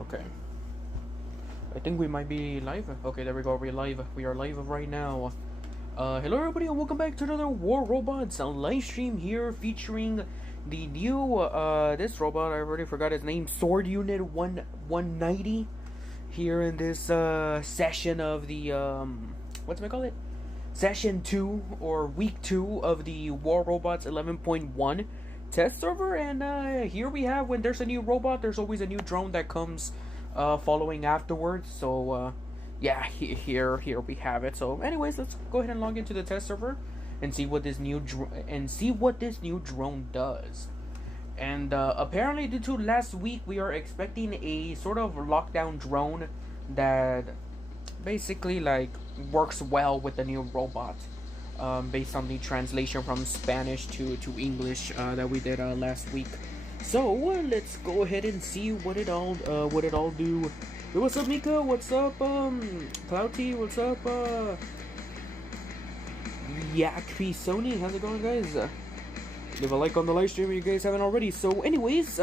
Okay. I think we might be live. Okay, there we go. We're live. We are live right now. Hello everybody and welcome back to another War Robots live stream here featuring the new, this robot, I already forgot his name, Sword Unit 190 here in this, session of the, what's it call it? Session 2 or week 2 of the War Robots 11.1 test server, and here we have, when there's a new robot, there's always a new drone that comes following afterwards. So yeah, here we have it. So anyways, let's go ahead and log into the test server and see what this new drone does. And apparently, due to last week, we are expecting a sort of lockdown drone that basically like works well with the new robot, based on the translation from Spanish to English that we did last week. So let's go ahead and see what it all do. Hey, what's up, Mika? What's up, Clouty? What's up, yeah, PIXONIC? How's it going, guys? Leave a like on the live stream if you guys haven't already. So, anyways,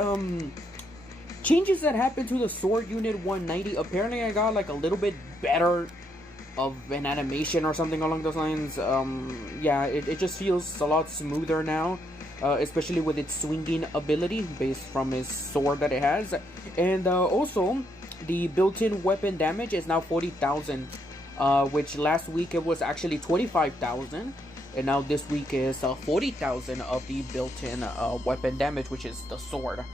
changes that happened to the Sword Unit 190. Apparently, I got like a little bit better of an animation or something along those lines. Yeah, it just feels a lot smoother now. Especially with its swinging ability based from his sword that it has. And also, the built-in weapon damage is now 40,000, which last week it was actually 25,000, and now this week is 40,000 of the built-in weapon damage, which is the sword.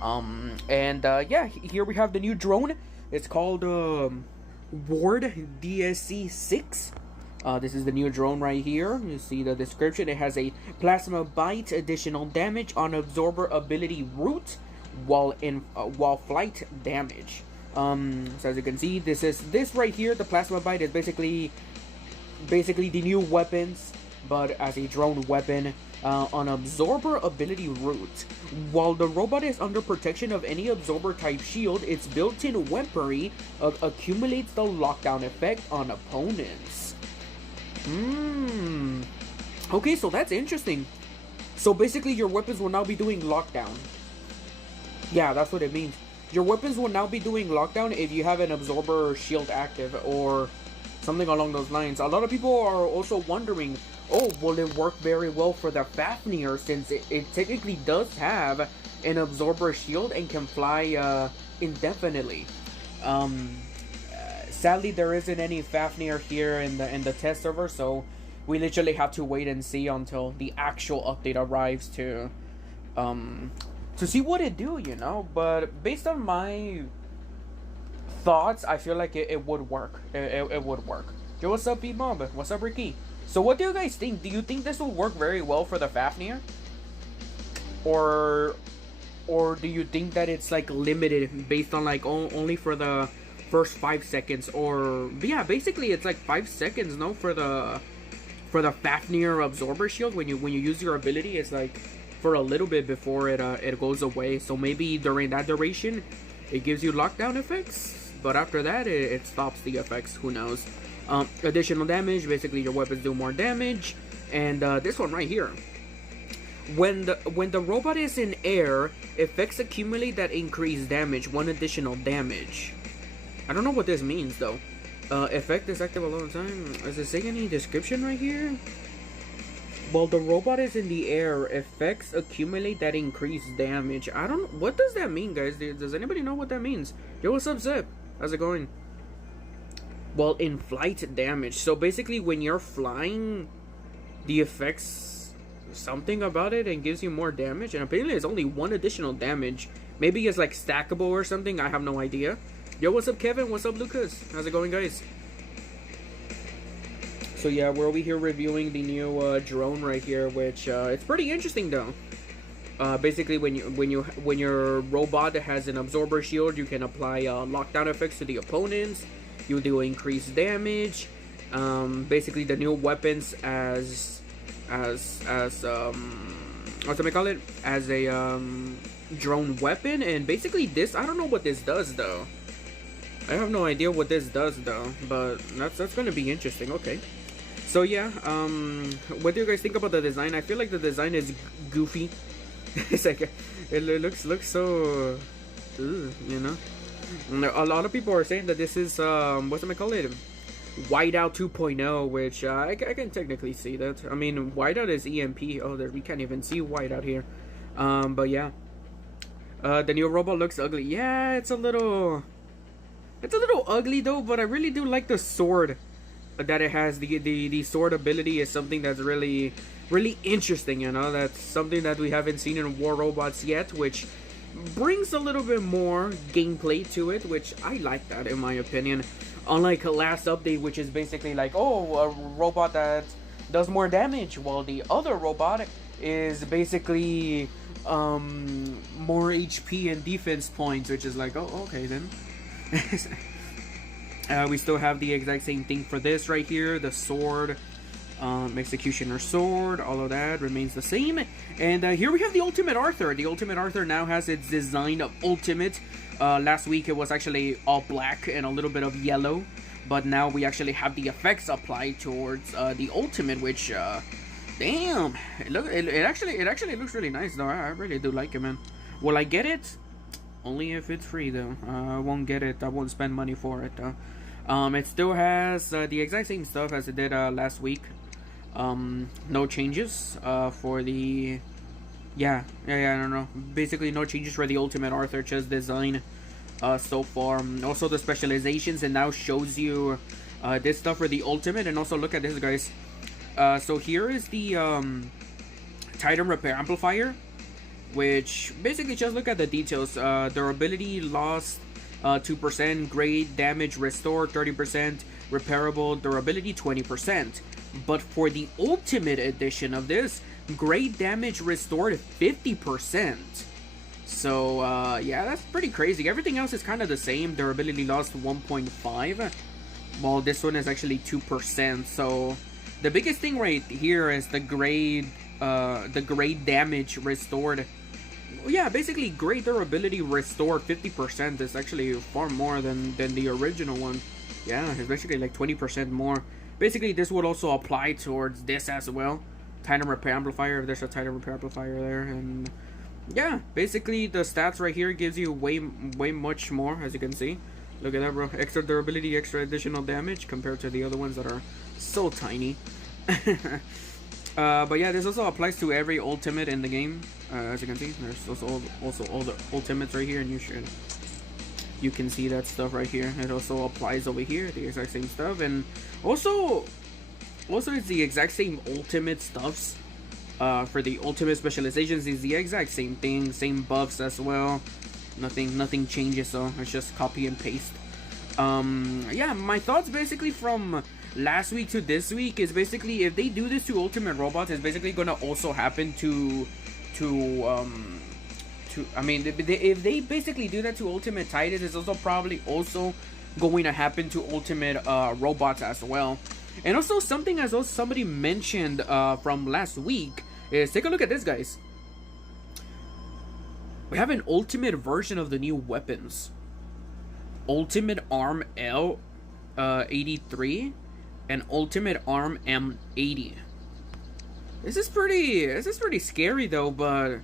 Yeah, here we have the new drone. It's called Ward DSC 6. This is the new drone right here. You see the description. It has a plasma bite, additional damage on absorber ability root, while flight damage. So as you can see, this right here. The plasma bite is basically the new weapons, but as a drone weapon. On absorber ability root. While the robot is under protection of any absorber type shield, its built-in weaponry accumulates the lockdown effect on opponents. Okay, so that's interesting. So basically your weapons will now be doing lockdown. Yeah, that's what it means. Your weapons will now be doing lockdown if you have an absorber shield active or something along those lines. A lot of people are also wondering, oh, will it work very well for the Fafnir, since it technically does have an absorber shield and can fly indefinitely. Sadly, there isn't any Fafnir here in the test server, so we literally have to wait and see until the actual update arrives to see what it do, you know. But based on my thoughts, I feel like it would work. It would work. Yo, what's up, B-Mob? What's up, Ricky? So what do you guys think? Do you think this will work very well for the Fafnir? Or do you think that it's like limited based on like only for the first 5 seconds? Or yeah, basically it's like 5 seconds, no, for the Fafnir absorber shield. When you use your ability, it's like for a little bit before it goes away. So maybe during that duration it gives you lockdown effects, but after that it stops the effects. Who knows? Additional damage, basically your weapons do more damage. And this one right here, when the robot is in air, effects accumulate that increase damage, 1 additional damage. I don't know what this means though. Effect is active a long time. Is it saying any description right here? While the robot is in the air, effects accumulate that increased damage. I don't. What does that mean, guys? Does anybody know what that means? Yo, what's up, Zip? How's it going? Well, in flight damage. So basically, when you're flying, the effects something about it and gives you more damage. And apparently, it's only 1 additional damage. Maybe it's like stackable or something. I have no idea. Yo, what's up, Kevin? What's up, Lucas? How's it going, guys? So yeah, we're over here reviewing the new drone right here, which it's pretty interesting though. Basically, when your robot has an absorber shield, you can apply lockdown effects to the opponents. You do increased damage. Basically, the new weapons as what's it call it, as a drone weapon. And basically, this, I don't know what this does though. I have no idea what this does though, but that's gonna be interesting. Okay. So yeah, what do you guys think about the design? I feel like the design is goofy. It's like it looks so, you know. A lot of people are saying that this is what's it call it? Whiteout 2.0, which I can technically see that. I mean, Whiteout is EMP. Oh, there we can't even see Whiteout here. But yeah, the new robot looks ugly. Yeah, it's a little ugly though. But I really do like the sword that it has. The sword ability is something that's really interesting. You know, that's something that we haven't seen in War Robots yet, which brings a little bit more gameplay to it, which I like that in my opinion. Unlike the last update, which is basically like, oh, a robot that does more damage, while the other robot is basically more HP and defense points, which is like, oh, okay then. We still have the exact same thing for this right here, the sword, executioner sword, all of that remains the same. And here we have the Ultimate Arthur. The Ultimate Arthur now has its design of Ultimate. Last week it was actually all black and a little bit of yellow, but now we actually have the effects applied towards the Ultimate, which damn, it actually looks really nice though. I really do like it, man. Will I get it? Only if it's free though. I won't get it. I won't spend money for it though. It still has the exact same stuff as it did last week. No changes for the I don't know. Basically, no changes for the Ultimate Arthur, just design so far. Also, the specializations, it now shows you this stuff for the Ultimate. And also, look at this, guys. So here is the Titan Repair Amplifier, which basically just look at the details. Durability lost 2%, grade damage restored 30%, repairable durability 20%. But for the Ultimate edition of this, grade damage restored 50%. So yeah, that's pretty crazy. Everything else is kind of the same. Durability lost 1.5, while this one is actually 2%. So the biggest thing right here is the grade damage restored. Yeah, basically grade durability restored 50% is actually far more than the original one. Yeah, it's basically like 20% more. Basically, this would also apply towards this as well. Titan Repair Amplifier, if there's a Titan Repair Amplifier there. And yeah, basically the stats right here gives you way much more, as you can see. Look at that, bro. Extra durability, extra additional damage compared to the other ones that are so tiny. But yeah, this also applies to every Ultimate in the game. As you can see, there's also all the Ultimates right here, and you can see that stuff right here. It also applies over here, the exact same stuff. And also it's the exact same Ultimate stuffs. For the Ultimate specializations is the exact same thing, same buffs as well. Nothing changes, so it's just copy and paste. Yeah, my thoughts basically from last week to this week is basically, if they do this to Ultimate Robots, it's basically gonna also happen I mean, if they basically do that to Ultimate Titans, it's also probably also going to happen to Ultimate Robots as well. And also something as also somebody mentioned from last week is, take a look at this, guys. We have an Ultimate version of the new weapons. Ultimate Arm L 83 and Ultimate Arm M80. This is pretty scary though, but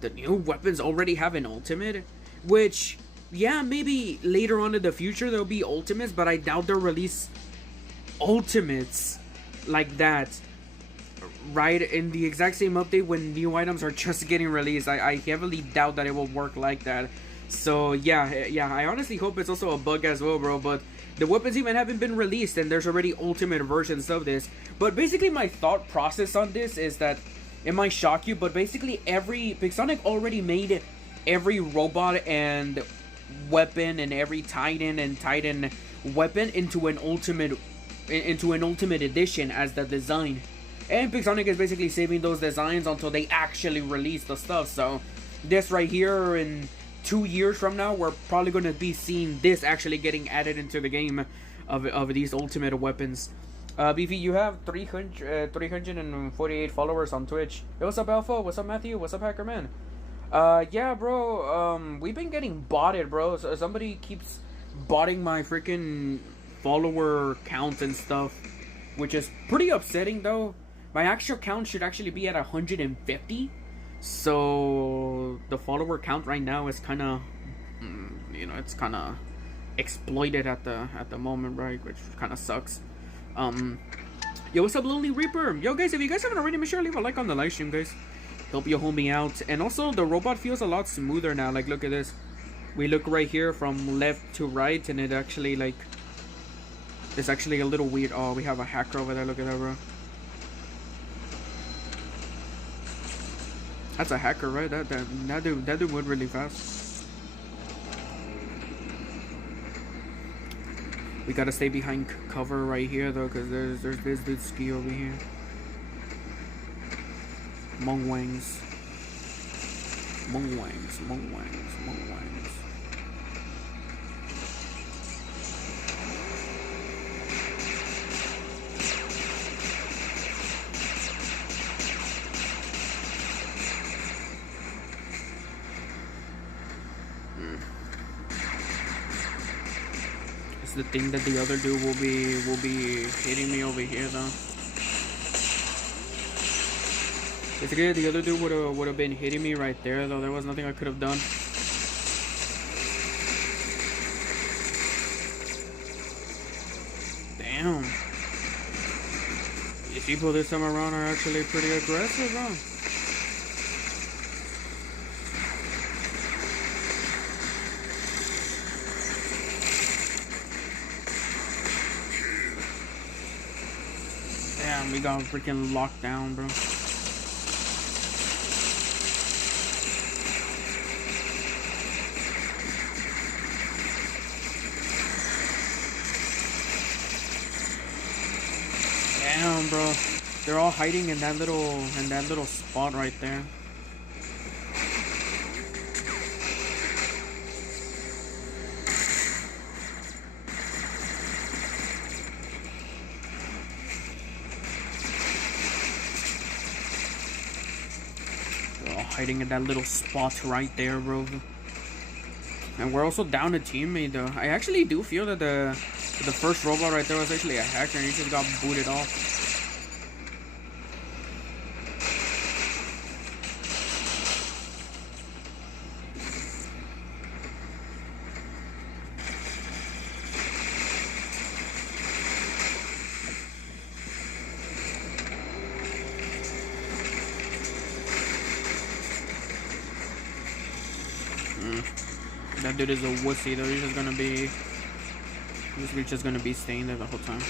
the new weapons already have an Ultimate, which, yeah, maybe later on in the future there'll be Ultimates, but I doubt they'll release Ultimates like that right in the exact same update when new items are just getting released. I heavily doubt that it will work like that. So yeah, I honestly hope it's also a bug as well, bro, but the weapons even haven't been released and there's already Ultimate versions of this. But basically my thought process on this is that, it might shock you, but basically PIXONIC already made every robot and weapon and every Titan and Titan weapon into an Ultimate edition as the design. And PIXONIC is basically saving those designs until they actually release the stuff. So this right here, in 2 years from now, we're probably going to be seeing this actually getting added into the game of these Ultimate weapons. Beefy, you have 348 followers on Twitch. Hey, what's up, Alpha? What's up, Matthew? What's up, Hackerman? Yeah, bro. We've been getting botted, bro. So somebody keeps botting my freaking follower count and stuff, which is pretty upsetting, though. My actual count should actually be at 150. So the follower count right now is kind of you know, it's kind of exploited at the moment, right? Which kind of sucks. Yo, what's up, Lonely Reaper? Yo, guys, if you guys haven't already, make sure to leave a like on the live stream, guys. Help your homie out. And also, the robot feels a lot smoother now. Like, look at this. We look right here from left to right, and it actually, like, it's actually a little weird. Oh, we have a hacker over there. Look at that, bro. That's a hacker, right? That dude moved really fast. We gotta stay behind cover right here, though, because there's this dude ski over here. Mong wangs. Mong wangs. Mong wangs. Mong wangs. The thing that the other dude will be hitting me over here, though. Basically, the other dude would have been hitting me right there, though. There was nothing I could have done. Damn. These people this time around are actually pretty aggressive, huh? We got freaking locked down, bro. Damn, bro. They're all hiding in that little spot right there. Hiding in that little spot right there, bro. And we're also down a teammate, though. I actually do feel that the first robot right there was actually a hacker, and he just got booted off. That dude is a wussy, though. He's just gonna be staying there the whole time.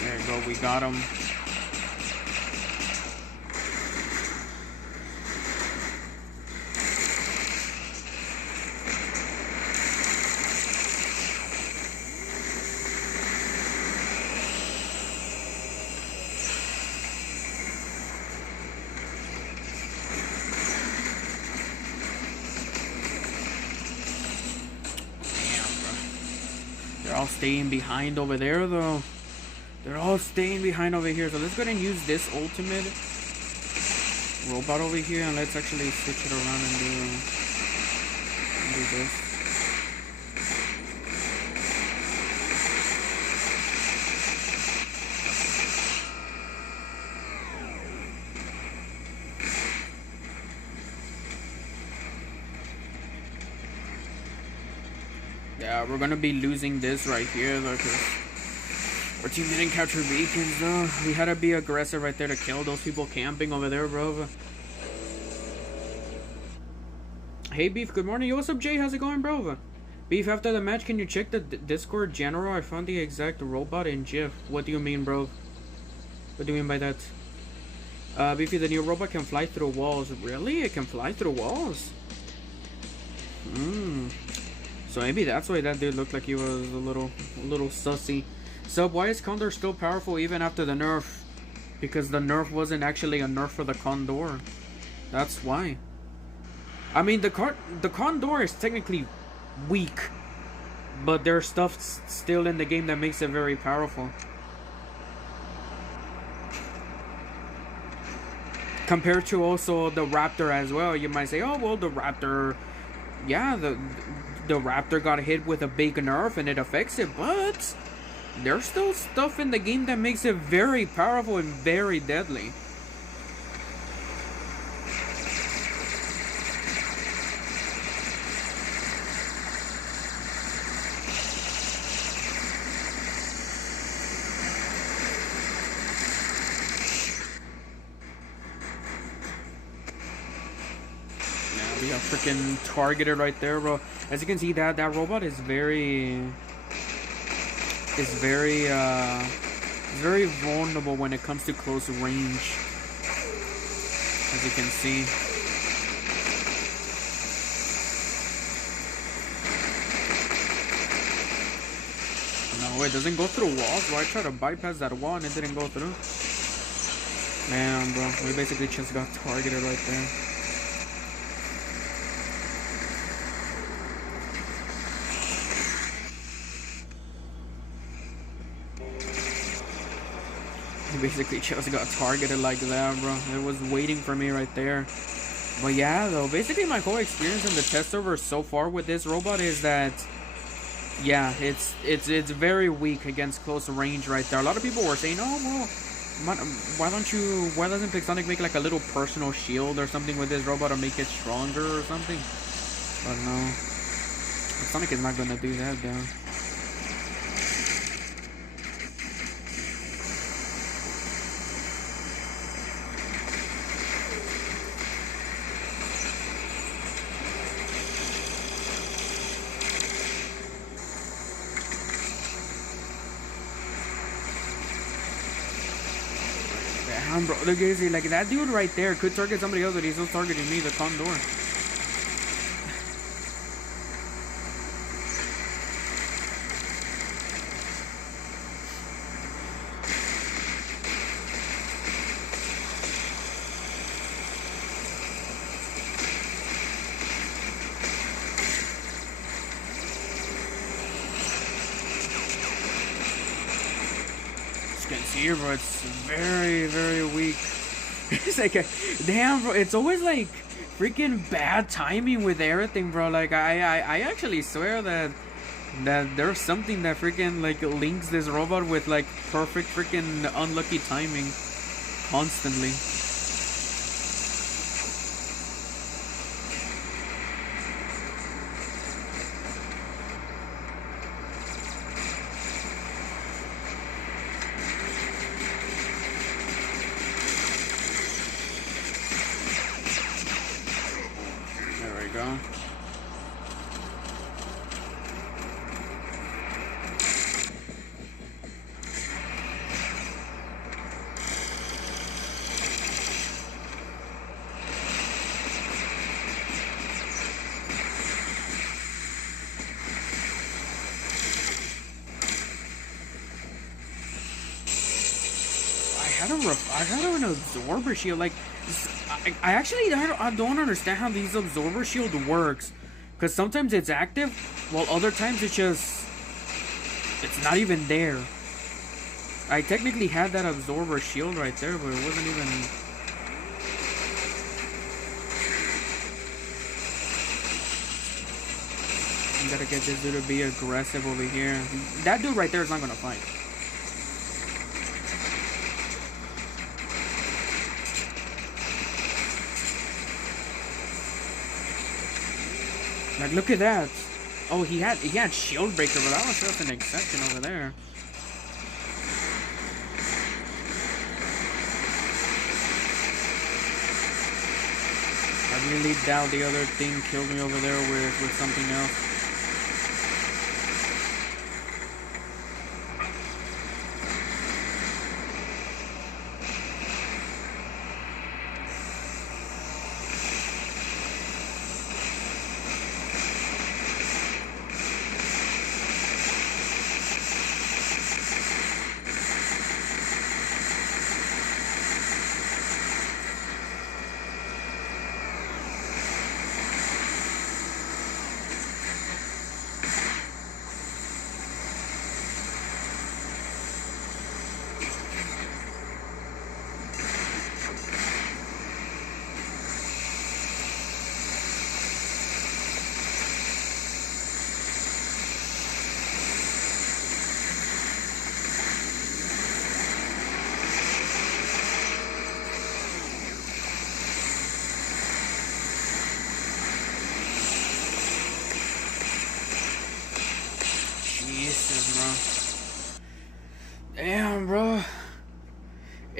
There you go, we got him. They're all staying behind over there, though. They're all staying behind over here. So let's go ahead and use this ultimate robot over here, and let's actually switch it around and do this. Yeah, we're gonna be losing this right here, though, because our team didn't capture beacons, though. We had to be aggressive right there to kill those people camping over there, bro. Hey, Beef, good morning. Yo, what's up, Jay? How's it going, bro? Beef, after the match, can you check the Discord general? I found the exact robot in GIF. What do you mean, bro? What do you mean by that? Beefy, the new robot can fly through walls. Really? It can fly through walls? So maybe that's why that dude looked like he was a little sussy. Sub, why is Condor still powerful even after the nerf? Because the nerf wasn't actually a nerf for the Condor. That's why. I mean, the Condor is technically weak, but there's stuff still in the game that makes it very powerful. compared to also the Raptor as well. You might say, oh well, the Raptor, yeah, the Raptor got hit with a big nerf and it affects it, but there's still stuff in the game that makes it very powerful and very deadly. We got freaking targeted right there, bro. As you can see, that robot is very vulnerable when it comes to close range. As you can see. No, it doesn't go through walls. Why try to bypass that wall and it didn't go through? Man, bro, we basically just got targeted right there. Basically just got targeted like that, bro. It was waiting for me right there. But yeah, though, basically my whole experience in the test server so far with this robot is that, yeah, it's very weak against close range right there. A lot of people were saying, oh well, why doesn't PIXONIC make like a little personal shield or something with this robot to make it stronger or something? But no, PIXONIC is not gonna do that, though. Bro, look at this, like that dude right there could target somebody else, but he's still targeting me, the Condor. Here, bro, it's very weak. It's like, damn, bro, it's always like freaking bad timing with everything, bro. Like I actually swear that there's something that freaking like links this robot with like perfect freaking unlucky timing constantly. Go. I had an absorber shield. Like, I actually I don't understand how these absorber shield works, because sometimes it's active, while other times it's not even there. I technically had that absorber shield right there, but it wasn't even. I gotta get this dude to be aggressive over here. That dude right there is not gonna fight. Like, look at that. Oh, he had shield breaker, but that was just an exception over there. I really doubt the other thing killed me over there with something else.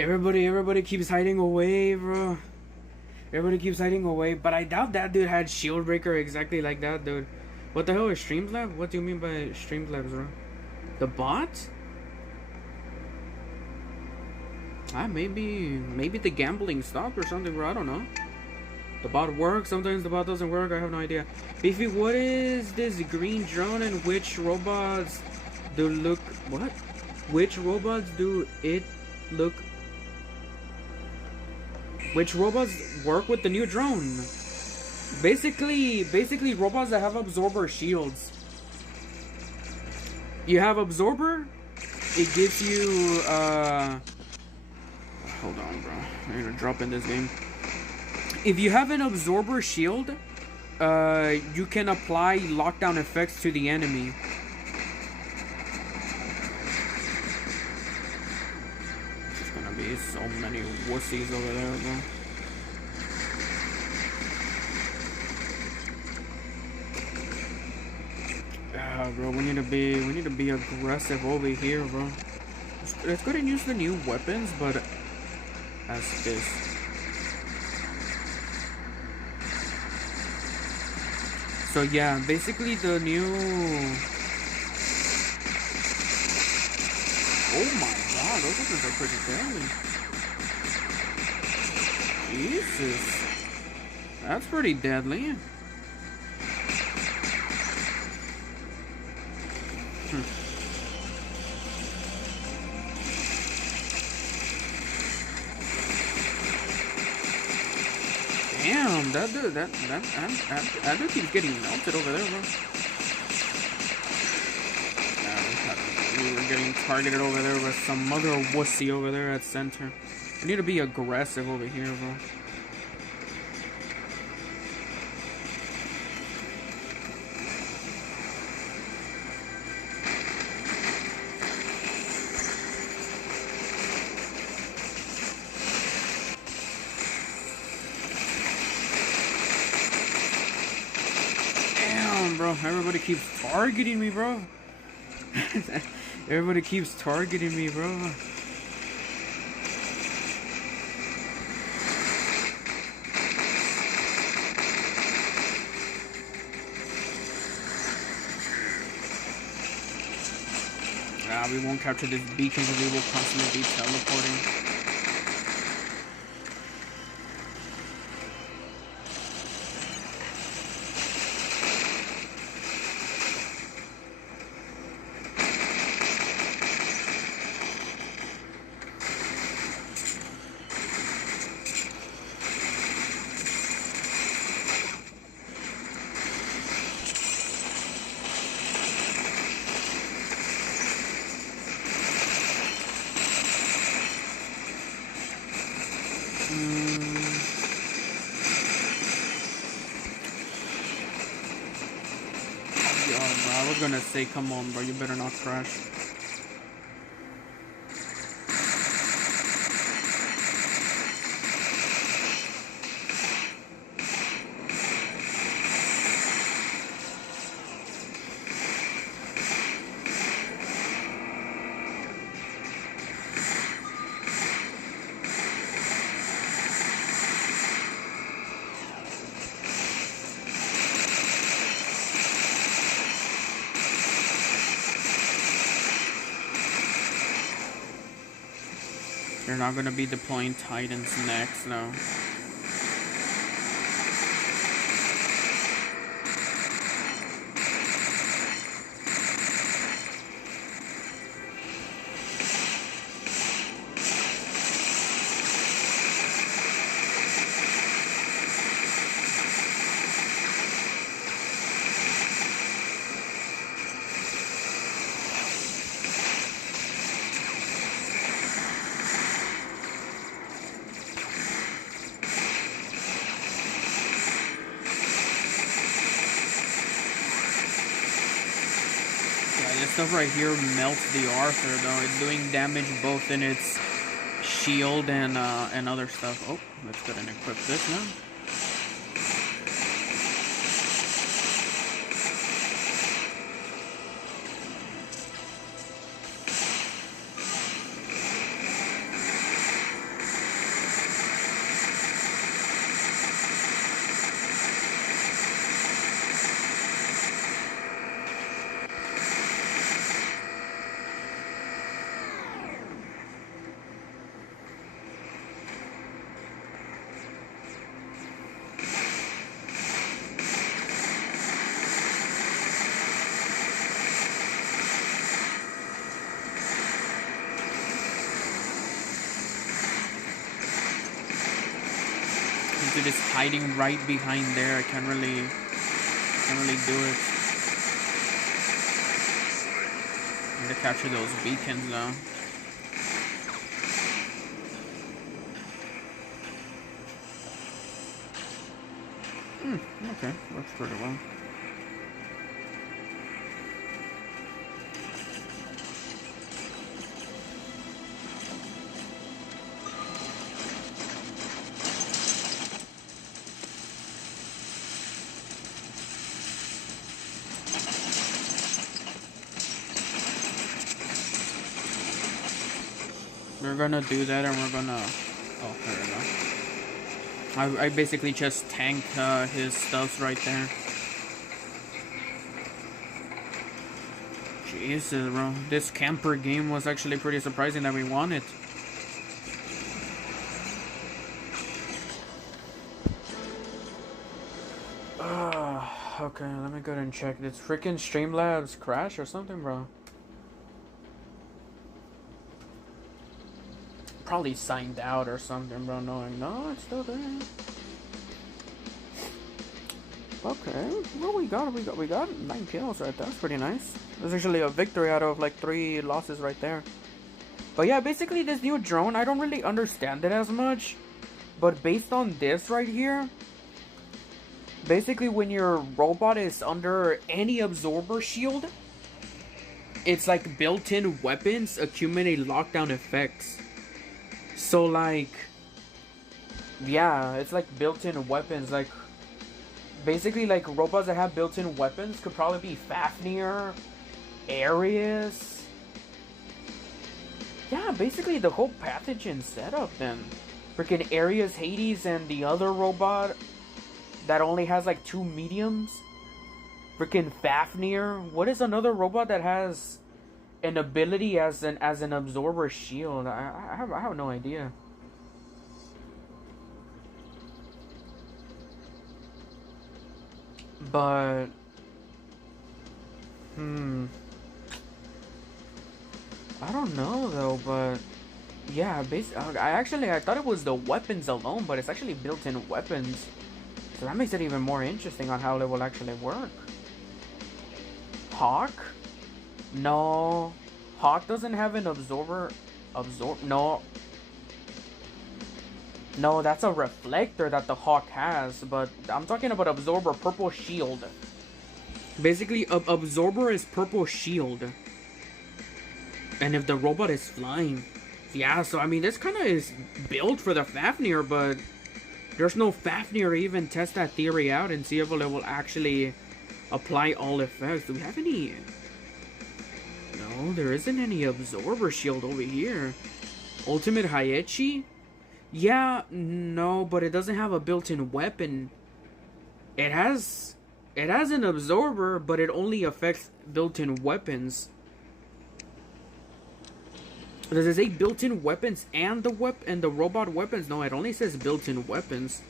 Everybody keeps hiding away, bro. Everybody keeps hiding away, but I doubt that dude had shield breaker exactly like that, dude. What the hell is Streamlabs? What do you mean by Streamlabs, bro? The bot? Maybe the gambling stopped or something, bro. I don't know. The bot works. Sometimes the bot doesn't work. I have no idea. Beefy, what is this green drone and which robots do look... What? Which robots do it look... Which robots work with the new drone? Basically robots that have absorber shields. You have absorber, it gives you hold on, bro. I'm gonna drop in this game. If you have an absorber shield, you can apply lockdown effects to the enemy. There's gonna be so many wussies over there, bro. Yeah, bro, we need to be aggressive over here, bro. Let's go and use the new weapons, but as this. So yeah, basically the new... Oh my god, those weapons are pretty deadly. Jesus. That's pretty deadly. Damn, that dude keeps getting melted over there, bro. We were getting targeted over there with some mother wussy over there at center. We need to be aggressive over here, bro. Bro, everybody keeps targeting me, bro. Everybody keeps targeting me, bro. Nah, we won't capture this beacon because we will constantly be teleporting. I was gonna say, come on, bro, you better not crash. You're not gonna be deploying Titans next, no. This stuff right here melts the Arthur, though. It's doing damage both in its shield and other stuff. Oh, let's go ahead and equip this now. dude is hiding right behind there. I can't really do it. I need to capture those beacons though. Okay, works pretty well. We're gonna do that, and we're gonna. Oh, there we go. I basically just tanked his stuffs right there. Jesus, bro. This camper game was actually pretty surprising that we won it. Okay, let me go ahead and check. Did freaking Streamlabs crash or something, bro? Probably signed out or something, bro, knowing, no, it's still there. Okay, well, we got 9 kills right there. That's pretty nice. That's actually a victory out of like 3 losses right there. But yeah, basically this new drone, I don't really understand it as much, but based on this right here, basically when your robot is under any absorber shield, it's like built-in weapons accumulate lockdown effects. So like, yeah, it's like built-in weapons. Like, basically like robots that have built-in weapons could probably be Fafnir, Arius. Yeah, basically the whole pathogen setup then. Freaking Arius, Hades, and the other robot that only has like 2 mediums. Freaking Fafnir. What is another robot that has an ability as an absorber shield? I have no idea. But I don't know though, but yeah, I thought it was the weapons alone, but it's actually built-in weapons. So that makes it even more interesting on how it will actually work. Hawk? No. Hawk doesn't have an absorber. No. No, that's a reflector that the Hawk has, but I'm talking about absorber purple shield. Basically, absorber is purple shield. And if the robot is flying. Yeah, so I mean, this kind of is built for the Fafnir, but there's no Fafnir to even test that theory out and see if it will actually apply all effects. Do we have any? No, there isn't any absorber shield over here. Ultimate Haechi? Yeah, no, but it doesn't have a built-in weapon. It has an absorber, but it only affects built-in weapons. Does it say built-in weapons and the robot weapons? No, it only says built-in weapons.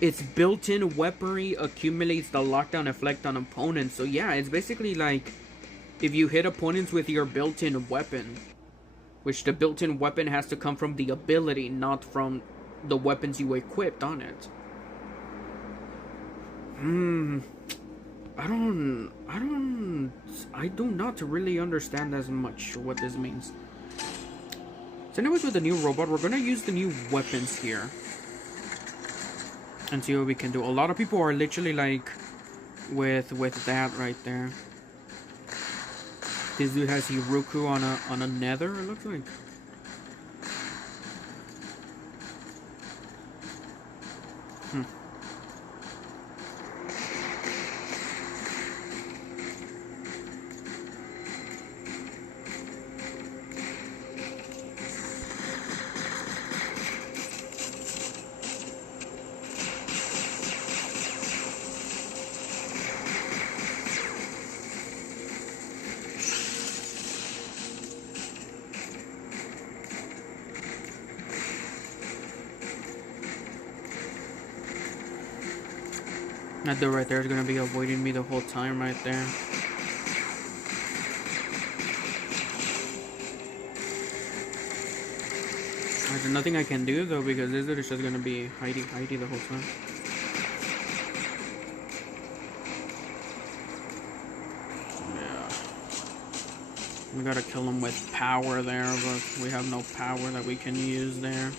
Its built-in weaponry accumulates the lockdown effect on opponents. So yeah, it's basically like if you hit opponents with your built-in weapon, which the built-in weapon has to come from the ability, not from the weapons you equipped on it. I do not really understand as much what this means. So anyways, with the new robot, we're gonna use the new weapons here and see what we can do. A lot of people are literally like with that right there. This dude has Hiruku on a nether, it looks like. That dude right there is gonna be avoiding me the whole time right there. I There's nothing I can do though because this dude is just gonna be hiding the whole time. Yeah. We gotta kill him with power there, but we have no power that we can use there.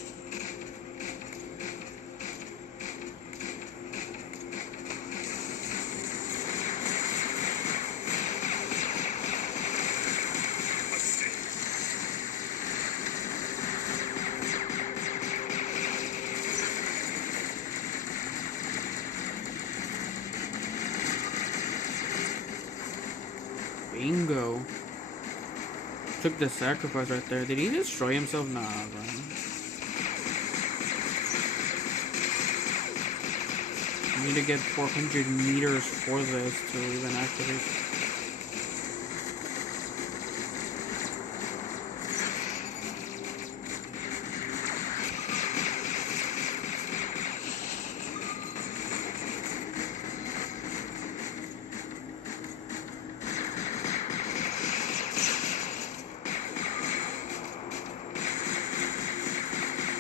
Bingo. Took the sacrifice right there. Did he destroy himself? Nah, bro. I need to get 400 meters for this to even activate.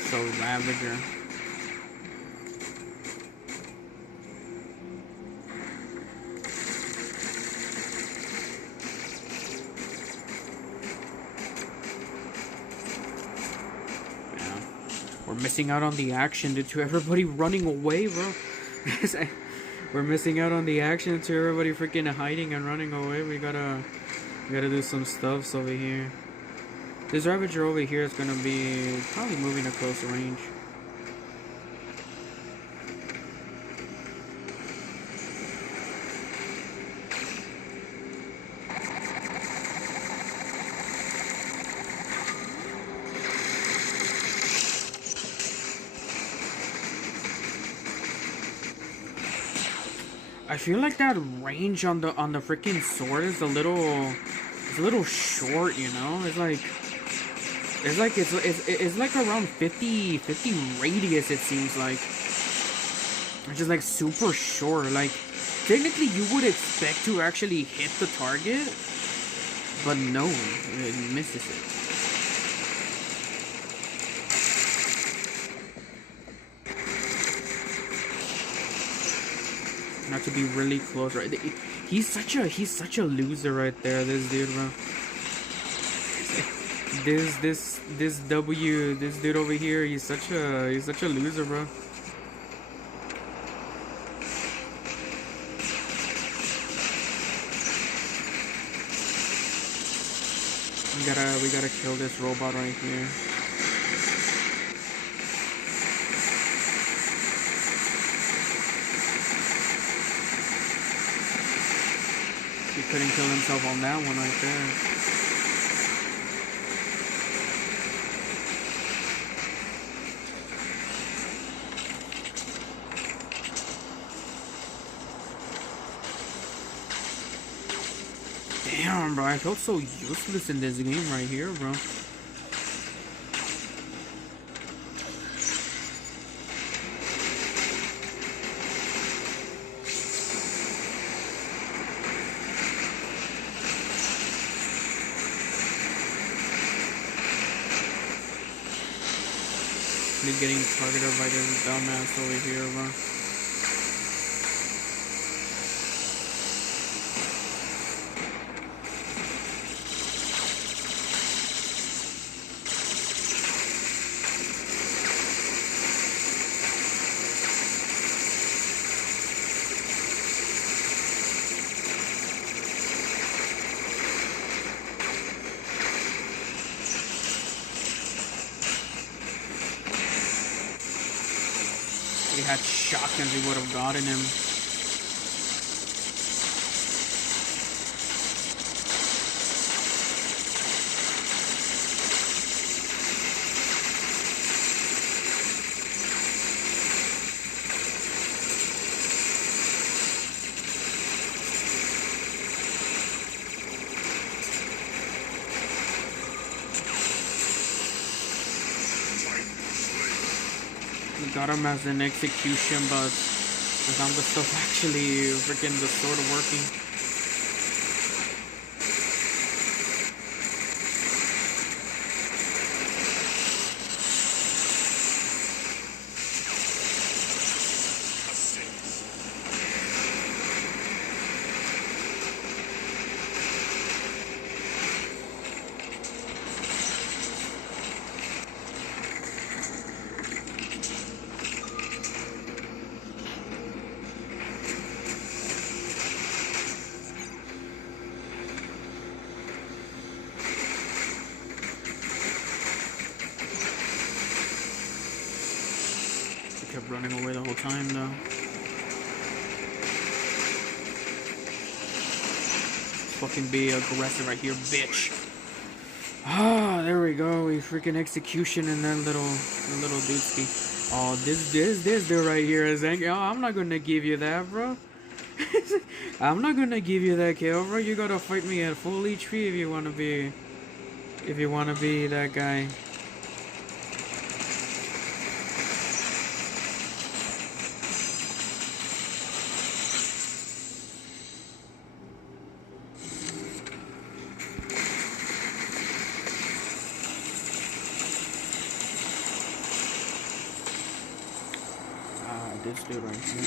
So Ravager. Yeah. We're missing out on the action due to everybody running away, bro. We're missing out on the action to everybody freaking hiding and running away. We gotta do some stuffs over here. This Ravager over here is gonna be probably moving to close range. I feel like that range on the freaking sword is a little short, you know? It's like around 50 radius, it seems like. It's just like super short. Like technically you would expect to actually hit the target, but no, it misses it. Not to be really close, right? He's such a loser right there, this dude, bro. This dude over here, he's such a loser, bro. We gotta kill this robot right here. He couldn't kill himself on that one right there. Damn, bro, I felt so useless in this game right here, bro. He's getting targeted by this dumbass over here, bro. He had shotguns, he would have gotten him. Got him as an execution, but without the stuff actually freaking the sword working. kept running away the whole time though. Fucking be aggressive right here, bitch. Ah, there we go. We freaking execution in that little dooski. Oh, this dude right here is angry. Oh, I'm not gonna give you that, bro. I'm not gonna give you that kill, bro. You gotta fight me at full HP if you wanna be that guy. This dude right here.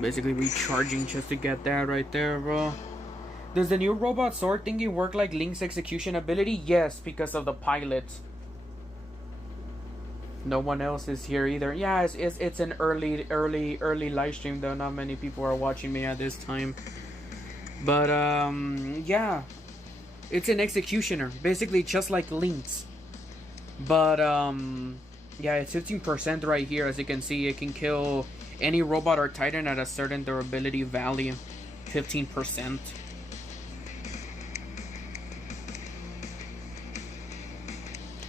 Basically recharging just to get that right there, bro. Does the new robot sword thingy work like Link's execution ability? Yes, because of the pilot. No one else is here either. Yeah, it's an early live stream though. Not many people are watching me at this time. But yeah, it's an executioner, basically just like Link's. But yeah, it's 15% right here. As you can see, it can kill any robot or titan at a certain durability value. 15%.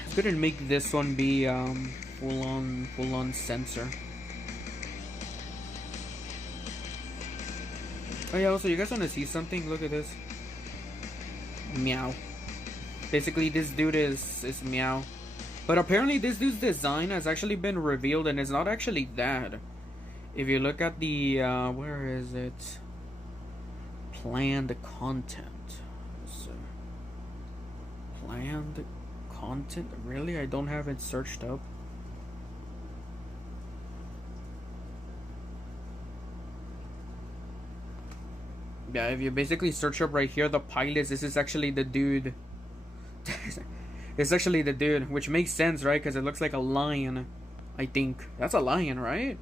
It's gonna make this one be full on sensor. Oh yeah, also you guys wanna see something? Look at this. Meow. Basically this dude is Meow. But apparently this dude's design has actually been revealed and it's not actually that. If you look at the where is it? Planned content. So, planned content? Really? I don't have it searched up. Yeah, if you basically search up right here the pilots, this is actually the dude. It's actually the dude, which makes sense, right? Because it looks like a lion, I think. That's a lion, right?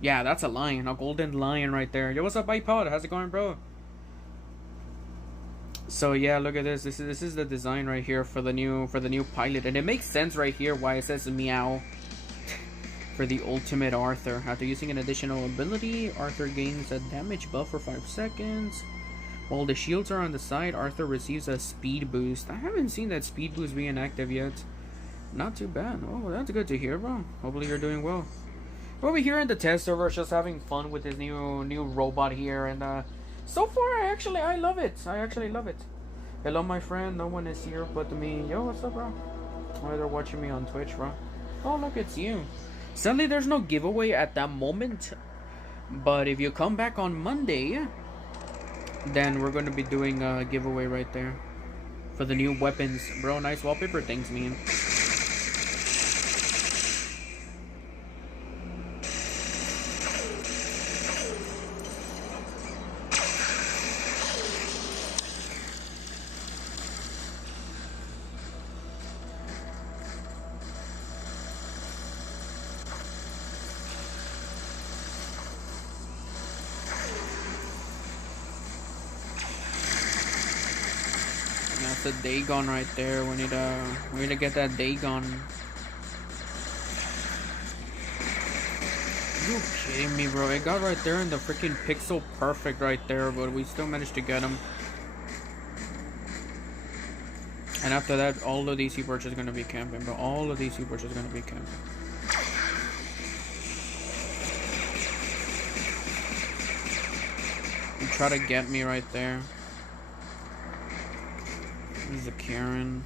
Yeah, that's a lion. A golden lion right there. Yo, what's up, iPod? How's it going, bro? So yeah, look at this. This is the design right here for the new pilot, and it makes sense right here why it says Meow for the ultimate Arthur. After using an additional ability, Arthur gains a damage buff for 5 seconds. While the shields are on the side, Arthur receives a speed boost. I haven't seen that speed boost being active yet. Not too bad. Oh, that's good to hear, bro. Hopefully you're doing well. Over here in the test server, just having fun with this new robot here, and so far I love it. I actually love it. Hello, my friend. No one is here but me. Yo, what's up, bro? Oh, they're watching me on Twitch, bro. Oh, look, it's you. Sadly, there's no giveaway at that moment, but if you come back on Monday, then we're going to be doing a giveaway right there for the new weapons. Bro, nice wallpaper. Thanks, man. That's a Dagon right there. We need to get that Dagon. You kidding me, bro? It got right there in the freaking pixel perfect right there, but we still managed to get him. And after that, all of these seaports is gonna be camping, but all of these seaports is gonna be camping. You try to get me right there. There's a Karen.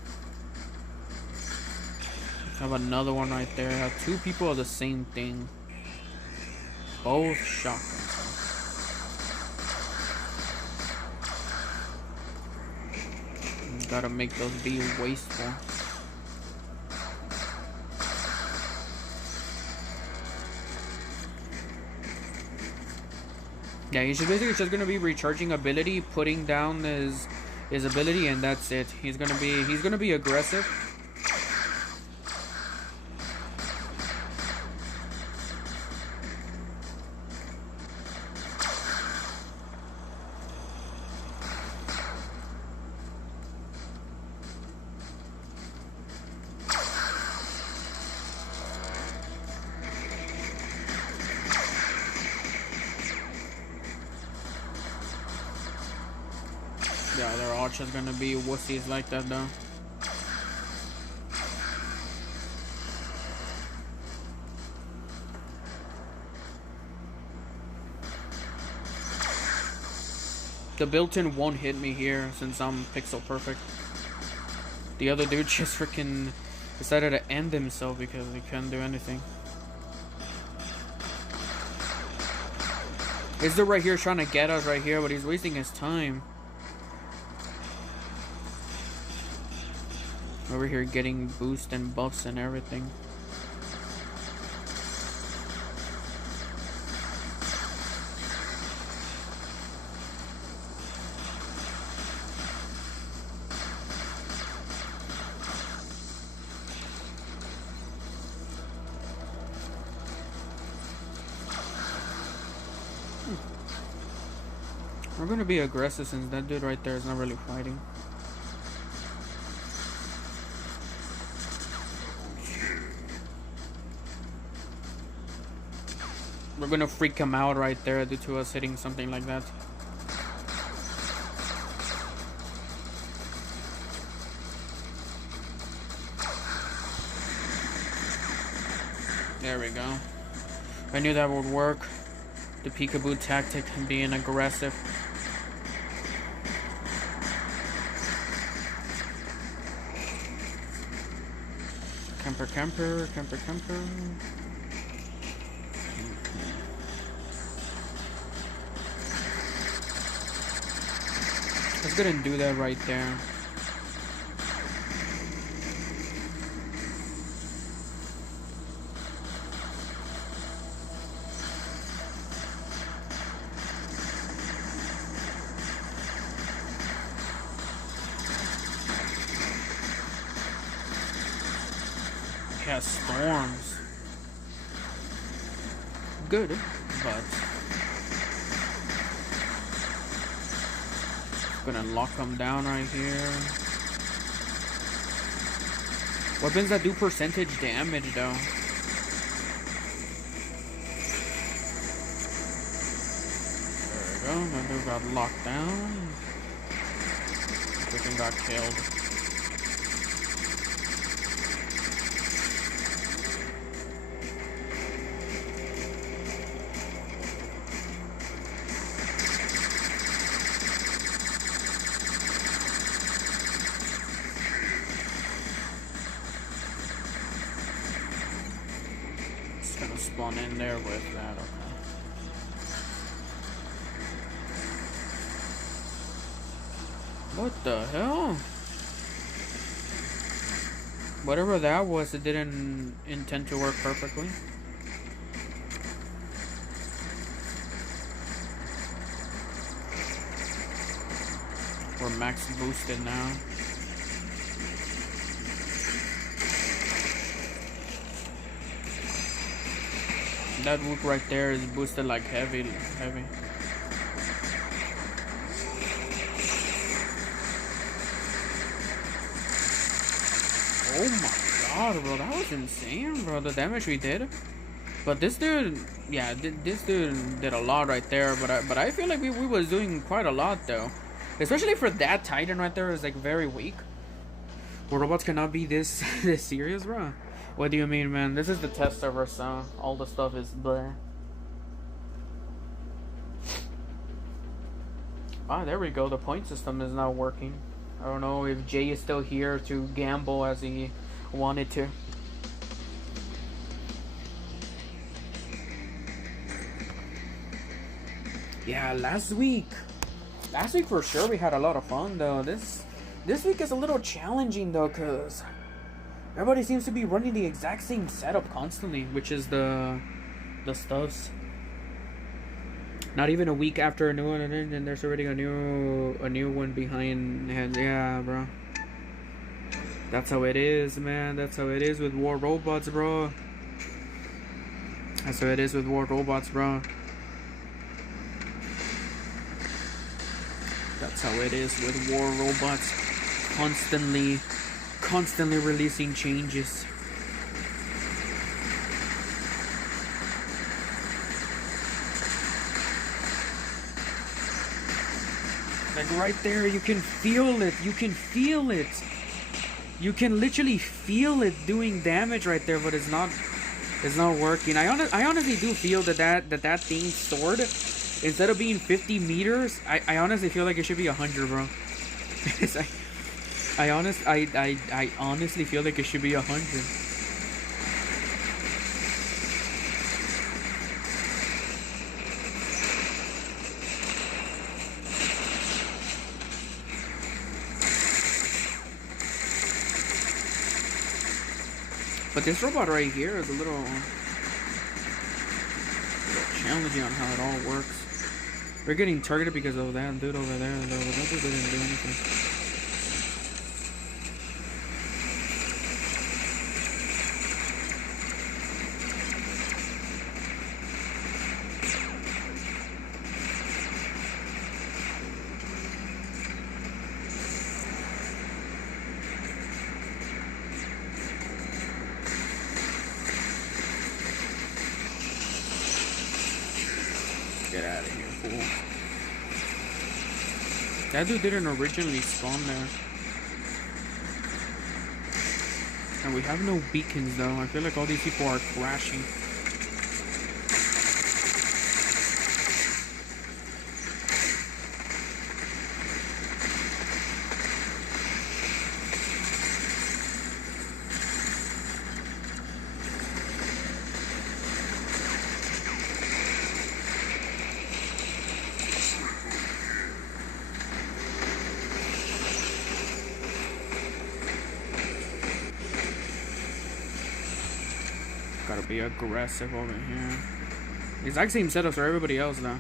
I have another one right there. I have two people of the same thing. Both shotguns. Gotta make those be wasteful. Yeah, he's just basically just gonna be recharging ability, putting down his ability, and that's it. He's gonna be aggressive. Yeah, they're all just gonna be wussies like that though. The built-in won't hit me here since I'm pixel perfect. The other dude just freaking decided to end himself because he couldn't do anything. Is right here trying to get us right here, but he's wasting his time. Over here getting boost and buffs and everything. We're gonna be aggressive since that dude right there is not really fighting. We're gonna freak him out right there due to us hitting something like that. There we go. I knew that would work. The peekaboo tactic and being aggressive. Camper, camper, camper, camper. Let's go ahead and do that right there. Yeah, storms. Good, but gonna lock them down right here. Weapons that do percentage damage though. There we go. That dude got locked down. Freaking got killed. Spawn in there with that, okay. What the hell? Whatever that was, it didn't intend to work perfectly. We're max boosted now. That wook right there is boosted like heavy. Oh my god, bro, that was insane, bro, the damage we did. But this dude, yeah, this dude did a lot right there, but I feel like we was doing quite a lot though. Especially for that Titan right there is like very weak. Well, robots cannot be this serious, bro. What do you mean, man? This is the test server, so all the stuff is bleh. Ah, there we go. The point system is now working. I don't know if Jay is still here to gamble as he wanted to. Yeah, last week for sure we had a lot of fun though. This week is a little challenging though, cause everybody seems to be running the exact same setup constantly, which is the stuffs. Not even a week after a new one, and there's already a new one behind hands. Yeah, bro. That's how it is, man. That's how it is with war robots, bro. That's how it is with war robots, bro. That's how it is with war robots. Constantly releasing changes. Like right there, you can feel it. You can feel it. You can literally feel it doing damage right there, but it's not working. I honestly do feel that thing's sword, instead of being 50 meters, I honestly feel like it should be 100, bro. I honestly feel like it should be 100. But this robot right here is a little challenging on how it all works. We're getting targeted because of that dude over there, though. That dude didn't do anything. Get out of here, fool. That dude didn't originally spawn there. And we have no beacons though. I feel like all these people are crashing. Gotta be aggressive over here. Exact same setups for everybody else though.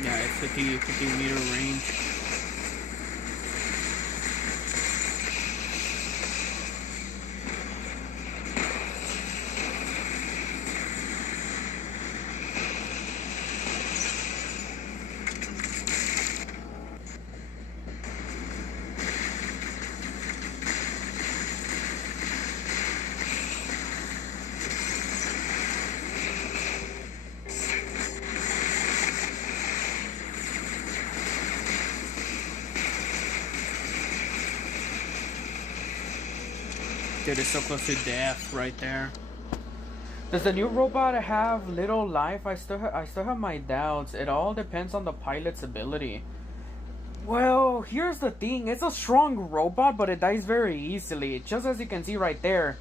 Yeah, it's 50 meter range. Dude, it's so close to death right there. Does the new robot have little life? I still have my doubts. It all depends on the pilot's ability. Well, here's the thing. It's a strong robot, but it dies very easily. Just as you can see right there.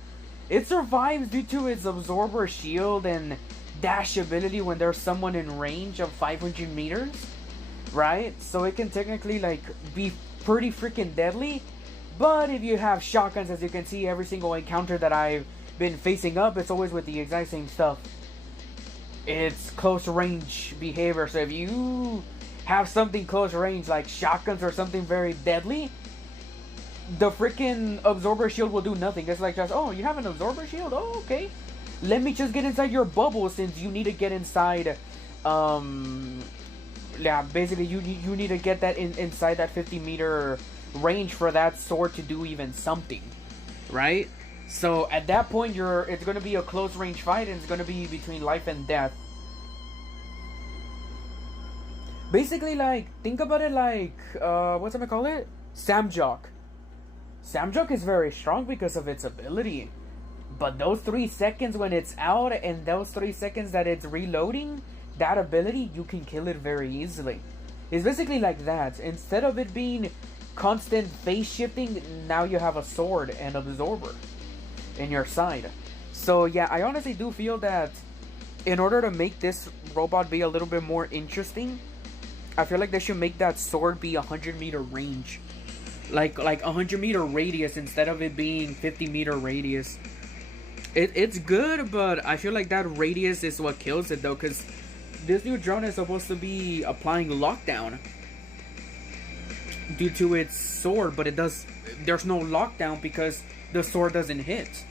It survives due to its absorber shield and dash ability when there's someone in range of 500 meters. Right? So it can technically like be pretty freaking deadly. But if you have shotguns, as you can see, every single encounter that I've been facing up, it's always with the exact same stuff. It's close range behavior. So if you have something close range like shotguns or something very deadly, the freaking absorber shield will do nothing. It's like just, oh, you have an absorber shield? Oh, okay. Let me just get inside your bubble since you need to get inside. Yeah, basically you need to get that inside that 50 meter range for that sword to do even something, right? So at that point, it's going to be a close range fight, and it's going to be between life and death. Basically, like, think about it like, what's gonna call it? Samjock. Samjock is very strong because of its ability. But those 3 seconds when it's out, and those 3 seconds that it's reloading, that ability, you can kill it very easily. It's basically like that. Instead of it being constant phase shifting, now you have a sword and absorber in your side. So yeah, I honestly do feel that in order to make this robot be a little bit more interesting, I feel like they should make that sword be 100-meter range, like 100-meter radius instead of it being 50-meter radius. It's good, but I feel like that radius is what kills it though, because this new drone is supposed to be applying lockdown due to its sword, but there's no lockdown because the sword doesn't hit.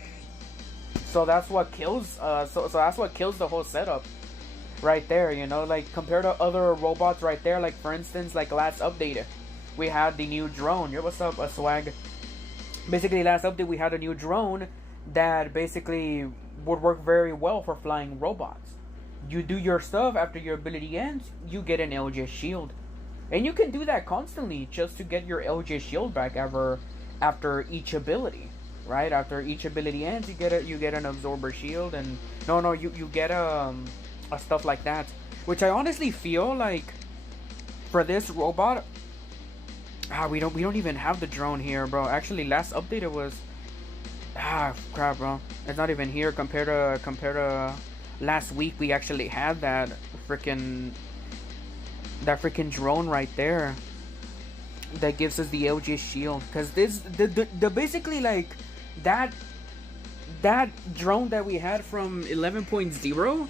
So that's what kills. So that's what kills the whole setup, right there. You know, like compared to other robots, right there. Like for instance, like last update, we had the new drone. Yo, what's up, swag? Basically, last update we had a new drone that basically would work very well for flying robots. You do your stuff after your ability ends, you get an LJ shield, and you can do that constantly just to get your LJ shield back after each ability. Right after each ability ends, you get an absorber shield, and you get a stuff like that, which I honestly feel like for this robot, we don't even have the drone here, bro. Actually, last update it was crap, bro. It's not even here compared to last week. We actually had that freaking drone right there that gives us the LG shield, because the basically like that drone that we had from 11.0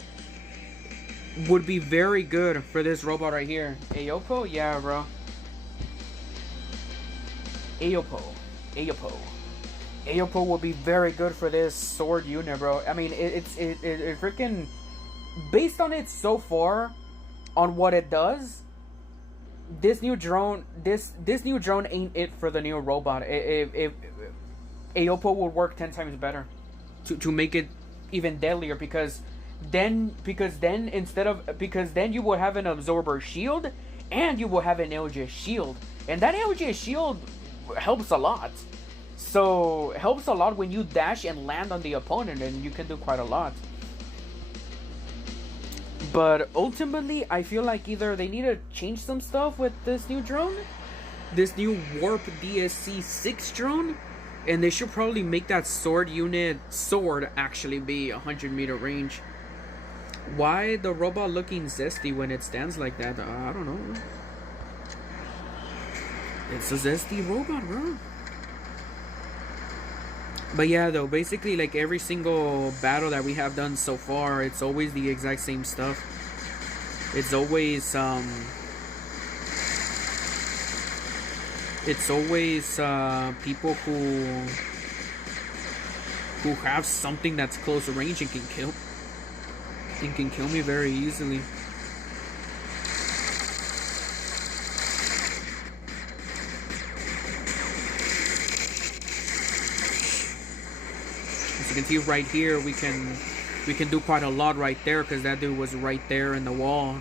would be very good for this robot right here. Ayopo, yeah, bro. Ayopo will be very good for this sword unit, bro. I mean, it freaking, based on it so far, on what it does, this new drone ain't it for the new robot. Ayopo will work 10 times better to make it even deadlier, because then you will have an absorber shield and you will have an LJ shield, and that LJ shield helps a lot. So helps a lot when you dash and land on the opponent, and you can do quite a lot. But ultimately, I feel like either they need to change some stuff with this new drone, this new Warp DSC 6 drone, and they should probably make that sword actually be 100-meter range. Why the robot looking zesty when it stands like that? I don't know. It's a zesty robot, bro. But yeah, though, basically, like every single battle that we have done so far, it's always the exact same stuff. It's always people who have something that's close range and can kill me very easily. As you can see right here, we can do quite a lot right there, because that dude was right there in the wall.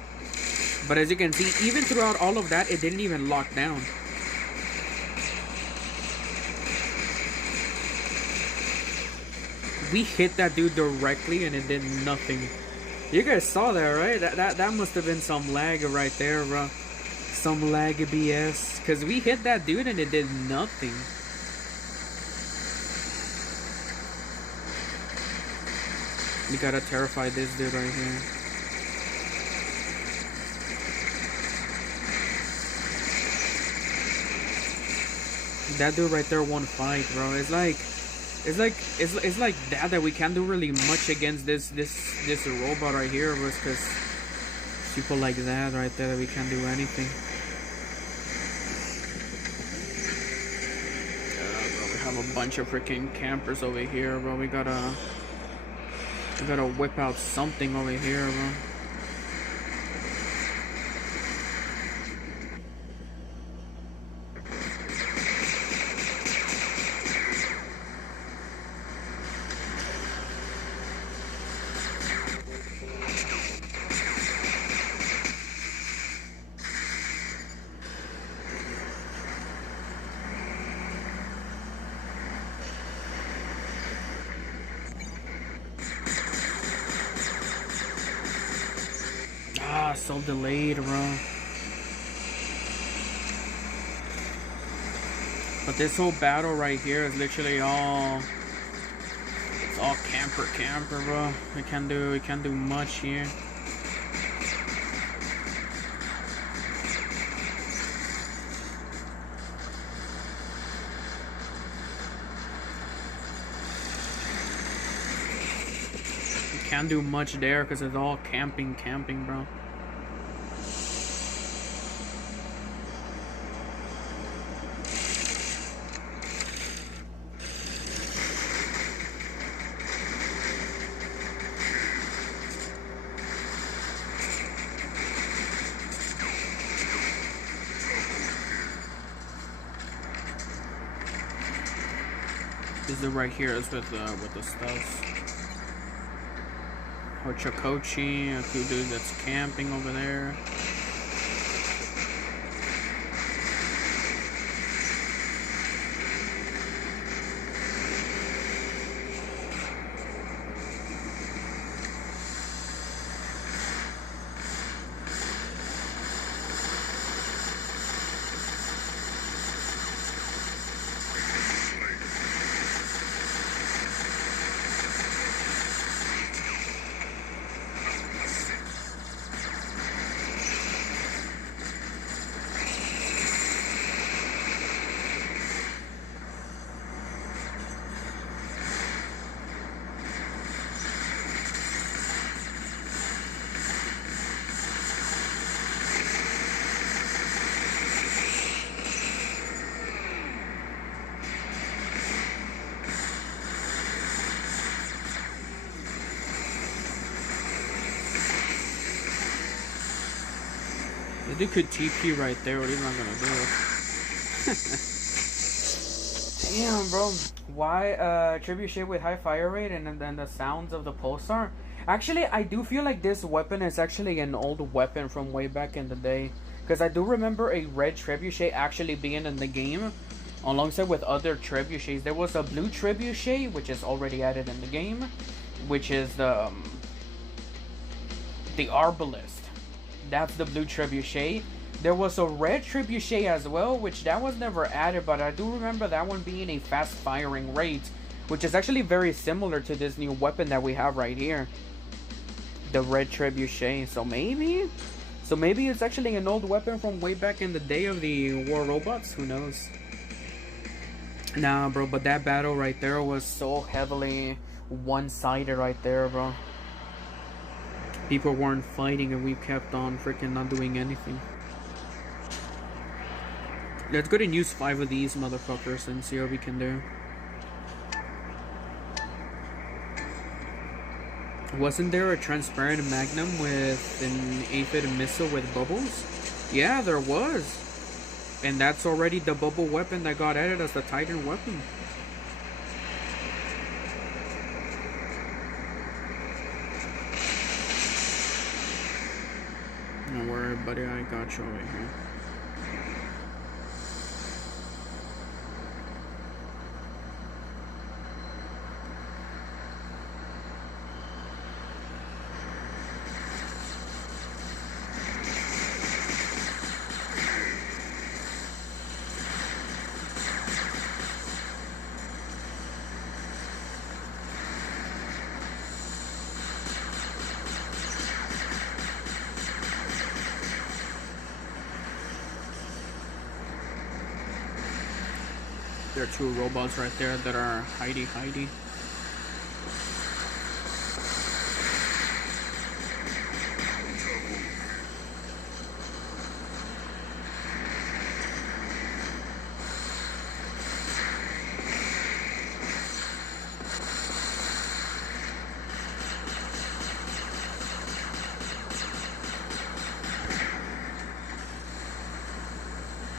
But as you can see, even throughout all of that, it didn't even lock down. We hit that dude directly and it did nothing. You guys saw that, right? That must have been some lag right there, bro. Some lag BS. Because we hit that dude and it did nothing. We gotta terrify this dude right here. That dude right there won fight, bro. It's like that we can't do really much against this robot right here, bro, because people like that right there that we can't do anything. Bro, we have a bunch of freaking campers over here, bro. We gotta whip out something over here, bro. So delayed, bro. But this whole battle right here is literally all all camper, bro. We can't do much here. We can't do much there because it's all camping, bro. This is right here is with the stuff. Hochakochi, a cool dude that's camping over there. They could TP right there, but he's not gonna do it. Damn, bro. Why trebuchet with high fire rate and then the sounds of the pulsar? Actually, I do feel like this weapon is actually an old weapon from way back in the day. Because I do remember a red trebuchet actually being in the game alongside with other trebuchets. There was a blue trebuchet, which is already added in the game, which is the Arbalist. That's the blue trebuchet. There was a red trebuchet as well, which that was never added, but I do remember that one being a fast firing rate, which is actually very similar to this new weapon that we have right here, the red trebuchet. So maybe it's actually an old weapon from way back in the day of the War Robots. Who knows? Nah, bro, but that battle right there was so heavily one-sided right there, bro. People weren't fighting and we kept on freaking not doing anything. Let's go and use 5 of these motherfuckers and see what we can do. Wasn't there a transparent magnum with an aphid missile with bubbles? Yeah, there was. And that's already the bubble weapon that got added as the Titan weapon. Don't worry, buddy, I got you over here. There are 2 robots right there that are hidey.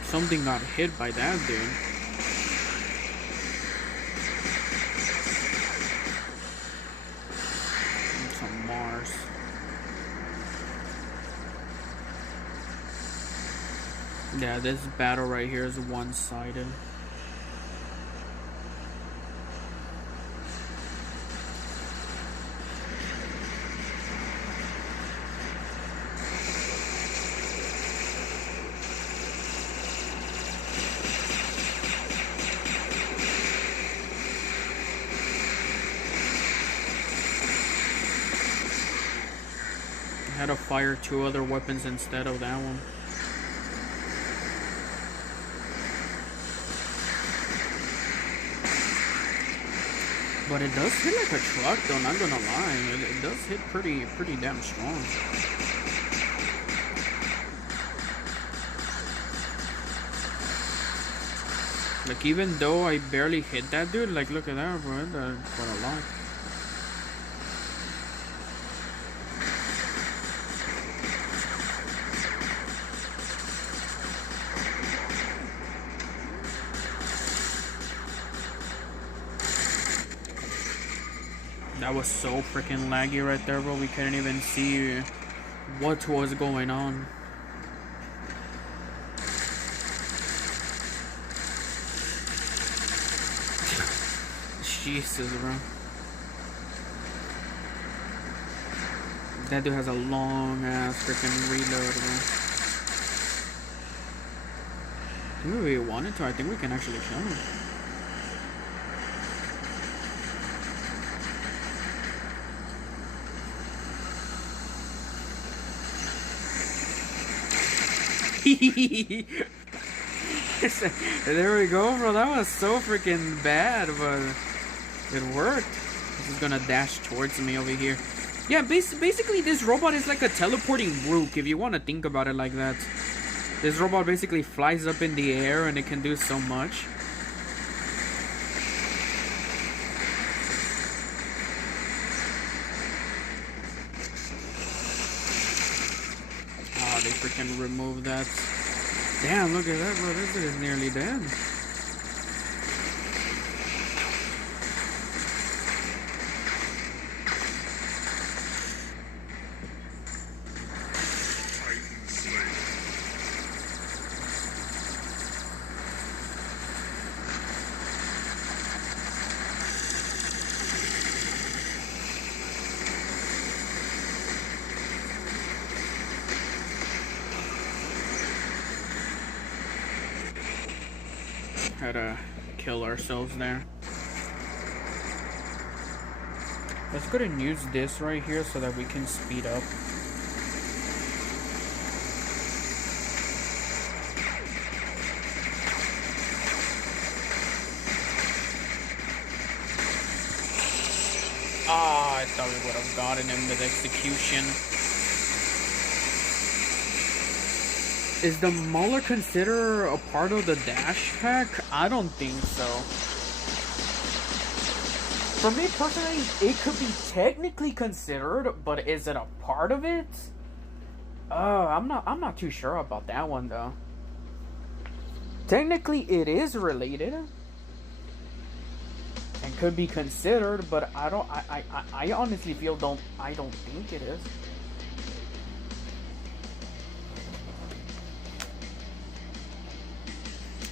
Something got hit by that dude. Yeah, this battle right here is one-sided. had to fire 2 other weapons instead of that one. But it does hit like a truck though, not gonna lie. It does hit pretty damn strong. Like, even though I barely hit that dude, like, look at that, bro. That's quite a lot. That was so freaking laggy right there, bro. We couldn't even see what was going on. Jesus, bro. That dude has a long ass freaking reload, bro. If we wanted to, I think we can actually kill him. There we go, bro. That was so freaking bad, but it worked. This is gonna dash towards me over here. Yeah, basically this robot is like a teleporting rook, if you want to think about it like that. This robot basically flies up in the air and it can do so much. Ah, they freaking removed that. Damn, look at that, bro. This is nearly dead. Had to kill ourselves there. Let's go ahead and use this right here so that we can speed up. Ah, I thought we would have gotten him with execution. Is the Mauler considered a part of the dash pack? I don't think so. For me personally, it could be technically considered, but is it a part of it? I'm not too sure about that one though. Technically, it is related and could be considered, but I honestly feel I don't think it is.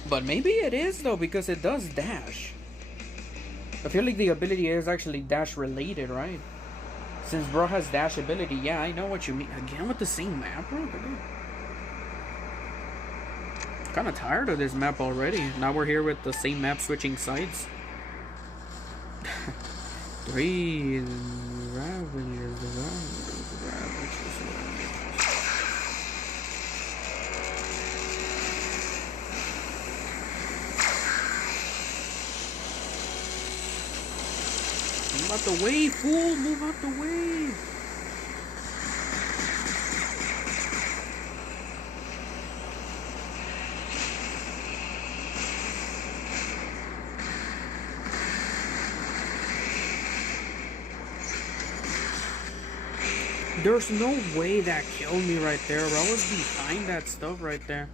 But maybe it is though, because it does dash. I feel like the ability is actually dash related, right? Since bro has dash ability, yeah, I know what you mean. Again with the same map, bro? Kind of tired of this map already. Now we're here with the same map switching sides. 3 Ravagers. Move out the way, fool! Move out the way! There's no way that killed me right there. I was behind that stuff right there.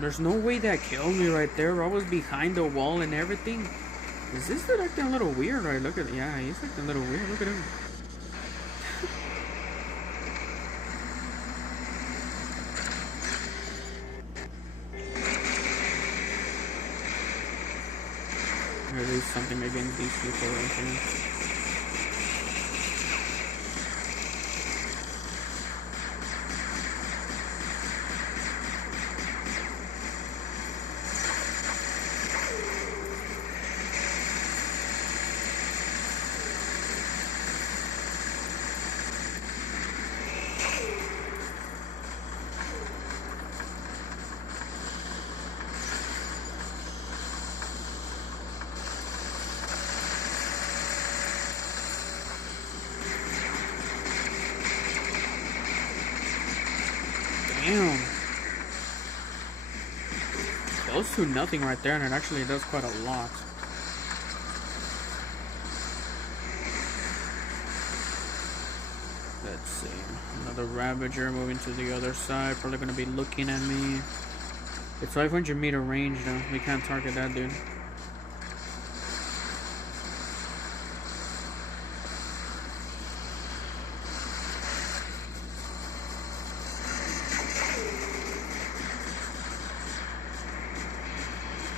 There's no way that killed me right there. I was behind the wall and everything. Is this dude acting a little weird? Right? Look at it. Yeah, he's acting a little weird. Look at him. There is something against these people right here. to nothing right there, and it actually does quite a lot. Let's see. Another Ravager moving to the other side. Probably going to be looking at me. It's 500 meter range though. We can't target that dude.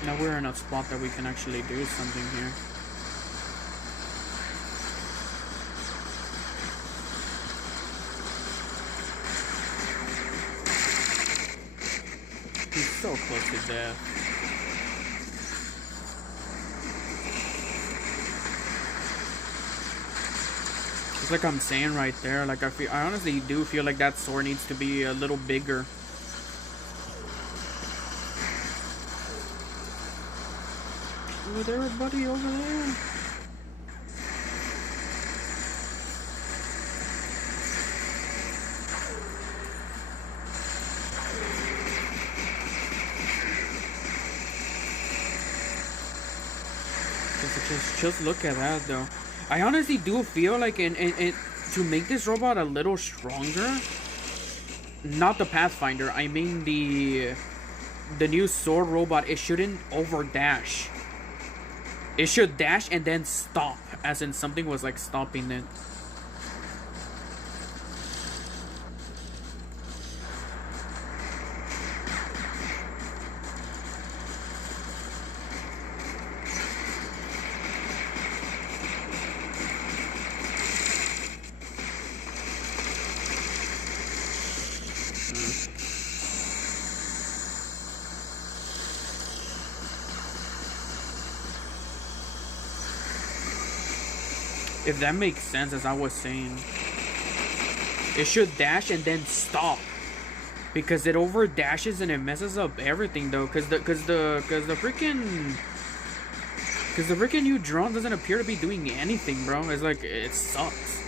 Now we're in a spot that we can actually do something here. He's so close to death. It's like I'm saying right there, like I honestly do feel like that sword needs to be a little bigger. With everybody over there. Just look at that though. I honestly do feel like to make this robot a little stronger, not the Pathfinder, I mean the new sword robot, it shouldn't over dash. It should dash and then stop, as in something was like stopping it. If that makes sense, as I was saying, it should dash and then stop, because it over dashes and it messes up everything though. Cause the freaking new drone doesn't appear to be doing anything, bro. It's like it sucks.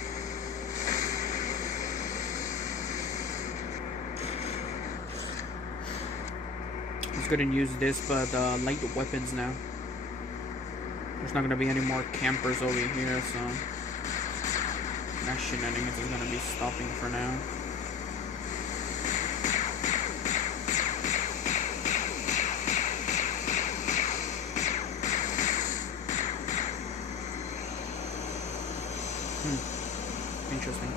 Let's go ahead and use this, but light weapons now. There's not gonna be any more campers over here, so that shenanigans is gonna be stopping for now. Interesting.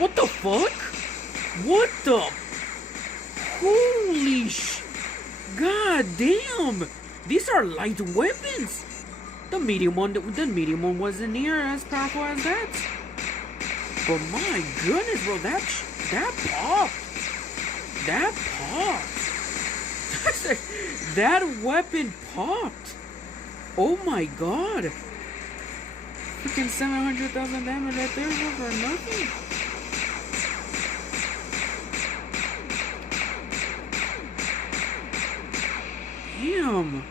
What the fuck? What the? Holy god damn! These are light weapons. The medium one wasn't near as powerful as that. But my goodness, bro, that popped. That popped. That weapon popped. Oh my god. Freaking 700,000 damage right there for nothing. Damn.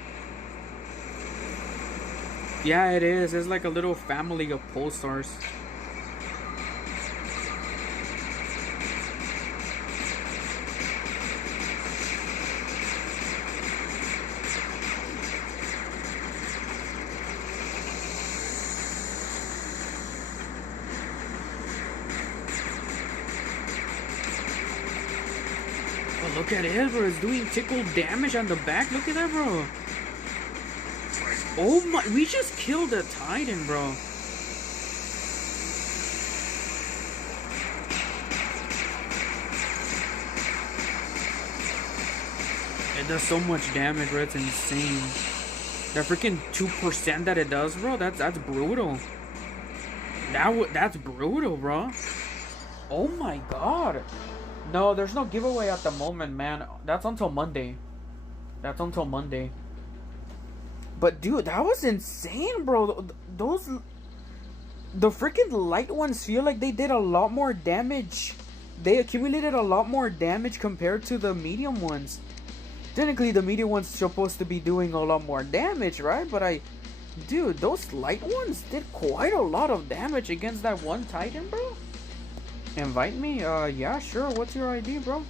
Yeah, it is. It's like a little family of pulsars. Look at it, bro. It's doing tickle damage on the back. Look at that, bro. Oh my. We just killed a Titan, bro. It does so much damage, bro. It's insane. That freaking 2% that it does, bro. That's brutal. That's brutal, bro. Oh my god. No, there's no giveaway at the moment, man. That's until Monday. That's until Monday. But dude, that was insane, bro. The freaking light ones feel like they did a lot more damage. They accumulated a lot more damage compared to the medium ones. Technically, the medium ones supposed to be doing a lot more damage, right? But dude, those light ones did quite a lot of damage against that one Titan, bro. Invite me? Yeah, sure. What's your ID, bro?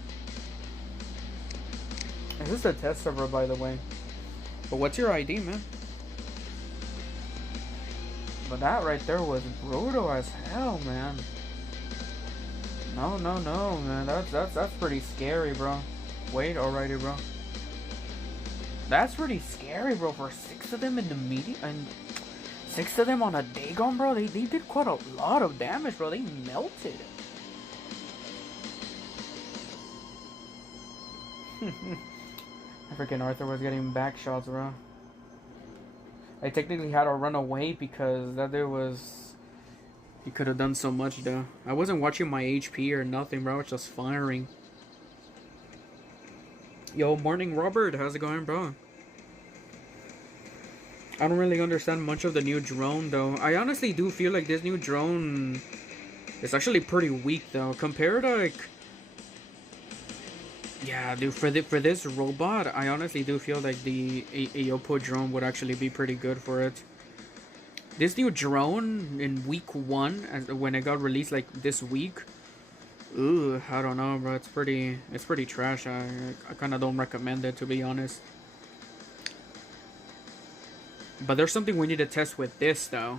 This is a test server, by the way. But what's your ID, man? But that right there was brutal as hell, man. No, man. That's pretty scary, bro. Wait, alrighty, bro. That's pretty scary, bro. For 6 of them in the media and 6 of them on a Dagon, bro. They did quite a lot of damage, bro. They melted. Freaking Arthur was getting back shots, bro. I technically had to run away because that dude was... He could have done so much, though. I wasn't watching my HP or nothing, bro. I was just firing. Yo, morning, Robert. How's it going, bro? I don't really understand much of the new drone, though. I honestly do feel like this new drone is actually pretty weak, though. Compared to, like... Yeah, dude, for this robot, I honestly do feel like the Ayopo drone would actually be pretty good for it. This new drone in week 1, when it got released like this week, ooh, I don't know, bro. It's pretty trash. I kind of don't recommend it, to be honest. But there's something we need to test with this, though.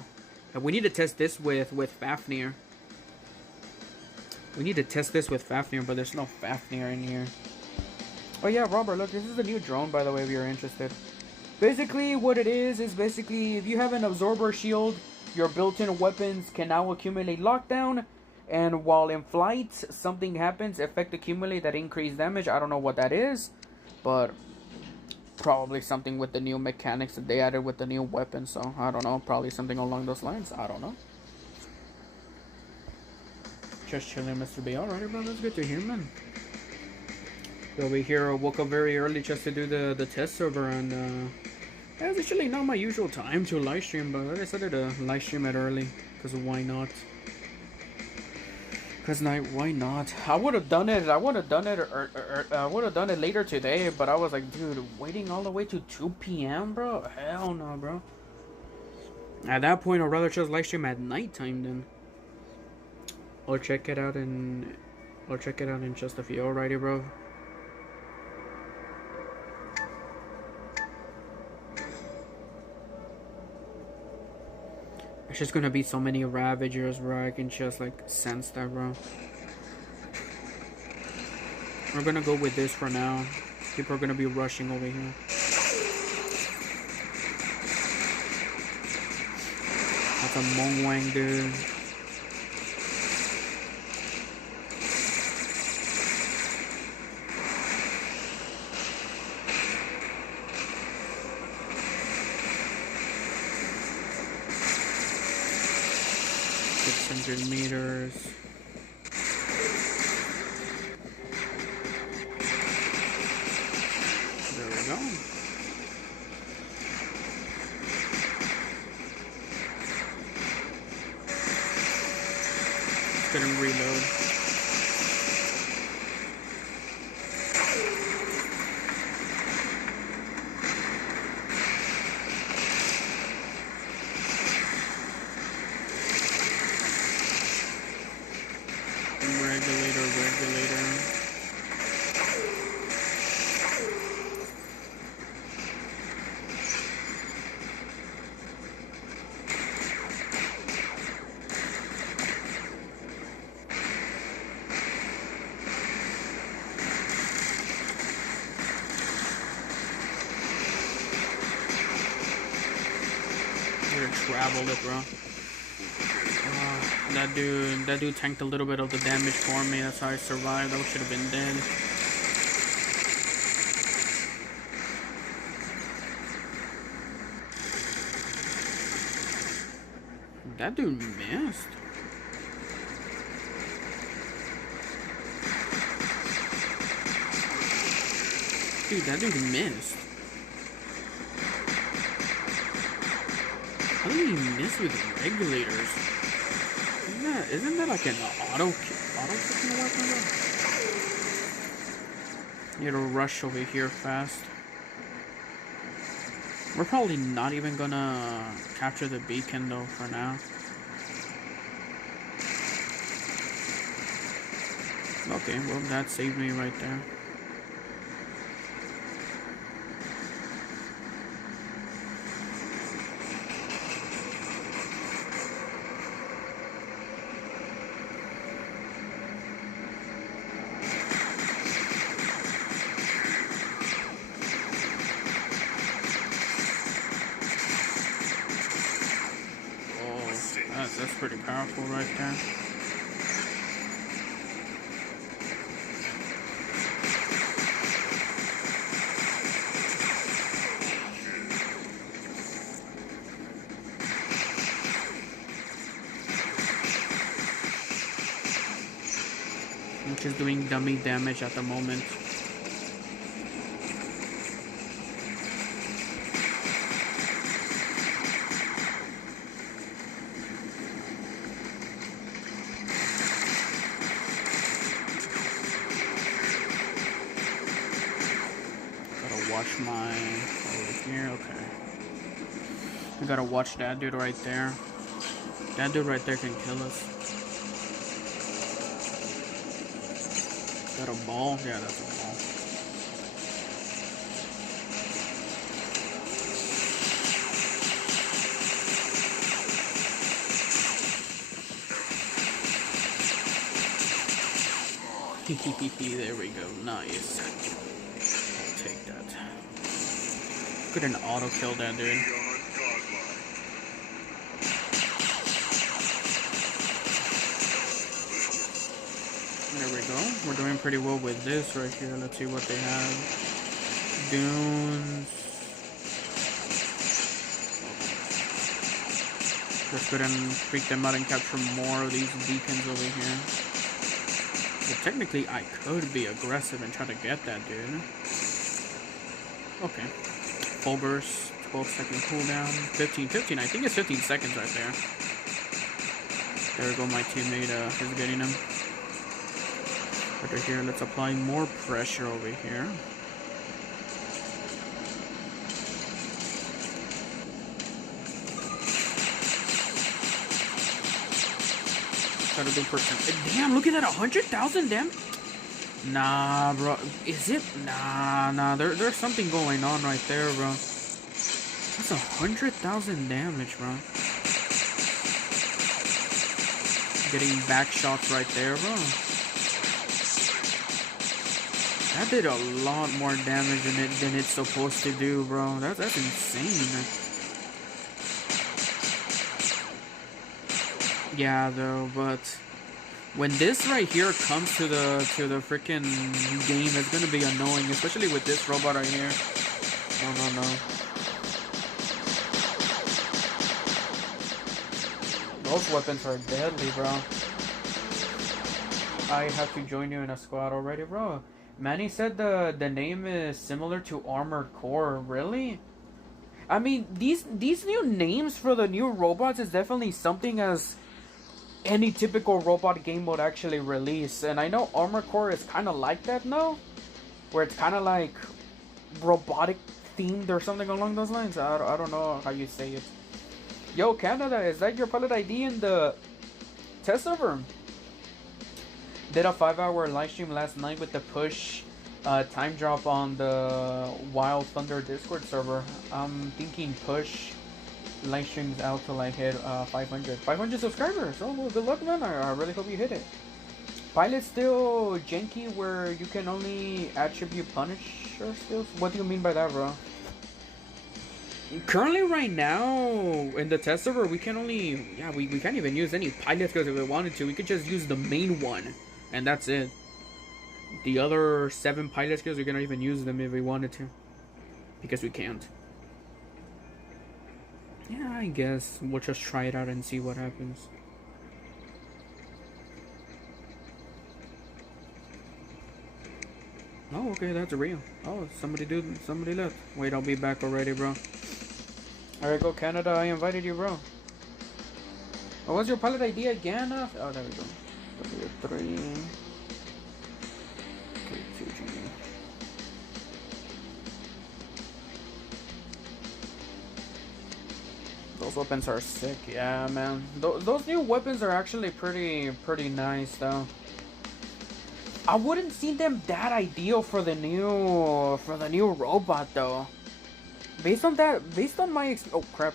We need to test this with Fafnir. We need to test this with Fafnir, but there's no Fafnir in here. Oh yeah, Robert, look, this is the new drone, by the way, if you're interested. Basically, what it is basically, if you have an absorber shield, your built-in weapons can now accumulate lockdown, and while in flight, something happens, effect accumulate that increase damage. I don't know what that is, but probably something with the new mechanics that they added with the new weapon, so I don't know, probably something along those lines, I don't know. Just chilling, Mr. B. Alright, bro, that's good to hear, man. Over here, I woke up very early just to do the test server, and it's actually not my usual time to live stream, but I decided to live stream it early, because why not? Why not? I would have done it later today, but I was like, dude, waiting all the way to 2 p.m., bro? Hell no, bro. At that point, I'd rather just live stream at nighttime then. I'll check it out in just a few. Alrighty, bro. There's just gonna be so many Ravagers, bro. I can just like sense that, bro. We're gonna go with this for now. People are gonna be rushing over here. That's a Mongwang, dude. Meters. There we go. Let's get him reload. Traveled it, bro. That dude tanked a little bit of the damage for me. That's how I survived. I should have been dead. That dude missed. Dude, that dude missed. How did he miss with regulators? Isn't that like an auto kicking weapon? You had to rush over here fast. We're probably not even gonna capture the beacon though for now. Okay, well, that saved me right there. That's pretty powerful right there. I'm just doing dummy damage at the moment. Watch my over here. Okay, we gotta watch that dude right there. That dude right there can kill us. Is that a ball? Yeah, that's a ball. There we go. Nice. Take that. Couldn't auto kill that dude. There we go. We're doing pretty well with this right here. Let's see what they have. Dunes. Let's go ahead and freak them out and capture more of these beacons over here. But technically, I could be aggressive and try to get that dude. Okay. Full burst, 12-second cooldown, 15, I think it's 15 seconds right there. There we go, my teammate is getting him. Over here, let's apply more pressure over here. Try to do percent. Damn, look at that, 100,000 damage. Nah, bro. Is it? Nah. There's something going on right there, bro. That's 100,000 damage, bro. Getting back shots right there, bro. That did a lot more damage than it's supposed to do, bro. That's insane. Yeah, though, but when this right here comes to the freaking game, it's gonna be annoying, especially with this robot right here. No. Those weapons are deadly, bro. I have to join you in a squad already, bro. Manny said the name is similar to Armored Core. Really? I mean, these new names for the new robots is definitely something as any typical robot game would actually release. And I know Armored Core is kind of like that now, where it's kind of like robotic themed or something along those lines. I don't know how you say it. Yo, Canada, is that your pilot ID in the test server? Did a 5-hour live stream last night with the push time drop on the Wild Thunder Discord server. I'm thinking push live streams out till I hit 500 subscribers. Oh, well, good luck, man. I really hope you hit it. Pilot still janky where you can only attribute Punisher skills? What do you mean by that, bro? Currently, right now, in the test server, we can only... Yeah, we can't even use any pilot skills if we wanted to. We could just use the main one, and that's it. The other 7 pilot skills, we cannot even use them if we wanted to. Because we can't. Yeah, I guess we'll just try it out and see what happens. Oh, okay, that's real. Oh, somebody left. Wait, I'll be back already, bro. Alright, go Canada, I invited you, bro. What was your pilot ID again? Oh, there we go. W3. Okay, 2G. Those weapons are sick, yeah, man. Those new weapons are actually pretty nice, though. I wouldn't see them that ideal for the new robot though. Based on my oh crap.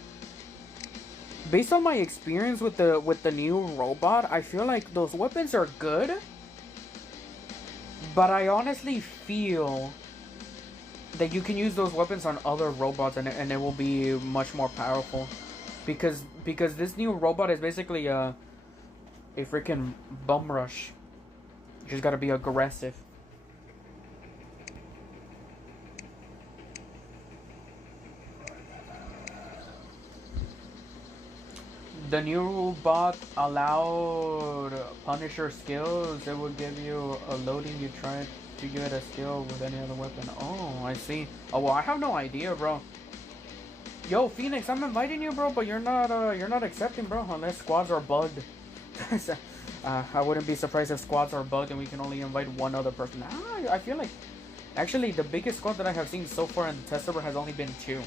Based on my experience with the new robot, I feel like those weapons are good. But I honestly feel that you can use those weapons on other robots and it will be much more powerful. Because this new robot is basically a freaking bum rush. You just gotta be aggressive. The new bot allowed Punisher skills. It will give you a loading. You try to give it a skill with any other weapon. Oh, I see. Oh well, I have no idea, bro. Yo, Phoenix, I'm inviting you, bro, but you're not accepting, bro, unless squads are bugged. I wouldn't be surprised if squads are bugged and we can only invite one other person. I feel like, actually, the biggest squad that I have seen so far in the test server has only been 2.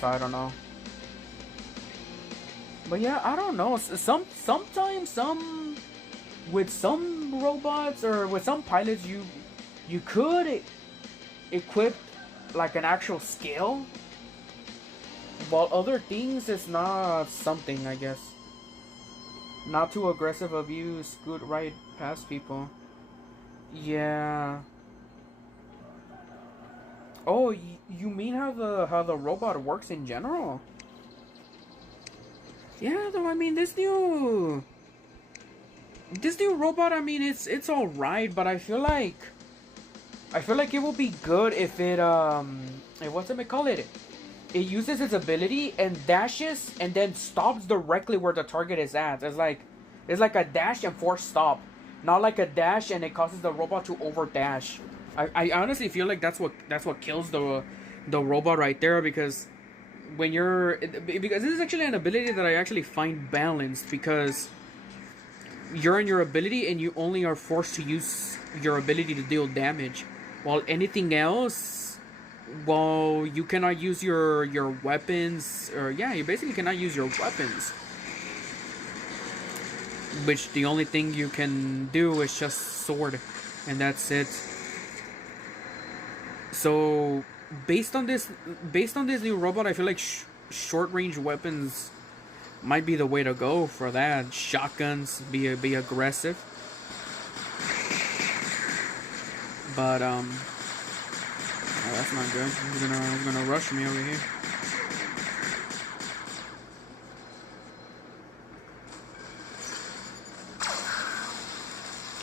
So I don't know. But yeah, I don't know. Sometimes with some robots or with some pilots, you could equip like an actual skill, while other things is not something, I guess. Not too aggressive of you, scoot right past people. Yeah. Oh, you mean how the robot works in general? Yeah, though, I mean this new robot, I mean it's all right, but I feel like it will be good if it what's it call it? It uses its ability and dashes and then stops directly where the target is at. It's like a dash and force stop, not like a dash and it causes the robot to over dash. I honestly feel like that's what kills the robot right there, because because this is actually an ability that I actually find balanced, because you're in your ability and you only are forced to use your ability to deal damage, while anything else, well, you cannot use your weapons, or yeah, you basically cannot use your weapons, which the only thing you can do is just sword, and that's it. So based on this new robot, I feel like short range weapons might be the way to go for that. Shotguns, be aggressive. But oh, that's not good. He's gonna rush me over here.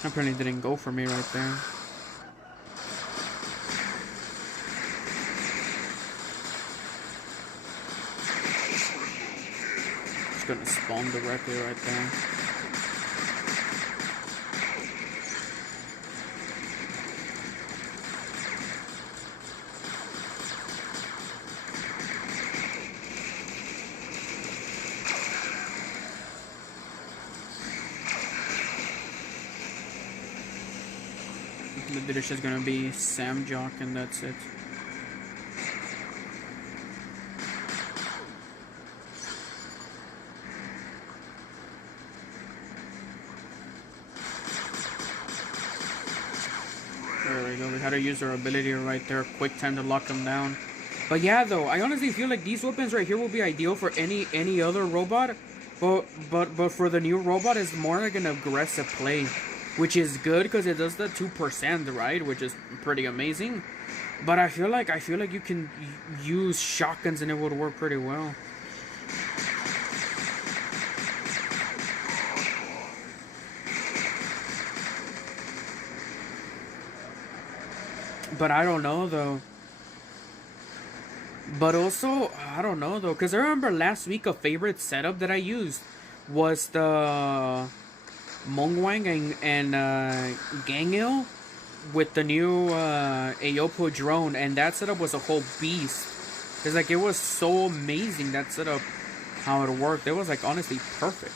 Apparently didn't go for me right there. It's gonna spawn directly right there. The dish is gonna be Sam Jock, and that's it. There we go. We had to use our ability right there. Quick time to lock them down. But yeah, though, I honestly feel like these weapons right here will be ideal for any other robot. But for the new robot, it's more like an aggressive play, which is good because it does the 2%, right? Which is pretty amazing. But I feel like you can use shotguns and it would work pretty well. But I don't know though. But also, I don't know though, because I remember last week a favorite setup that I used was the Mongwang and Gangil with the new Aopo drone, and that setup was a whole beast. It's like, it was so amazing, that setup, how it worked. It was like honestly perfect.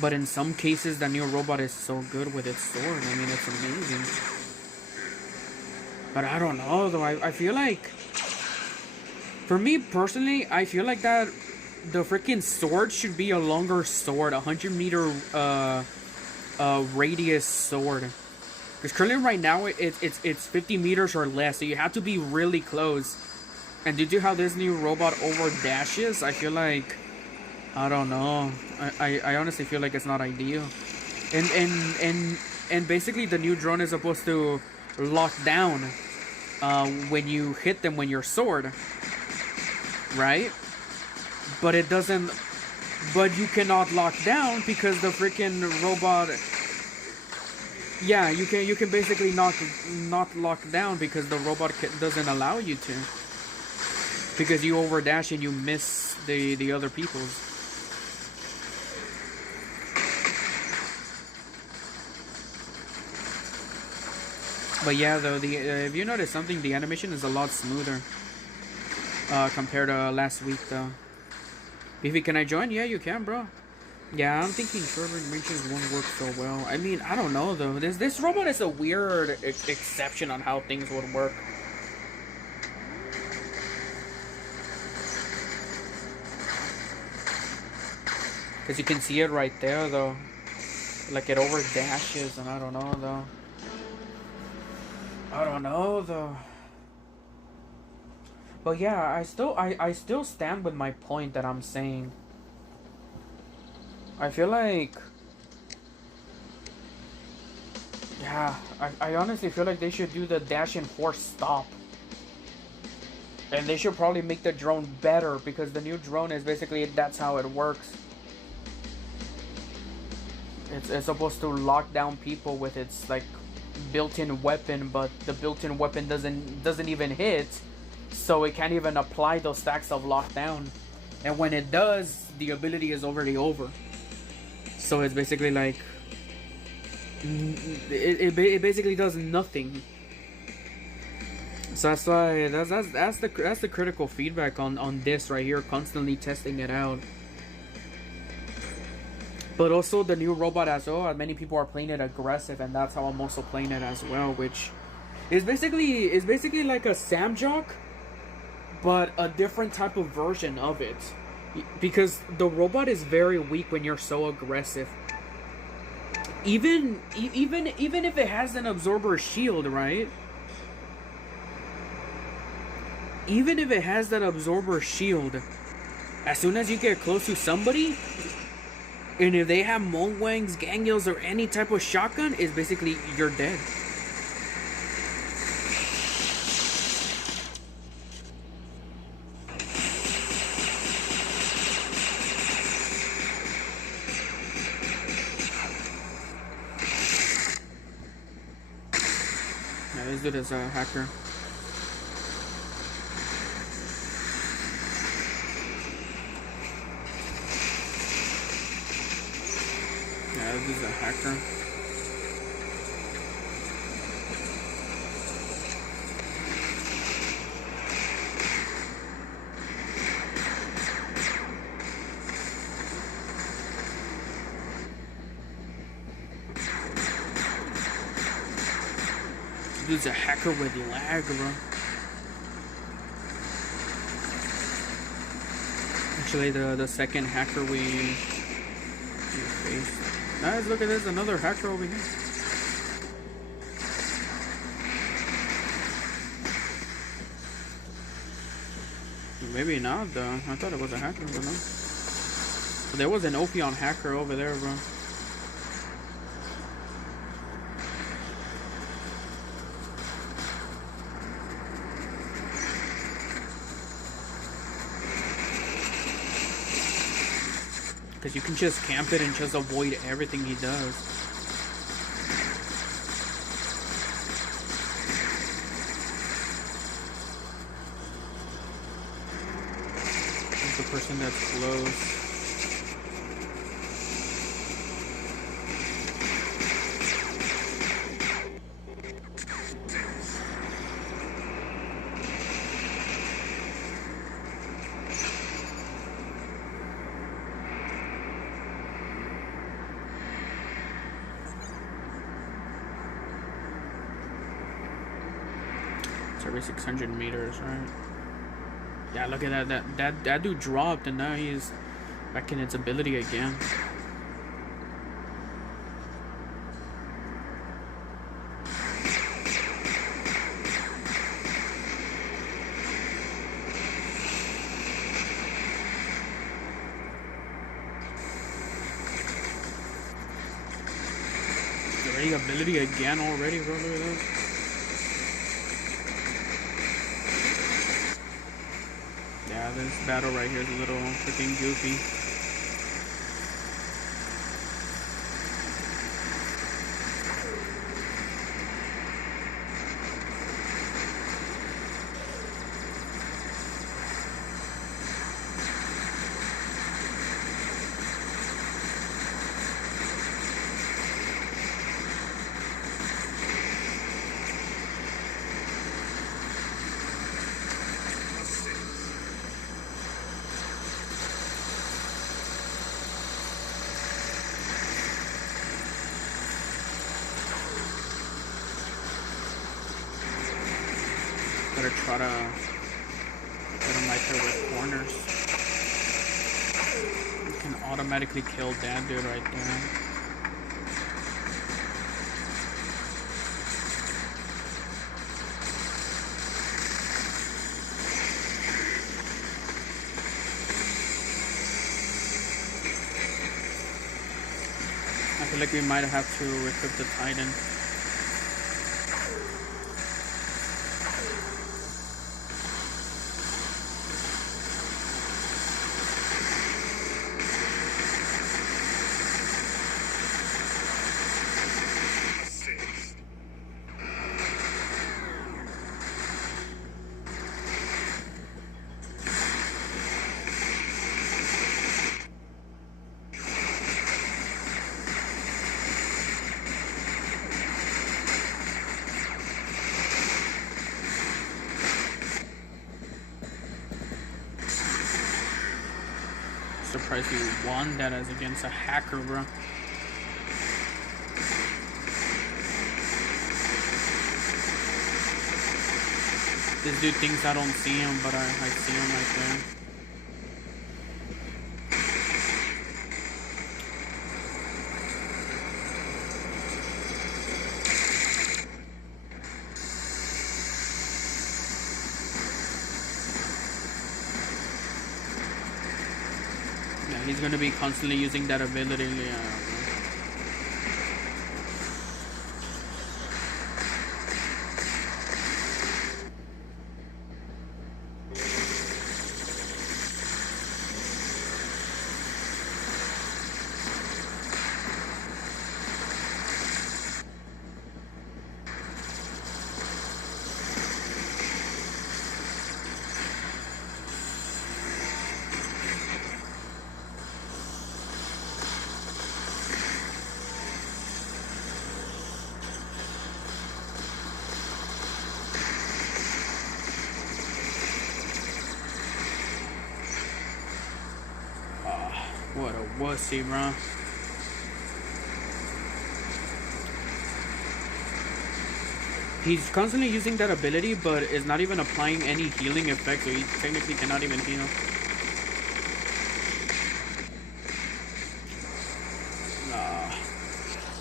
But in some cases, the new robot is so good with its sword. I mean, it's amazing. But I don't know, though. I feel like... For me, personally, I feel like that the freaking sword should be a longer sword. 100-meter radius sword. Because currently right now, it's 50 meters or less. So you have to be really close. And due to how this new robot over dashes, I feel like... I don't know. I honestly feel like it's not ideal. And basically the new drone is supposed to lock down when you hit them with your sword. Right? But it doesn't... But you cannot lock down because the freaking robot... Yeah, you can basically not lock down because the robot doesn't allow you to. Because you overdash and you miss the other people's. But yeah, though, if you notice something, the animation is a lot smoother compared to last week, though. Beefy, can I join? Yeah, you can, bro. Yeah, I'm thinking fervent reaches won't work so well. I mean, I don't know, though. This robot is a weird exception on how things would work. Because you can see it right there, though. Like, it over dashes, and I don't know, though. I don't know, though. But yeah, I still stand with my point that I'm saying. I feel like... Yeah, I honestly feel like they should do the dash and force stop. And they should probably make the drone better, because the new drone is basically, that's how it works. It's supposed to lock down people with its, like, built-in weapon, but the built-in weapon doesn't even hit, so it can't even apply those stacks of lockdown. And when it does, the ability is already over. So it's basically like it basically does nothing. So that's why that's the critical feedback on this right here. Constantly testing it out. But also the new robot as well. Many people are playing it aggressive, and that's how I'm also playing it as well. Which is basically like a Samjock, but a different type of version of it. Because the robot is very weak when you're so aggressive. Even if it has an absorber shield, right? Even if it has that absorber shield, as soon as you get close to somebody, and if they have Mongwangs, Gangyos, or any type of shotgun, it's basically you're dead. Yeah, this dude is a hacker. Yeah, this is a hacker. This is a hacker with lag, bro. Actually, the second hacker we faced. Guys, look at this, another hacker over here. Maybe not, though. I thought it was a hacker, but no. But there was an Ophion hacker over there, bro. Because you can just camp it and just avoid everything he does. That's the person that's close. once every 600 meters, right? Yeah, look at that dude dropped, and now he's back in its ability again. Ability again already, bro. Look at that. Yeah, this battle right here is a little freaking goofy. Better try to get him right there with corners. You can automatically kill that dude right there. I feel like we might have to equip the Titan. Surprised you won that as against a hacker, bro. This dude thinks I don't see him, but I see him right there. He's gonna be constantly using that ability. What a wussy, bro. He's constantly using that ability, but is not even applying any healing effect, so he technically cannot even heal.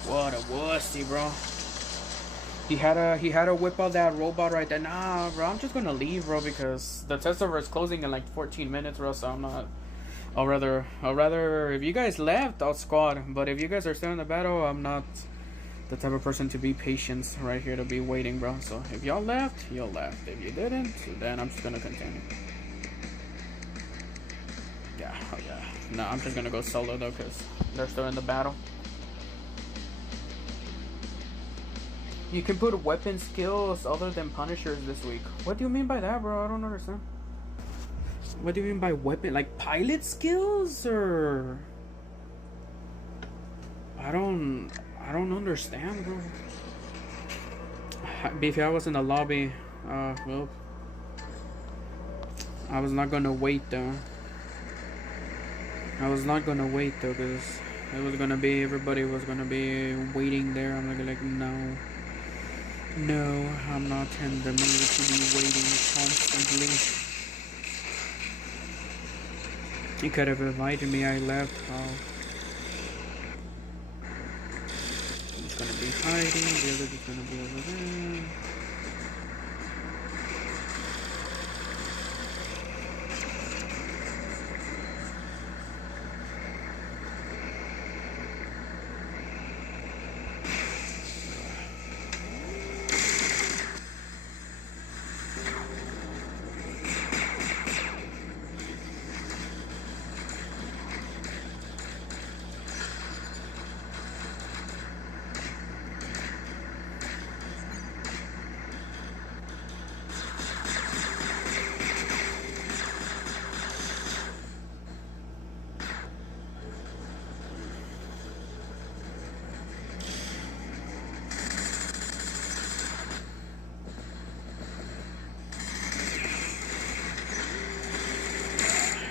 What a wussy, bro. He had to whip out that robot right there. Nah, bro, I'm just gonna leave, bro, because the test server is closing in like 14 minutes, bro, so I'm not... I'll rather, if you guys left, I'll squad. But if you guys are still in the battle, I'm not the type of person to be patient right here to be waiting, bro. So if y'all left, y'all left. If you didn't, then I'm just gonna continue. Yeah, oh yeah. No, I'm just gonna go solo though, because they're still in the battle. You can put weapon skills other than Punishers this week. What do you mean by that, bro? I don't understand. What do you mean by weapon? Like pilot skills, or I don't understand, bro. Beefy, I was in the lobby. Well, I was not gonna wait though. Because it was gonna be, everybody was gonna be waiting there. I'm gonna be like, no. No, I'm not in the mood to be waiting constantly. You could have invited me, I left. Oh. He's gonna be hiding, the other is gonna be over there.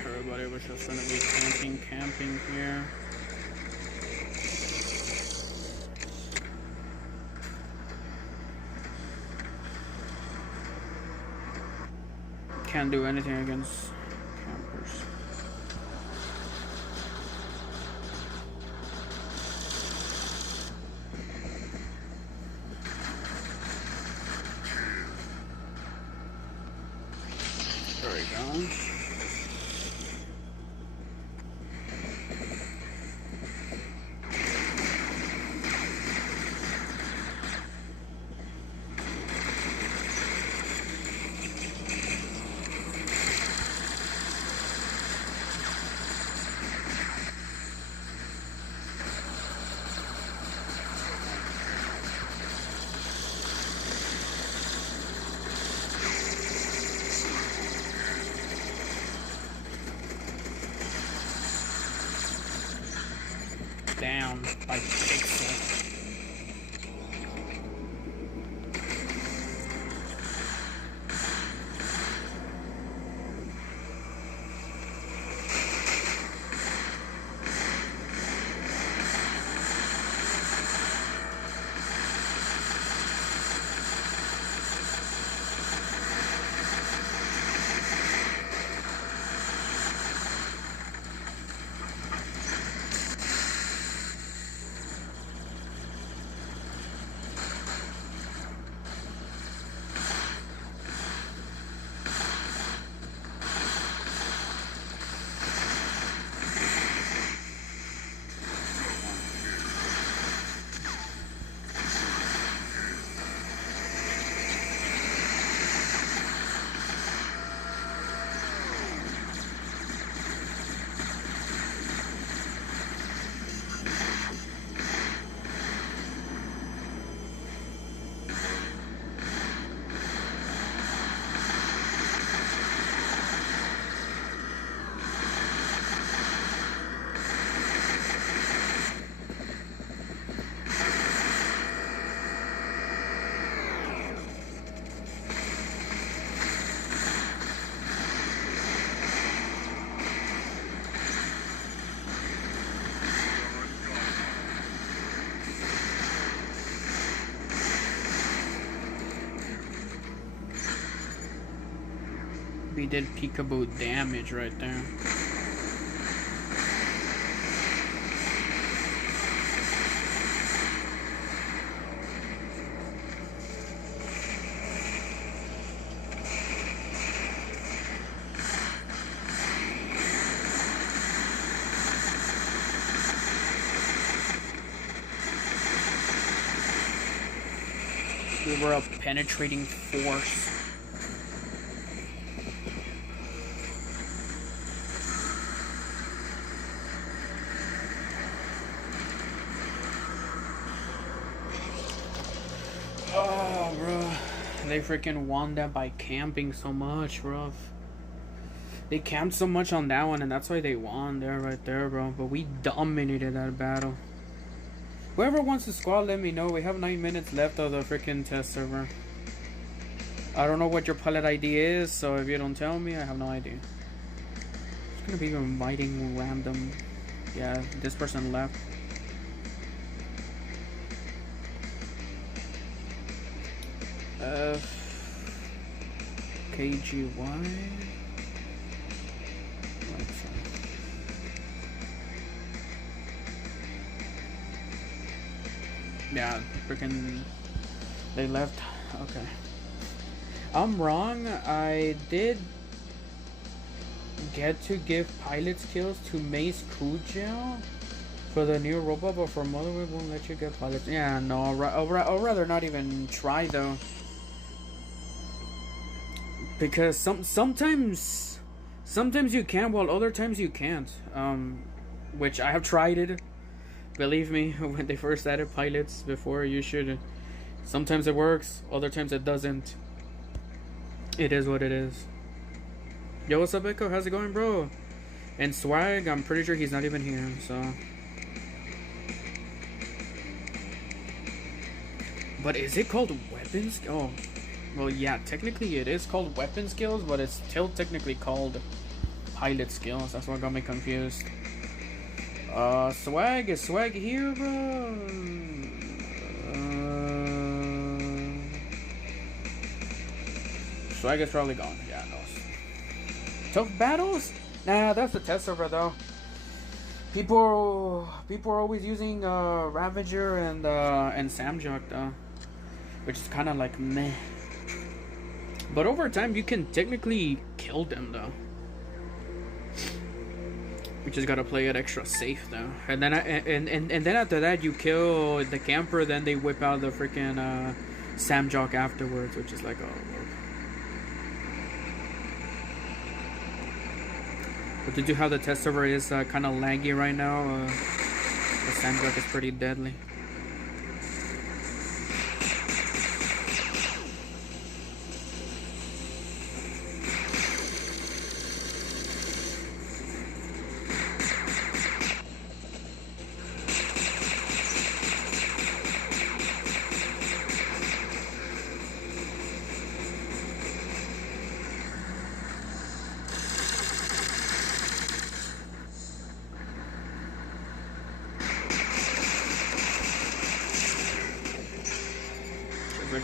Everybody was just gonna be camping here. Can't do anything against campers. There we go. Down by Pixel. We did peekaboo damage right there. We were a penetrating force. Oh, bro. They freaking won that by camping so much, bro. They camped so much on that one, and that's why they won there, right there, bro. But we dominated that battle. Whoever wants to squad, let me know. We have 9 minutes left of the freaking test server. I don't know what your pilot ID is, so if you don't tell me, I have no idea. It's gonna be inviting random. Yeah, this person left. KGY. Yeah, freaking. They left. Okay. I'm wrong. I did get to give pilot skills to Mace Kujal for the new robot, but for Motherway won't let you get pilots. Yeah, no, I'll rather not even try though, because sometimes you can, while other times you can't. Which I have tried it. Believe me, when they first added pilots before, you should. Sometimes it works, other times it doesn't. It is what it is. Yo, what's up, Echo? How's it going, bro? And Swag, I'm pretty sure he's not even here, so. But is it called weapon skills? Oh, well, yeah, technically it is called weapon skills, but it's still technically called pilot skills. That's what got me confused. Swag, is Swag here, bro? Swag is probably gone. Yeah, no. Tough battles? Nah, that's the test server though. People are always using Ravager and Samjuk though, which is kind of like meh. But over time, you can technically kill them though. We just gotta play it extra safe though. And then and then after that, you kill the camper. Then they whip out the freaking Samjuk afterwards, which is like oh. But did you have the test server is kind of laggy right now? The Samjuk is pretty deadly.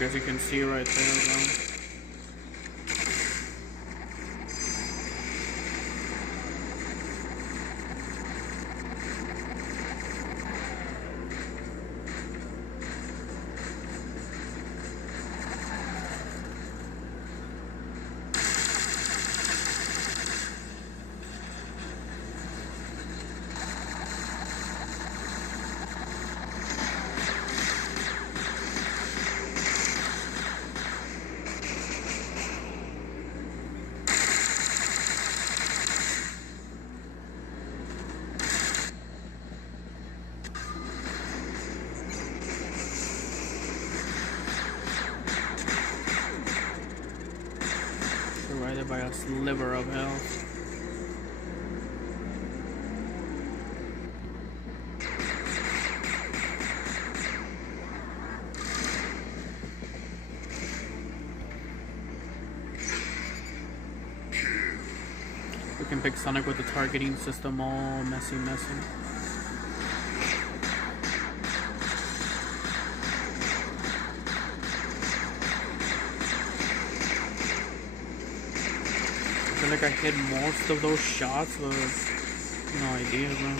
As you can see right there, though. By a sliver of health. We can pick Sonic with the targeting system all messy. I feel like I hit most of those shots, but no idea, bro.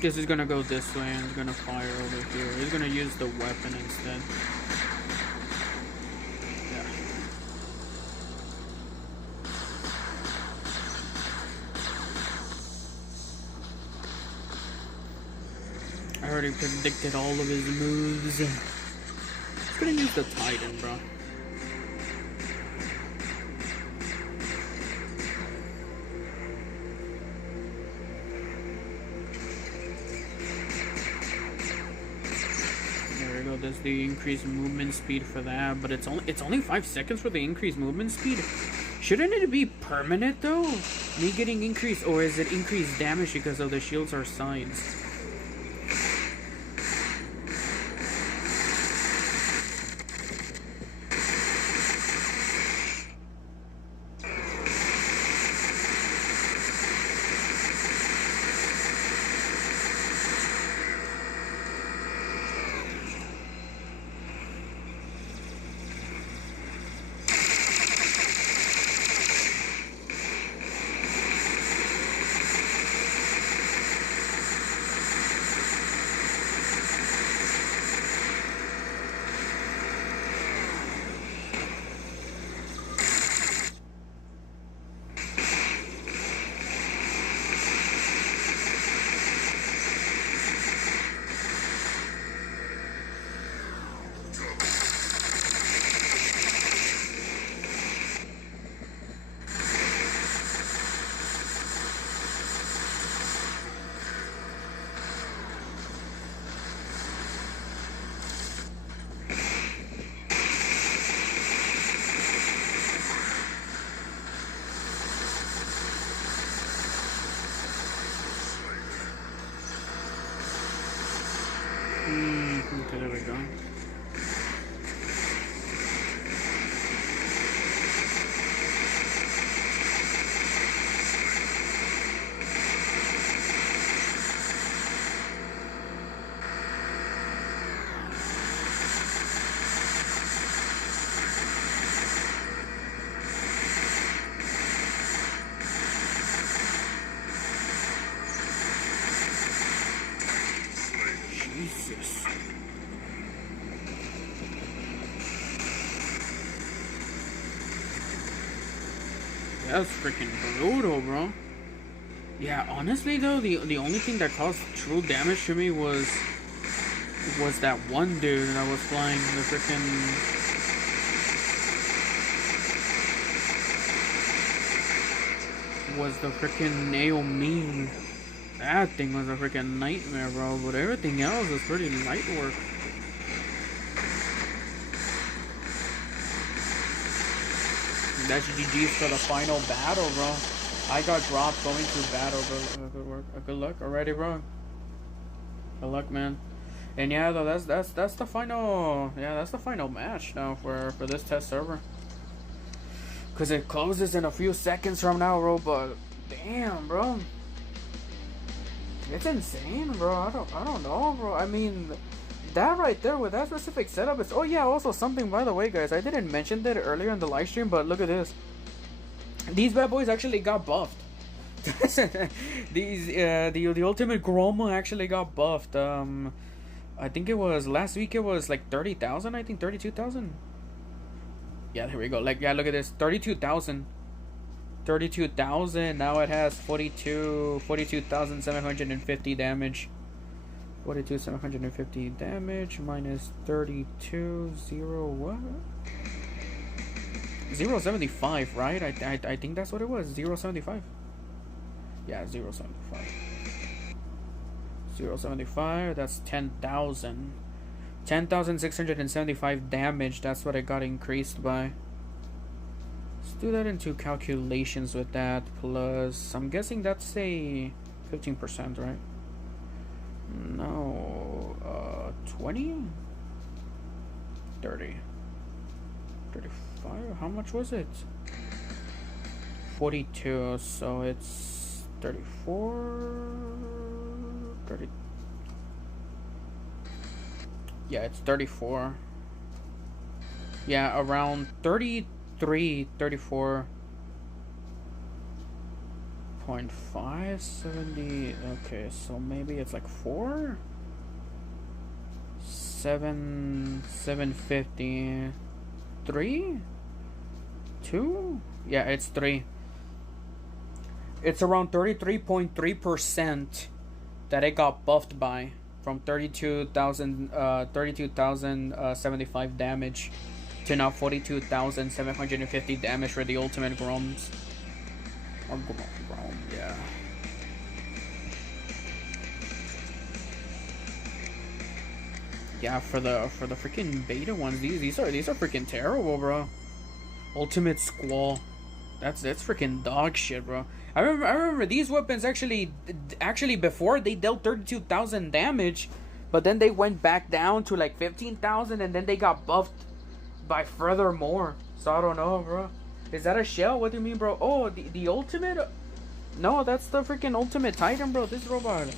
Guess he's gonna go this way and he's gonna fire over here. He's gonna use the weapon instead. I already predicted all of his moves. He's gonna use the Titan, bro. There we go. There's the increased movement speed for that, but it's only 5 seconds for the increased movement speed. Shouldn't it be permanent though? Me getting increased, or is it increased damage because of the shields or sides? Okay, there we go. Jesus. That's freaking brutal, bro. Yeah, honestly though, the only thing that caused true damage to me was that one dude that was flying the freaking. Was the freaking Naomi. That thing was a freaking nightmare, bro. But everything else was pretty light work. That's GG's for the final battle, bro. I got dropped going through battle, bro. Good work. Good luck. Alrighty, bro. Good luck, man. And yeah, though, that's the final. Yeah, that's the final match now for this test server. Cause it closes in a few seconds from now, bro. But damn, bro. It's insane, bro. I don't know, bro. I mean, that right there with that specific setup is. Oh yeah, also something by the way, guys. I didn't mention that earlier in the live stream, but look at this. These bad boys actually got buffed. The ultimate Grom actually got buffed. I think it was last week. It was like 30,000. I think 32,000. Yeah, here we go. Like, yeah, look at this. 32,000. 32,000. Now it has 42,750 damage. 42,750 damage minus 32, 0, what? 0.75, right? I think that's what it was. 0.75. Yeah, 0.75. 0.75. That's 10,000. 10,675 damage. That's what it got increased by. Let's do that into calculations with that. Plus, I'm guessing that's a 15%, right? No. 20? 30. 35? How much was it? 42. So it's 34. 30. Yeah, it's 34. Yeah, around 33, 34.5, 70. Okay, so maybe it's like 4? 750. 3? 2? Yeah, it's 3. It's around 33.3% that it got buffed by. From 32,075 damage to now 42,750 damage for the ultimate Groms. Or Grom, yeah. Yeah, for the freaking beta ones, these are freaking terrible, bro. Ultimate Squall. That's freaking dog shit, bro. I remember these weapons actually before they dealt 32,000 damage, but then they went back down to like 15,000, and then they got buffed by furthermore. So I don't know, bro. Is that a shell? What do you mean, bro? Oh, the ultimate? No, that's the freaking ultimate Titan, bro. This robot.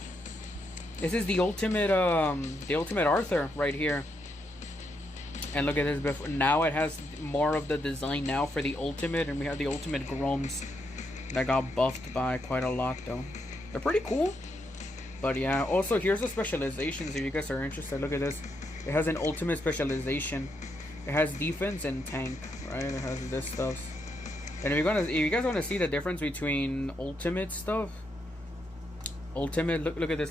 This is the ultimate Arthur right here. And look at this. Before now, it has more of the design now for the ultimate, and we have the ultimate Groms that got buffed by quite a lot, though. They're pretty cool. But yeah, also here's the specializations if you guys are interested. Look at this. It has an ultimate specialization. It has defense and tank, right? It has this stuff. And if you guys want to see the difference between ultimate stuff, ultimate, look at this.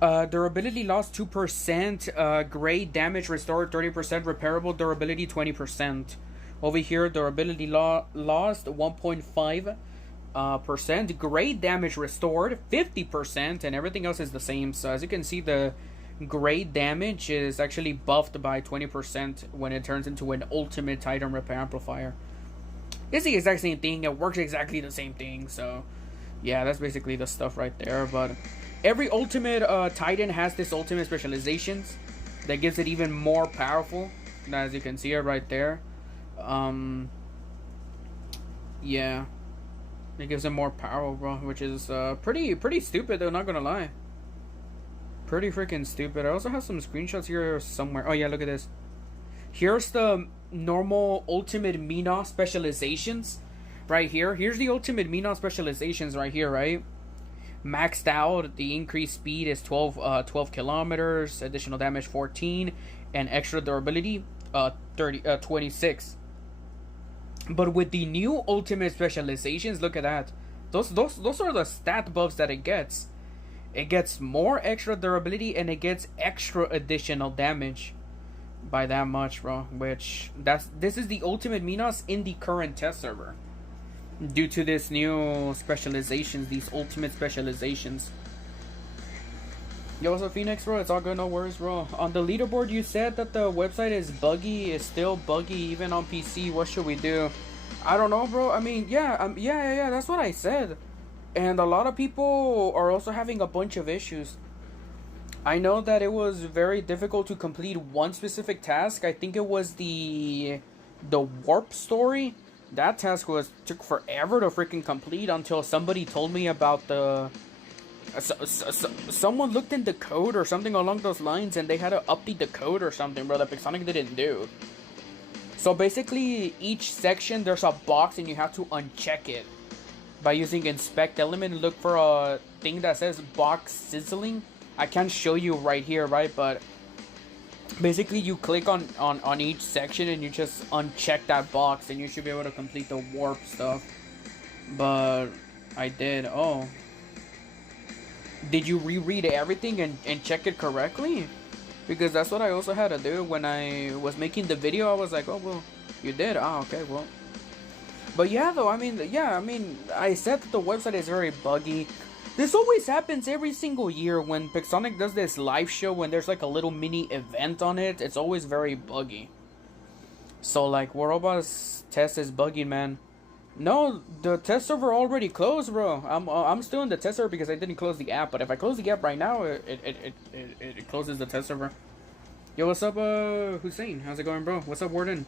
Durability lost 2%. Great damage restored 30%. Repairable durability 20%. Over here, durability lost 1.5%. Great damage restored 50%, and everything else is the same. So as you can see, the great damage is actually buffed by 20% when it turns into an ultimate Titan Repair Amplifier. It's the exact same thing. It works exactly the same thing. So yeah, that's basically the stuff right there. But Every ultimate Titan has this ultimate specializations that gives it even more powerful. As you can see it right there. Yeah, it gives it more power, bro, which is pretty stupid though, not gonna lie. Pretty freaking stupid. I also have some screenshots here somewhere. Oh yeah, look at this. Here's the normal ultimate Mina specializations right here. Here's the ultimate Mina specializations right here, right? Maxed out, the increased speed is 12 kilometers, additional damage 14, and extra durability 26. But with the new ultimate specializations, look at that. Those are the stat buffs that it gets. It gets more extra durability and it gets extra additional damage by that much, bro. Which this is the ultimate Minos in the current test server. Due to this new specializations, these ultimate specializations. Yo, what's up, Phoenix, bro? It's all good, no worries, bro. On the leaderboard, you said that the website is buggy. It's still buggy, even on PC. What should we do? I don't know, bro. I mean, yeah, yeah. That's what I said. And a lot of people are also having a bunch of issues. I know that it was very difficult to complete one specific task. I think it was the warp story. That task took forever to freaking complete until somebody told me about the... someone looked in the code or something along those lines and they had to update the code or something, bro, that PIXONIC didn't do. So basically, each section there's a box and you have to uncheck it by using inspect element and look for a thing that says box sizzling. I can't show you right here, right? But basically you click on each section and you just uncheck that box and you should be able to complete the warp stuff. But I did. Oh, did you reread everything and check it correctly? Because that's what I also had to do when I was making the video. I was like, oh, well, you did. Ah, okay, well. But yeah, though, I mean, I said that the website is very buggy. This always happens every single year when PIXONIC does this live show, when there's like a little mini event on it. It's always very buggy. So, like, Warobas test is buggy, man. No, the test server already closed, bro. I'm still in the test server because I didn't close the app. But if I close the app right now, it closes the test server. Yo, what's up, Hussein? How's it going, bro? What's up, Warden?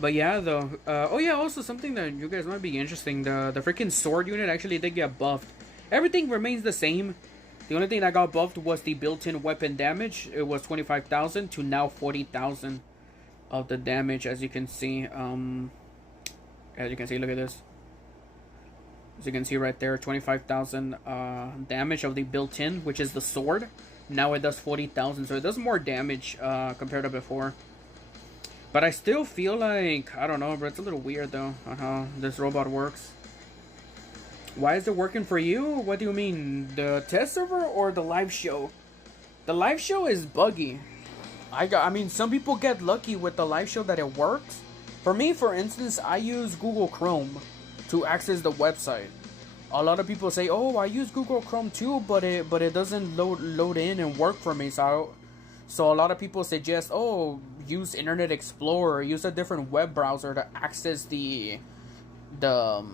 But yeah, though. Oh yeah, also something that you guys might be interesting. The freaking sword unit actually did get buffed. Everything remains the same. The only thing that got buffed was the built-in weapon damage. It was 25,000 to now 40,000 of the damage, as you can see. As you can see, look at this. As you can see right there, 25,000 damage of the built-in, which is the sword. Now it does 40,000, so it does more damage compared to before. But I still feel like, I don't know, but it's a little weird though on how this robot works. Why is it working for you? What do you mean? The test server or the live show? The live show is buggy. I mean, some people get lucky with the live show that it works. For me, for instance, I use Google Chrome to access the website. A lot of people say, oh, I use Google Chrome too, but it doesn't load in and work for me. So a lot of people suggest, oh, use Internet Explorer, use a different web browser to access the live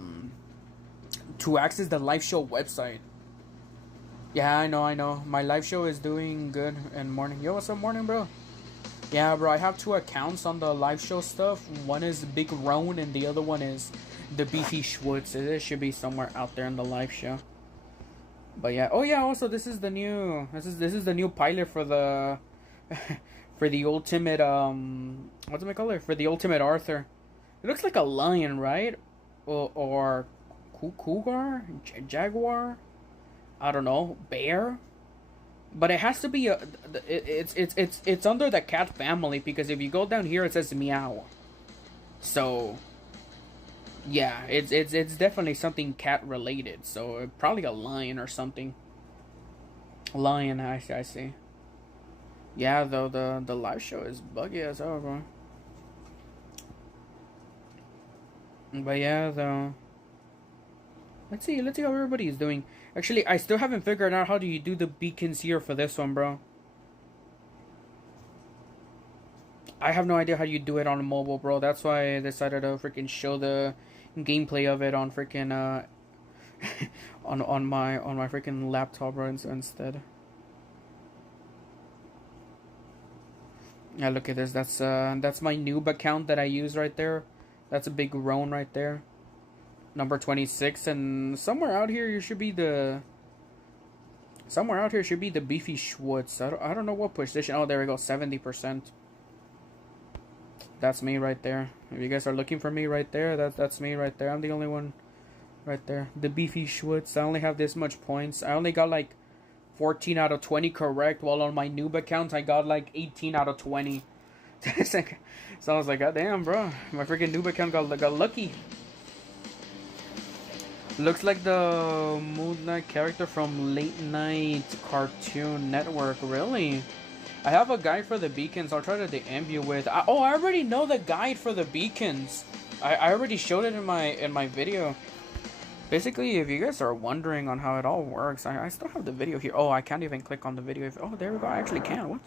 show website. Yeah, I know. My live show is doing good and morning. Yo, what's up, morning, bro? Yeah, bro, I have 2 accounts on the live show stuff. One is Big Roan and the other one is the Beefy Schwutz. It should be somewhere out there in the live show. But yeah, oh yeah, also this is the new pilot for the for the ultimate what's it called? For the ultimate Arthur. It looks like a lion, right? Or cougar, jaguar. I don't know, bear. But it has to be it's under the cat family, because if you go down here it says meow. So yeah, it's definitely something cat related. So probably a lion or something. Lion, I see. Yeah, though the live show is buggy as hell, bro. But yeah, though. Let's see how everybody is doing. Actually, I still haven't figured out how do you do the beacons here for this one, bro. I have no idea how you do it on mobile, bro. That's why I decided to freaking show the gameplay of it on freaking on my freaking laptop instead. Yeah, look at this. That's my noob account that I use right there. That's a big roan right there. Number 26, and somewhere out here should be the Beefy Schwartz. I don't know what position. Oh, there we go. 70%. That's me right there. If you guys are looking for me right there, that's me right there. I'm the only one right there. The Beefy Schwartz. I only have this much points. I only got like 14 out of 20 correct, while on my noob account I got like 18 out of 20. So I was like, God damn, bro. My freaking noob account got lucky. Looks like the Moon Knight character from Late Night Cartoon Network. Really? I have a guide for the beacons. I'll try to DM you with. I already know the guide for the beacons. I already showed it in my video. Basically, if you guys are wondering on how it all works, I still have the video here. Oh, I can't even click on the video. Oh, there we go. I actually can. What?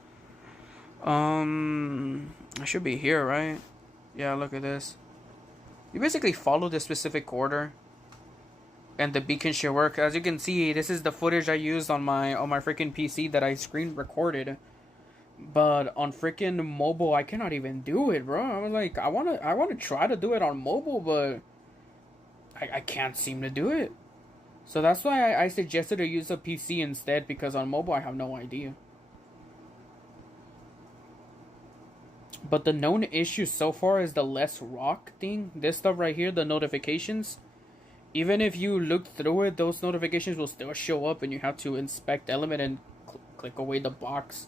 I should be here, right? Yeah, look at this. You basically follow the specific order, and the beacon should work. As you can see, this is the footage I used on my freaking PC that I screen recorded. But on freaking mobile, I cannot even do it, bro. I was like, I wanna try to do it on mobile, but I can't seem to do it. So that's why I suggested to use a PC instead, because on mobile I have no idea. But the known issue so far is the less rock thing. This stuff right here, the notifications. Even if you look through it, those notifications will still show up, and you have to inspect element and click away the box.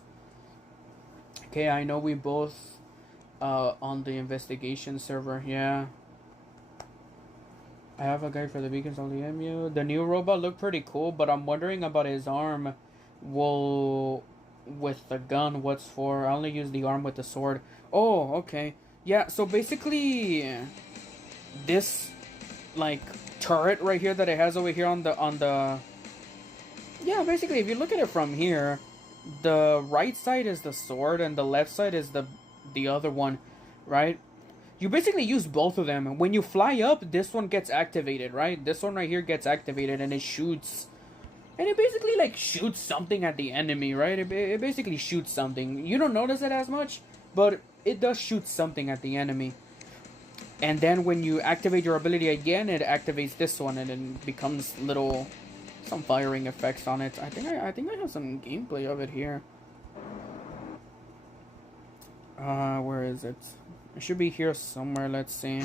Okay, I know we both on the investigation server. Yeah. I have a guide for the beacons on the MU. The new robot looked pretty cool, but I'm wondering about his arm. Well, with the gun, what's for? I only use the arm with the sword. Oh, okay. Yeah, so basically, this, like, turret right here that it has over here on the... Yeah, basically, if you look at it from here, the right side is the sword, and the left side is the other one, right? You basically use both of them. When you fly up, this one gets activated, right? This one right here gets activated, and it shoots. And it basically, like, shoots something at the enemy, right? It basically shoots something. You don't notice it as much, but it does shoot something at the enemy. And then when you activate your ability again, it activates this one, and it becomes some firing effects on it. I think I have some gameplay of it here. Where is it? It should be here somewhere. Let's see.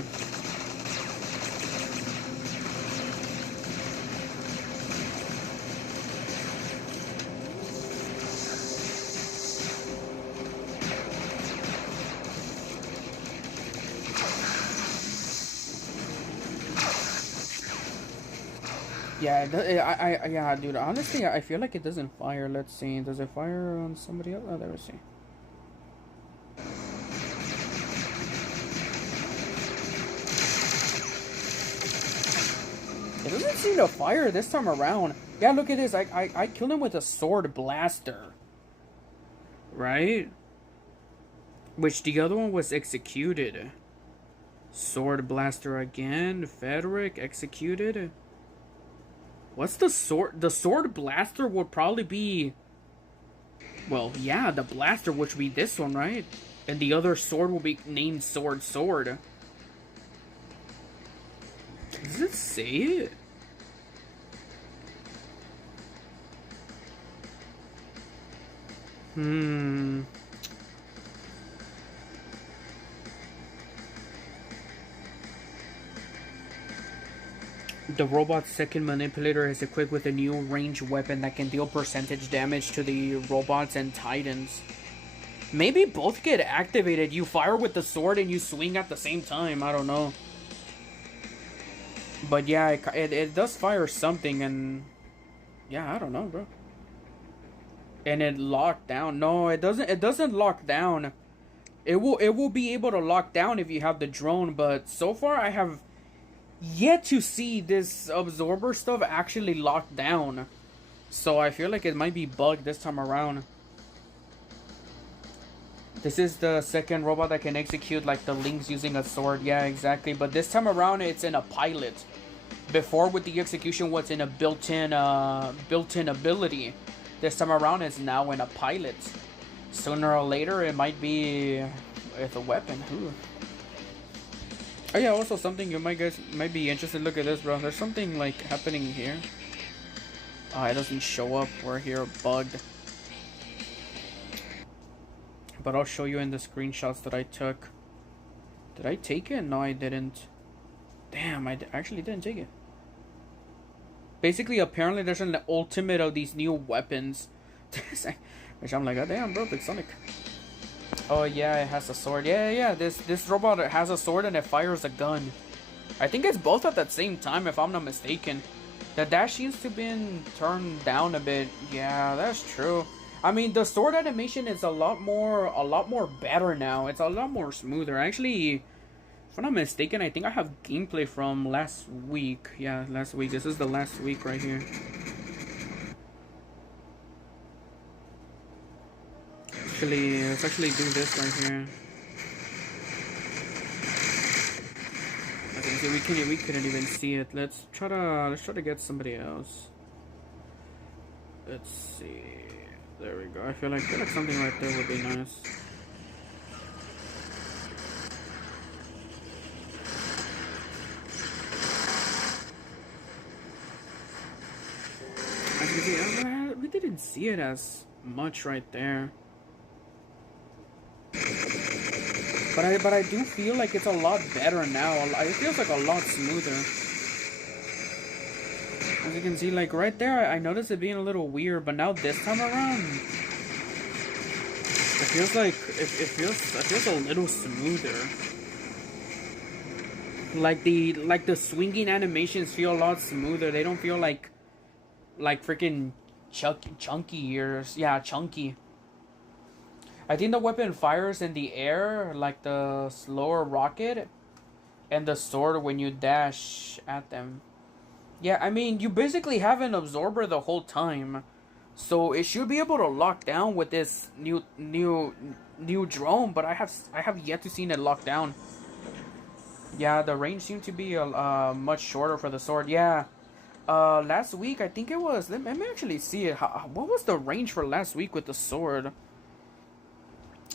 Yeah, yeah, dude. Honestly, I feel like it doesn't fire. Let's see. Does it fire on somebody else? Oh, there we see. It doesn't seem to fire this time around. Yeah, look at this. I killed him with a sword blaster. Right? Which the other one was executed. Sword blaster again. Frederick executed. What's the sword? The sword blaster would probably be... Well, yeah, the blaster, which would be this one, right? And the other sword will be named Sword. Does it say it? The robot's second manipulator is equipped with a new ranged weapon that can deal percentage damage to the robots and titans. Maybe both get activated. You fire with the sword and you swing at the same time. I don't know. But yeah, it does fire something, and yeah, I don't know, bro. And it locked down. No, it doesn't. It doesn't lock down. It will be able to lock down if you have the drone. But so far, I have yet to see this absorber stuff actually locked down. So I feel like it might be bugged this time around. This is the second robot that can execute like the links using a sword. Yeah, exactly. But this time around, it's in a pilot. Before with the execution was in a built-in ability. This time around it's now in a pilot. Sooner or later it might be with a weapon. Ooh. Oh yeah, also something you guys might be interested. Look at this, bro. There's something like happening here. Oh, it doesn't show up. We're here bugged. But I'll show you in the screenshots that I took. Did I take it? No, I didn't. Damn, I actually didn't take it. Basically, apparently there's an ultimate of these new weapons. Which I'm like, oh damn, bro, PIXONIC. Oh yeah, it has a sword. Yeah. This robot has a sword and it fires a gun. I think it's both at the same time, if I'm not mistaken. The dash seems to have been turned down a bit. Yeah, that's true. I mean, the sword animation is a lot more better now. It's a lot more smoother. Actually, if I'm not mistaken, I think I have gameplay from last week. Yeah, last week. This is the last week right here. Let's actually do this right here. Okay, we couldn't even see it. Let's try to get somebody else. Let's see. There we go. I feel like something right there would be nice. As you can see, we didn't see it as much right there. But I do feel like it's a lot better now. It feels like a lot smoother. As you can see, like right there, I noticed it being a little weird, but now this time around, it feels like it feels a little smoother. Like the swinging animations feel a lot smoother. They don't feel like freaking chunky or yeah, chunky. I think the weapon fires in the air like the slower rocket, and the sword when you dash at them. Yeah, I mean, you basically have an absorber the whole time, so it should be able to lock down with this new drone. But I have yet to see it lock down. Yeah, the range seemed to be much shorter for the sword. Yeah, last week I think it was. Let me actually see it. What was the range for last week with the sword?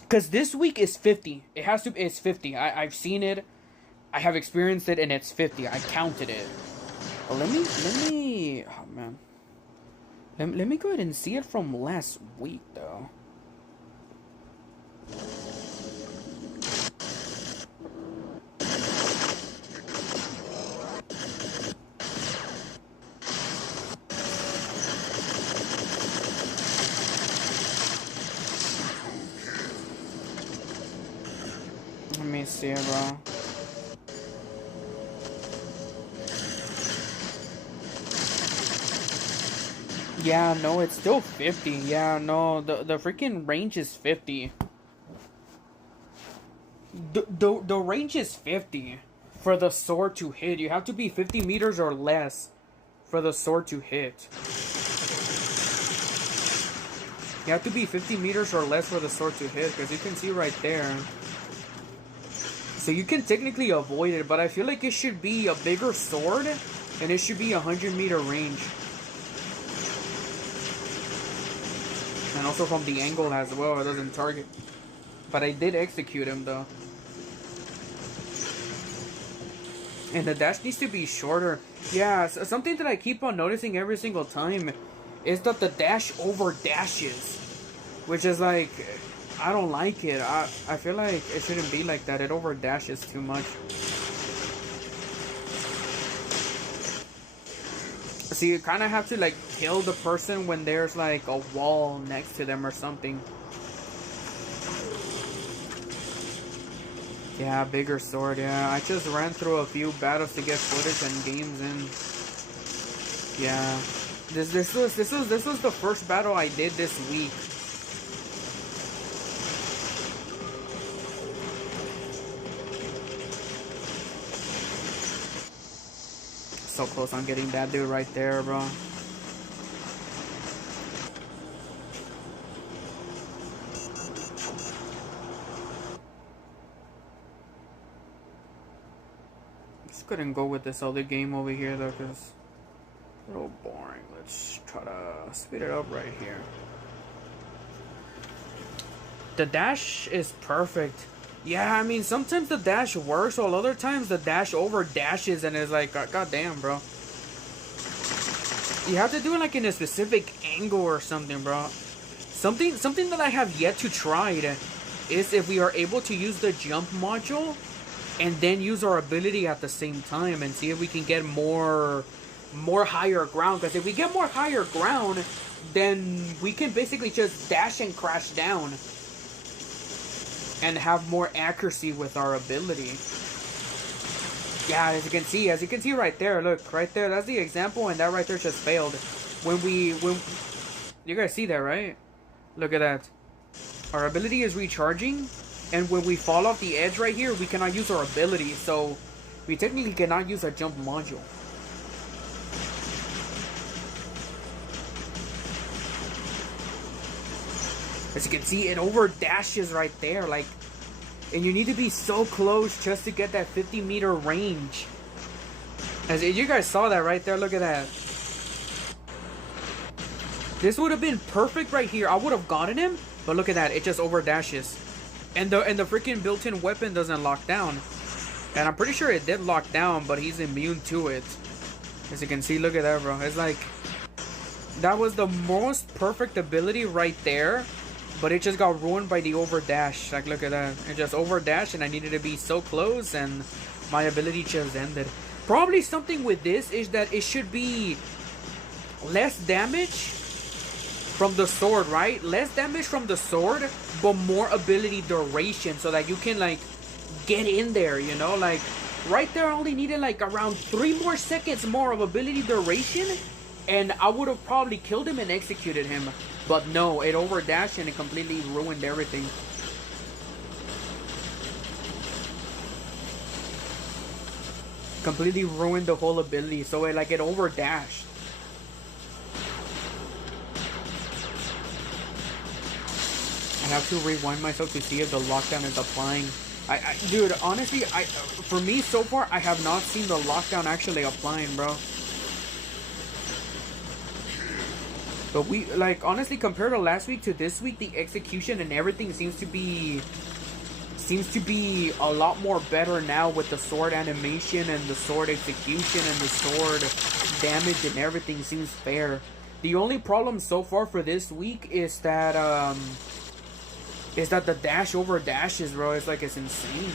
Because this week is 50. It has to. It's 50. I've seen it. I have experienced it, and it's 50. I counted it. But let me. Oh man. Let me go ahead and see it from last week though. Let me see, bro. Yeah, no, it's still 50. Yeah, no, the freaking range is 50. The range is 50 for the sword to hit. You have to be 50 meters or less for the sword to hit. You have to be 50 meters or less for the sword to hit, because you can see right there. So you can technically avoid it, but I feel like it should be a bigger sword, and it should be 100-meter range. And also from the angle as well, it doesn't target. But I did execute him though. And the dash needs to be shorter. Yeah, something that I keep on noticing every single time is that the dash over dashes. Which is like, I don't like it. I feel like it shouldn't be like that. It over dashes too much. So you kind of have to like kill the person when there's like a wall next to them or something. Yeah, bigger sword. Yeah, I just ran through a few battles to get footage and games in. Yeah, this was the first battle I did this week. So close on getting that dude right there, bro. go ahead and go with this other game over here though, because it's a little boring. Let's try to speed it up right here. The dash is perfect. Yeah, I mean, sometimes the dash works, while other times the dash over dashes and it's like, god damn, bro. You have to do it like in a specific angle or something, bro. Something that I have yet to try is if we are able to use the jump module and then use our ability at the same time and see if we can get more higher ground. Because if we get more higher ground, then we can basically just dash and crash down and have more accuracy with our ability. Yeah, as you can see right there, look, right there, that's the example, and that right there just failed. When you guys see that, right? Look at that. Our ability is recharging, and when we fall off the edge right here, we cannot use our ability, so we technically cannot use our jump module. As you can see, it over dashes right there, like, and you need to be so close just to get that 50-meter range. As you guys saw that right there, look at that. This would have been perfect right here. I would have gotten him, but look at that, it just over dashes. And the freaking built-in weapon doesn't lock down. And I'm pretty sure it did lock down, but he's immune to it. As you can see, look at that, bro. It's like, that was the most perfect ability right there. But it just got ruined by the overdash. Like, look at that. It just overdashed and I needed to be so close and my ability just ended. Probably something with this is that it should be less damage from the sword, right? Less damage from the sword, but more ability duration so that you can, like, get in there, you know? Like, right there I only needed, like, around 3 more seconds more of ability duration and I would have probably killed him and executed him. But no, it overdashed and it completely ruined everything. Completely ruined the whole ability. So it overdashed. I have to rewind myself to see if the lockdown is applying. Dude, honestly, for me so far, I have not seen the lockdown actually applying, bro. But we, like, honestly, compared to last week to this week, the execution and everything seems to be a lot more better now with the sword animation and the sword execution and the sword damage and everything seems fair. The only problem so far for this week is that the dash over dashes, bro. It's like, it's insane.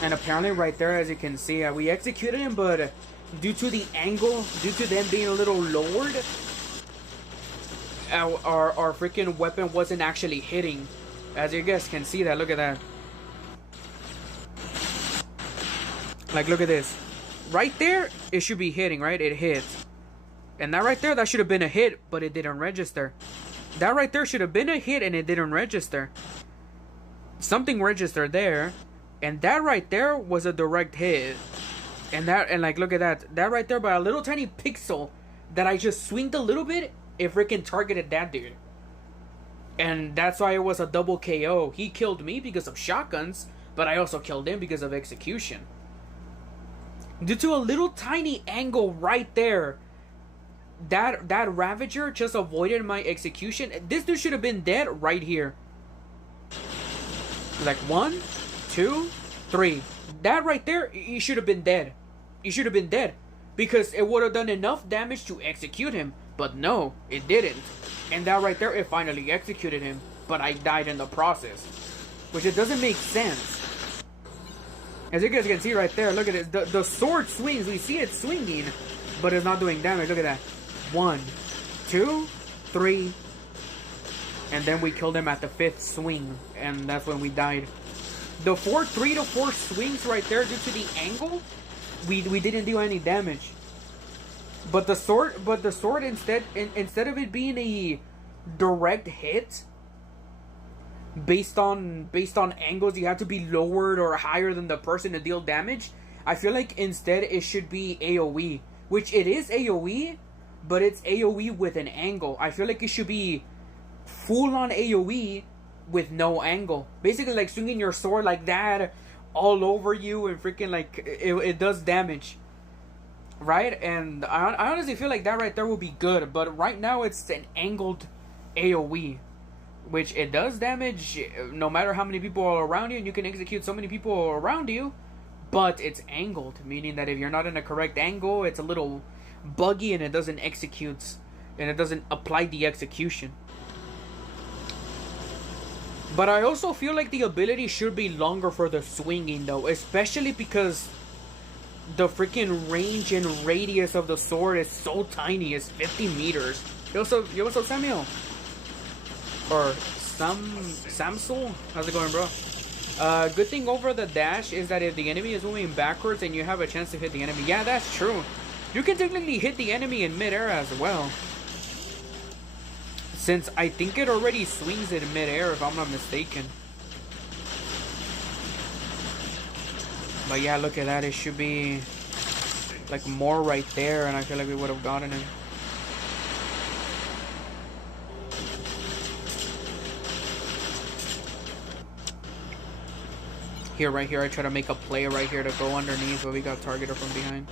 And apparently right there, as you can see, we executed him, but due to the angle, due to them being a little lowered, our freaking weapon wasn't actually hitting. As you guys can see that, look at that. Like, look at this. Right there, it should be hitting, right? It hits. And that right there, that should have been a hit, but it didn't register. That right there should have been a hit and it didn't register. Something registered there. And that right there was a direct hit. And like, look at that. That right there, by a little tiny pixel that I just swinged a little bit, it freaking targeted that dude. And that's why it was a double KO. He killed me because of shotguns, but I also killed him because of execution. Due to a little tiny angle right there, that Ravager just avoided my execution. This dude should have been dead right here. Like, 1, 2, 3. That right there, he should have been dead. He should have been dead. Because it would have done enough damage to execute him. But no, it didn't. And that right there, it finally executed him. But I died in the process. Which it doesn't make sense. As you guys can see right there, look at it. The sword swings. We see it swinging. But it's not doing damage. Look at that. 1, 2, 3. And then we killed him at the 5th swing. And that's when we died. The 3 to 4 swings right there, due to the angle, we didn't do any damage. But the sword instead of it being a direct hit based on angles, you have to be lowered or higher than the person to deal damage. I feel like instead it should be AoE, which it is AoE, but it's AoE with an angle. I feel like it should be full on AoE with no angle. Basically, like swinging your sword like that all over you and freaking like it does damage, right? And I honestly feel like that right there will be good. But right now it's an angled AoE, which it does damage no matter how many people are around you, and you can execute so many people around you. But it's angled, meaning that if you're not in a correct angle, it's a little buggy and it doesn't execute, and it doesn't apply the execution. But I also feel like the ability should be longer for the swinging though, especially because the freaking range and radius of the sword is so tiny. It's 50 meters. Yo, what's up, Samuel? Or Samsul? How's it going, bro? Good thing over the dash is that if the enemy is moving backwards and you have a chance to hit the enemy. Yeah, that's true. You can technically hit the enemy in midair as well. Since I think it already swings in midair, if I'm not mistaken. But yeah, look at that. It should be like more right there, and I feel like we would have gotten him. Here, right here, I try to make a play right here to go underneath, but we got targeted from behind.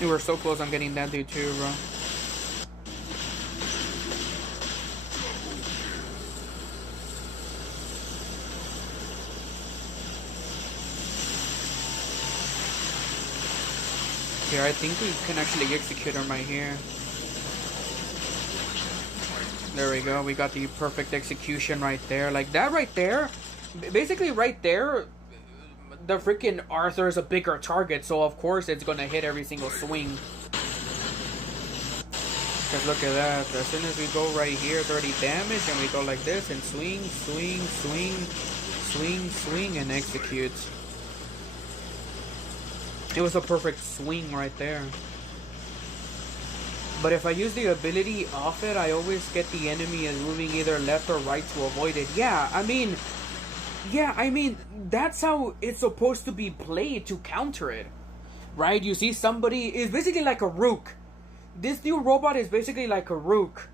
We were so close on getting that dude too, bro. Here, I think we can actually execute him right here. There we go. We got the perfect execution right there. Like that right there. Basically right there, the freaking Arthur is a bigger target. So of course it's going to hit every single swing. Because look at that. As soon as we go right here, 30 damage. And we go like this and swing, swing, swing, swing, swing. And execute. It was a perfect swing right there. But if I use the ability off it, I always get the enemy as moving either left or right to avoid it. Yeah, I mean, that's how it's supposed to be played to counter it. Right? You see somebody is basically like a rook. This new robot is basically like a rook.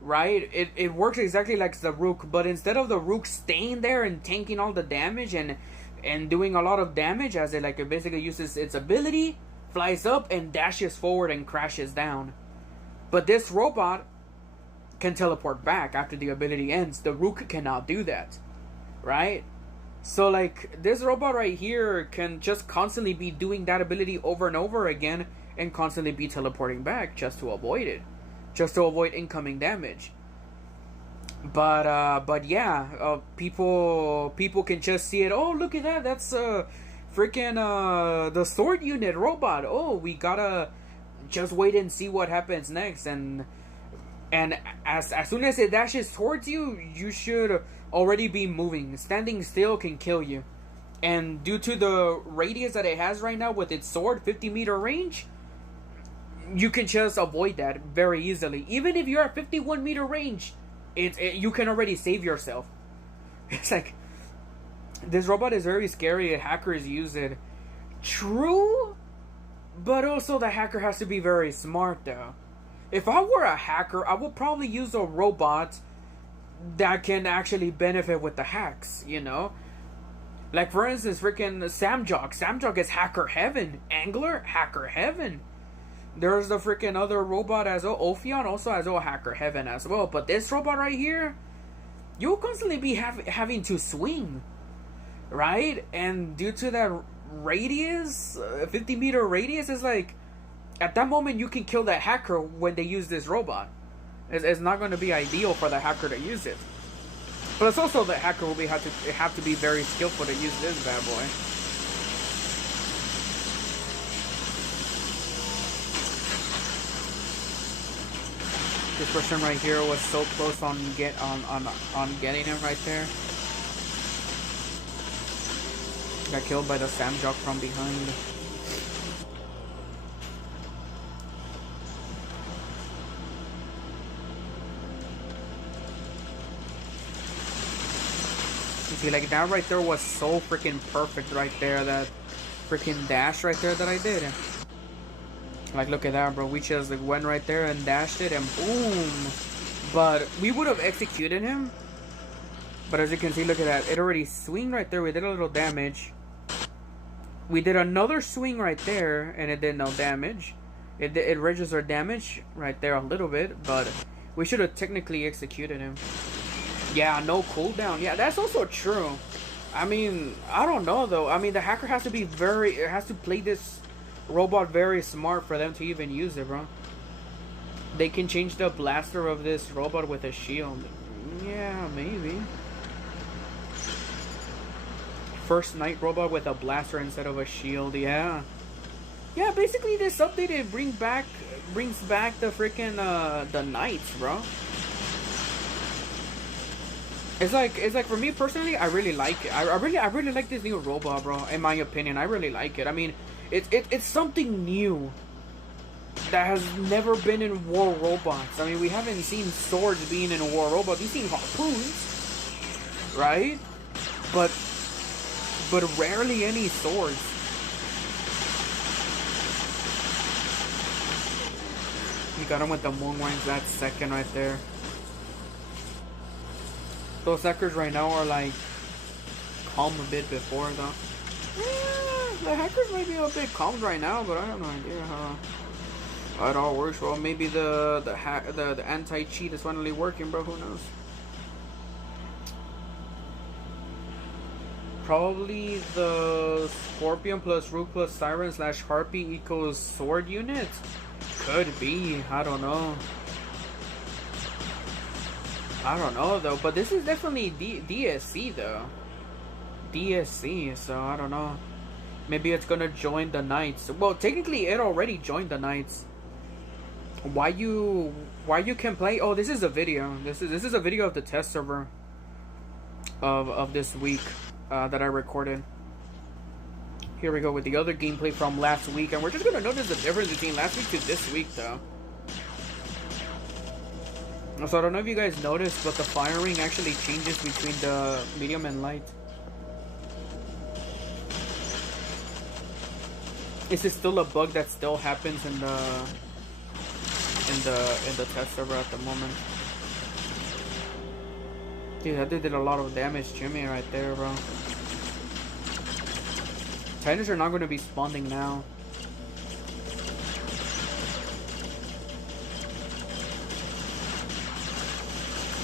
Right? It works exactly like the rook, but instead of the rook staying there and tanking all the damage and doing a lot of damage, as it basically uses its ability, flies up and dashes forward and crashes down. But this robot can teleport back after the ability ends. The Rook cannot do that. Right? So like this robot right here can just constantly be doing that ability over and over again and constantly be teleporting back just to avoid it. Just to avoid incoming damage. But yeah, people can just see it. Oh, look at that. That's freaking the sword unit robot. Oh, we gotta just wait and see what happens next, and as soon as it dashes towards you, you should already be moving. Standing still can kill you, and due to the radius that it has right now with its sword, 50-meter range, you can just avoid that very easily. Even if you're at 51-meter range, you can already save yourself. It's like this robot is very scary and hackers use it. True. But also the hacker has to be very smart though. If I were a hacker, I would probably use a robot that can actually benefit with the hacks, you know? Like for instance, freaking Samjok. Samjok is hacker heaven. Angler, hacker heaven. There's the freaking other robot as well. Ophion also has a hacker heaven as well. But this robot right here, you'll constantly be having to swing. Right? And due to that radius, 50-meter radius, is like at that moment you can kill that hacker when they use this robot. It's not going to be ideal for the hacker to use it, but it's also the hacker will have to be very skillful to use this bad boy. This person right here was so close on getting him right there. Got killed by the Samjok from behind. You see, like, that right there was so freaking perfect right there. That freaking dash right there that I did. Like, look at that, bro. We just like, went right there and dashed it and boom. But we would have executed him. But as you can see, look at that. It already swing right there. We did a little damage. We did another swing right there and it did no damage. It registered damage right there a little bit. But we should have technically executed him. Yeah, no cooldown. Yeah, that's also true. I mean, I don't know though. I mean, the hacker has to be has to play this robot very smart for them to even use it, bro. They can change the blaster of this robot with a shield. Yeah, maybe. First night robot with a blaster instead of a shield. Yeah. Yeah, basically this update it brings back the freaking the knights, bro. It's like for me personally, I really like it. I really like this new robot, bro. In my opinion, I really like it. I mean, it's something new that has never been in war robots. I mean, we haven't seen swords being in a war robot. We've seen harpoons, right? But rarely any swords. You got him with the moon wings. That second right there. Those hackers right now are like calm a bit before though. Yeah, the hackers might be a bit calm right now, but I have no idea how it all works. Well, maybe the anti-cheat is finally working, bro. Who knows? Probably the Scorpion plus Rook plus Siren / Harpy equals sword unit. Could be. I don't know. I don't know though, but this is definitely DSC though. DSC, so I don't know. Maybe it's gonna join the Knights. Well, technically it already joined the Knights. Why you can play? Oh, this is a video. This is a video of the test server of this week that I recorded. Here we go with the other gameplay from last week, and we're just gonna notice the difference between last week to this week though. So I don't know if you guys noticed, but the firing actually changes between the medium and light. This is still a bug that still happens in the test server at the moment. Dude, that dude did a lot of damage to me right there, bro. Titans are not going to be spawning now.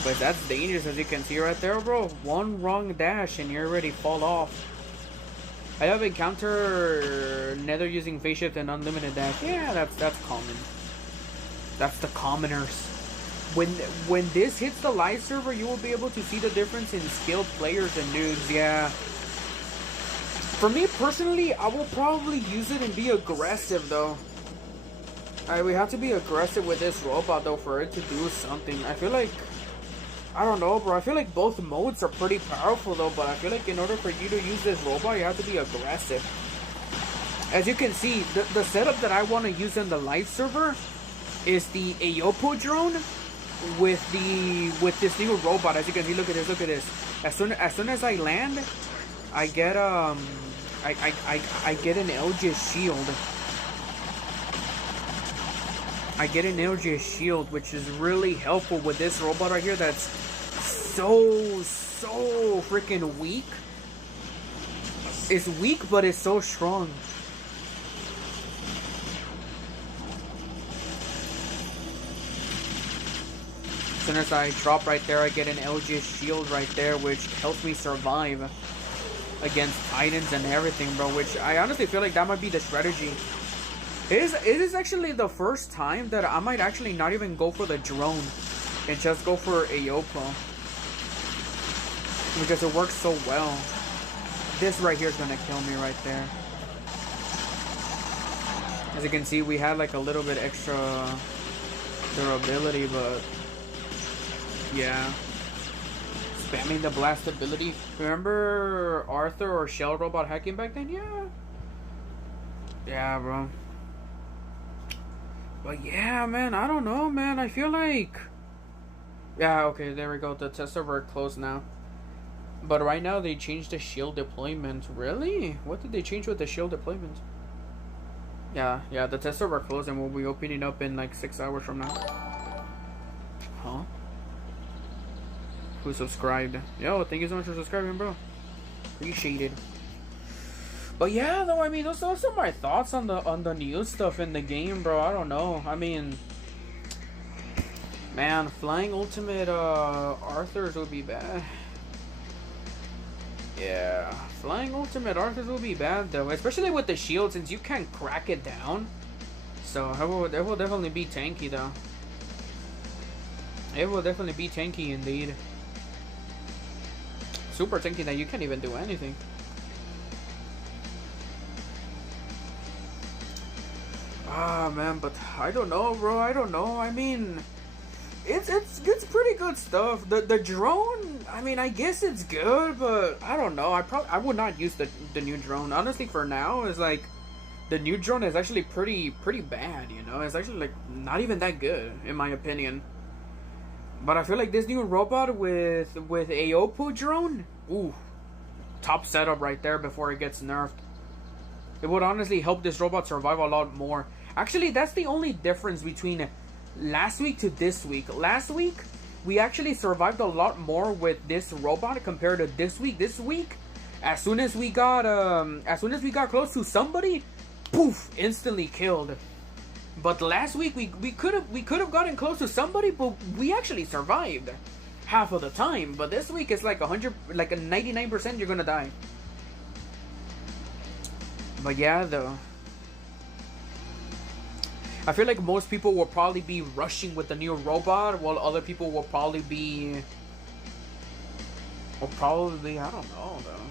But that's dangerous, as you can see right there, bro. One wrong dash and you already fall off. I have encountered Nether using phase shift and unlimited dash. Yeah, that's common. That's the commoners. When this hits the live server, you will be able to see the difference in skilled players and noobs. Yeah. For me personally, I will probably use it and be aggressive though. We have to be aggressive with this robot though for it to do something. I feel like, I don't know, bro. I feel like both modes are pretty powerful though, but I feel like in order for you to use this robot, you have to be aggressive. As you can see, the setup that I want to use in the live server is the Ayopo drone with this new robot. As you can see, look at this. As soon as I land, I get I get an Elgis shield. I get an Elgis shield, which is really helpful with this robot right here. That's so freaking weak. It's weak, but it's so strong. As soon as I drop right there, I get an Elgis shield right there, which helps me survive against Titans and everything, bro. Which I honestly feel like that might be the strategy. It is actually the first time that I might actually not even go for the drone and just go for Ayopo, because it works so well. This right here is gonna kill me right there. As you can see, we had like a little bit extra durability, but yeah. Spamming the blast ability. Remember Arthur or Shell Robot hacking back then? Yeah, bro. But yeah, man, I don't know, man. I feel like, yeah, okay, there we go. The test server closed now. But right now they changed the shield deployment. Really? What did they change with the shield deployment? Yeah, the test server closed and we'll be opening up in like 6 hours from now. Huh? Who subscribed? Yo, thank you so much for subscribing, bro. Appreciate it. But yeah, though, I mean, those are my thoughts on the new stuff in the game, bro. I don't know. I mean, man, flying ultimate Arthurs would be bad. Yeah, flying ultimate Arthurs will be bad though, especially with the shield since you can't crack it down. So it will definitely be tanky though. It will definitely be tanky indeed. Super tanky that you can't even do anything. Ah man, but I don't know, bro. I don't know. I mean, it's pretty good stuff. The drone, I mean, I guess it's good, but I don't know. I would not use the new drone. Honestly, for now, is like the new drone is actually pretty bad. You know, it's actually like not even that good in my opinion. But I feel like this new robot with Aopu drone, ooh, top setup right there before it gets nerfed. It would honestly help this robot survive a lot more. Actually, that's the only difference between last week to this week. Last week, we actually survived a lot more with this robot compared to this week. This week, as soon as we got close to somebody, poof, instantly killed. But last week we could have gotten close to somebody, but we actually survived half of the time. But this week it's like 99% you're gonna die. But yeah, though, I feel like most people will probably be rushing with the new robot, while other people will probably be, I don't know though.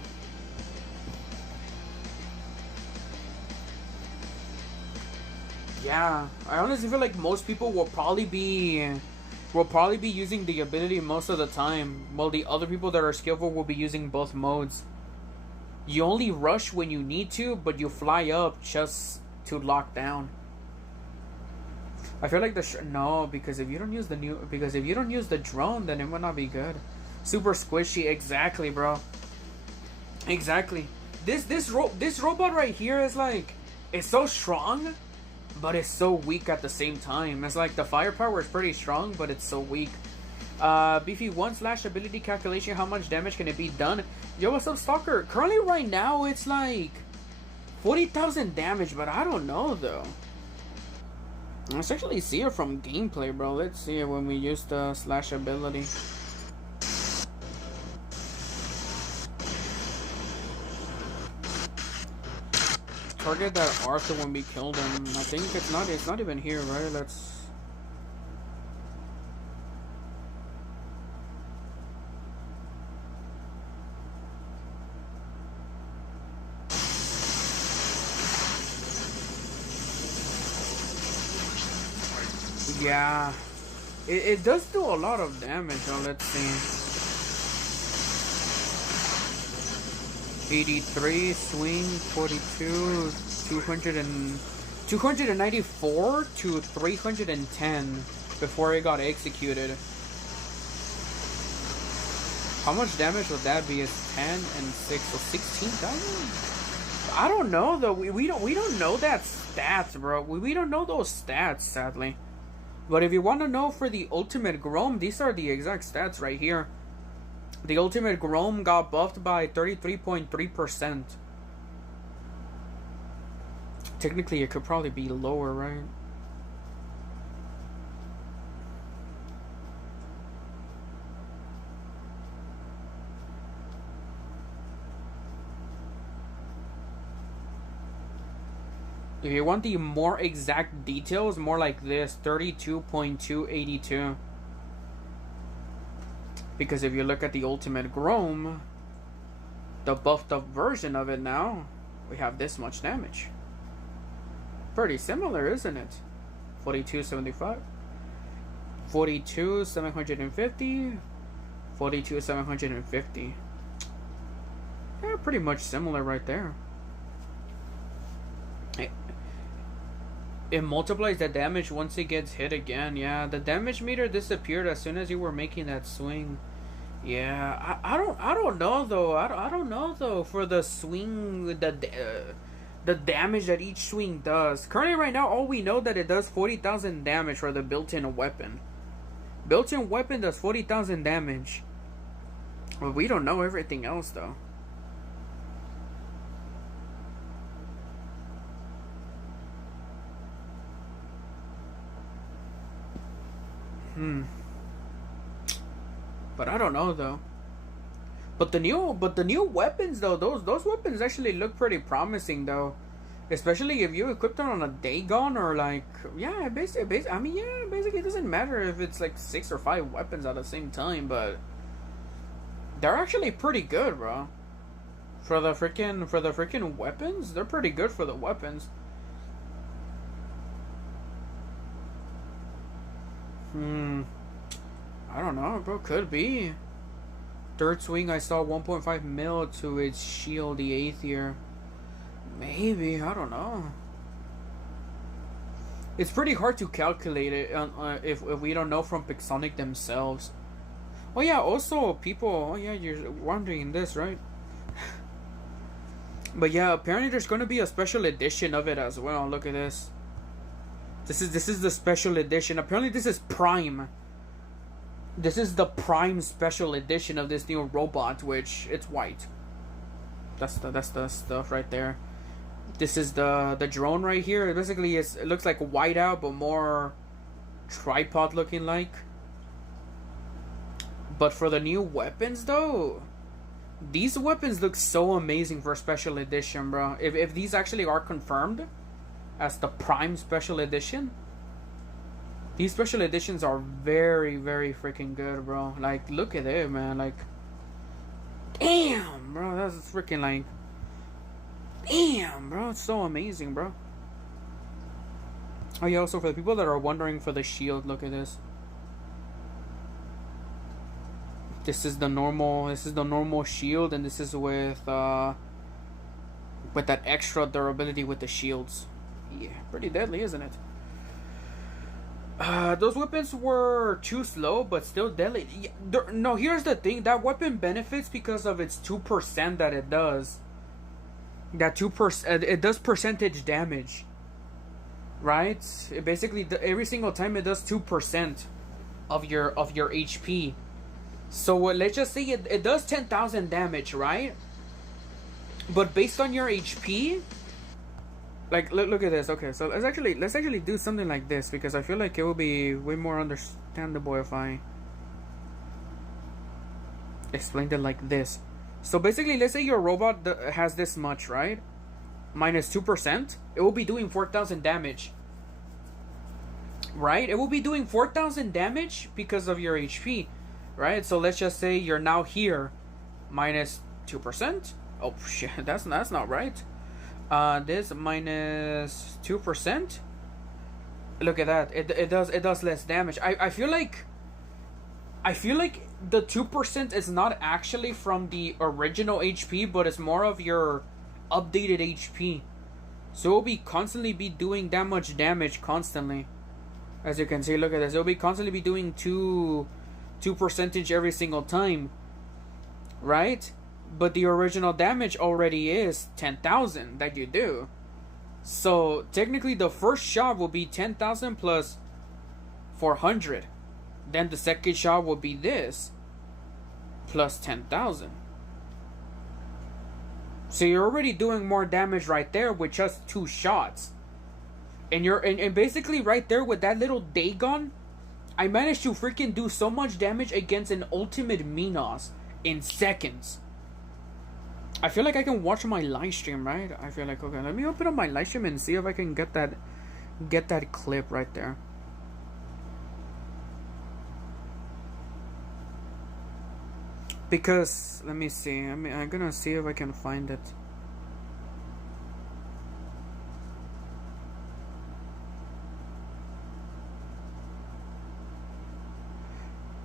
Yeah, I honestly feel like most people will probably be using the ability most of the time, while the other people that are skillful will be using both modes. You only rush when you need to, but you fly up just to lock down. I feel like no, because if you don't use the drone, then it might not be good. Super squishy, exactly, bro. Exactly. This robot right here is like, it's so strong, but it's so weak at the same time. It's like the firepower is pretty strong, but it's so weak. Beefy, 1/ ability calculation, how much damage can it be done? Yo, what's up, Stalker? Currently right now it's like 40,000 damage, but I don't know though. Let's actually see it from gameplay, bro. Let's see it when we use the / ability. Target that Arthur when we killed him. I think it's not even here, right? Let's. Yeah, it does do a lot of damage. Now let's see. 83 swing, 42, 294 to 310 before it got executed. How much damage would that be? It's 10 and 6, so 16,000. I don't know though. We don't know that stats, bro. We don't know those stats, sadly. But if you want to know for the ultimate Grom, these are the exact stats right here. The ultimate Grom got buffed by 33.3%. Technically, it could probably be lower, right? If you want the more exact details, more like this, 32.282. Because if you look at the ultimate Grom, the buffed up version of it now, we have this much damage. Pretty similar, isn't it? 4275, 42,750, 42,750. Yeah, pretty much similar right there. It multiplies the damage once it gets hit again. Yeah, the damage meter disappeared as soon as you were making that swing. Yeah, I don't know though. I don't know though for the swing, the damage that each swing does. Currently, right now, all we know that it does 40,000 damage for the built-in weapon. Built-in weapon does 40,000 damage. But we don't know everything else though. But I don't know though. But the new weapons though, those weapons actually look pretty promising though. Especially if you equip them on a Dagon or like, yeah, basically, I mean, yeah, basically it doesn't matter if it's like 6 or 5 weapons at the same time, but they're actually pretty good, bro. For the freaking weapons, they're pretty good for the weapons. I don't know, bro. Could be. Third swing, I saw 1.5 mil to its shield, the 8th year. Maybe, I don't know. It's pretty hard to calculate it if we don't know from PIXONIC themselves. Oh yeah, also people. Oh yeah, you're wondering this, right? But yeah, apparently there's going to be a special edition of it as well. Look at this. This is the special edition. Apparently this is Prime. This is the Prime special edition of this new robot, which it's white. That's the stuff right there. This is the drone right here. Basically, it looks like white out, but more tripod looking like. But for the new weapons, though, these weapons look so amazing for special edition, bro. If these actually are confirmed as the Prime special edition, these special editions are very, very freaking good, bro. Like, look at it, man. Like, damn, bro. That's freaking like, damn, bro. It's so amazing, bro. Oh yeah, also for the people that are wondering for the shield, look at this. This is the normal shield, and this is with that extra durability with the shields. Yeah, pretty deadly, isn't it? Those weapons were too slow, but still deadly. Yeah, no, here's the thing. That weapon benefits because of its 2% that it does. That 2%, it does percentage damage. Right? It basically, every single time it does 2% of your HP. So let's just say it does 10,000 damage, right? But based on your HP, like look at this. Okay, so let's actually do something like this, because I feel like it will be way more understandable if I explained it like this. So basically, let's say your robot has this much, right? Minus 2%, it will be doing 4,000 damage. Right? It will be doing 4,000 damage because of your HP. Right? So let's just say you're now here, minus 2%. Oh shit, that's not right. This minus 2%. Look at that. It does less damage. I feel like the 2% is not actually from the original HP, but it's more of your updated HP. So it'll be constantly be doing that much damage constantly. As you can see, look at this. It'll be constantly be doing 2% every single time, right? But the original damage already is 10,000 that you do. So technically the first shot will be 10,000 plus 400. Then the second shot will be this plus 10,000. So you're already doing more damage right there with just 2 shots. And and basically right there with that little Dagon, I managed to freaking do so much damage against an ultimate Minos in seconds. I feel like I can watch my live stream, right? I feel like, okay, let me open up my live stream and see if I can get that clip right there. Because let me see. I'm gonna see if I can find it.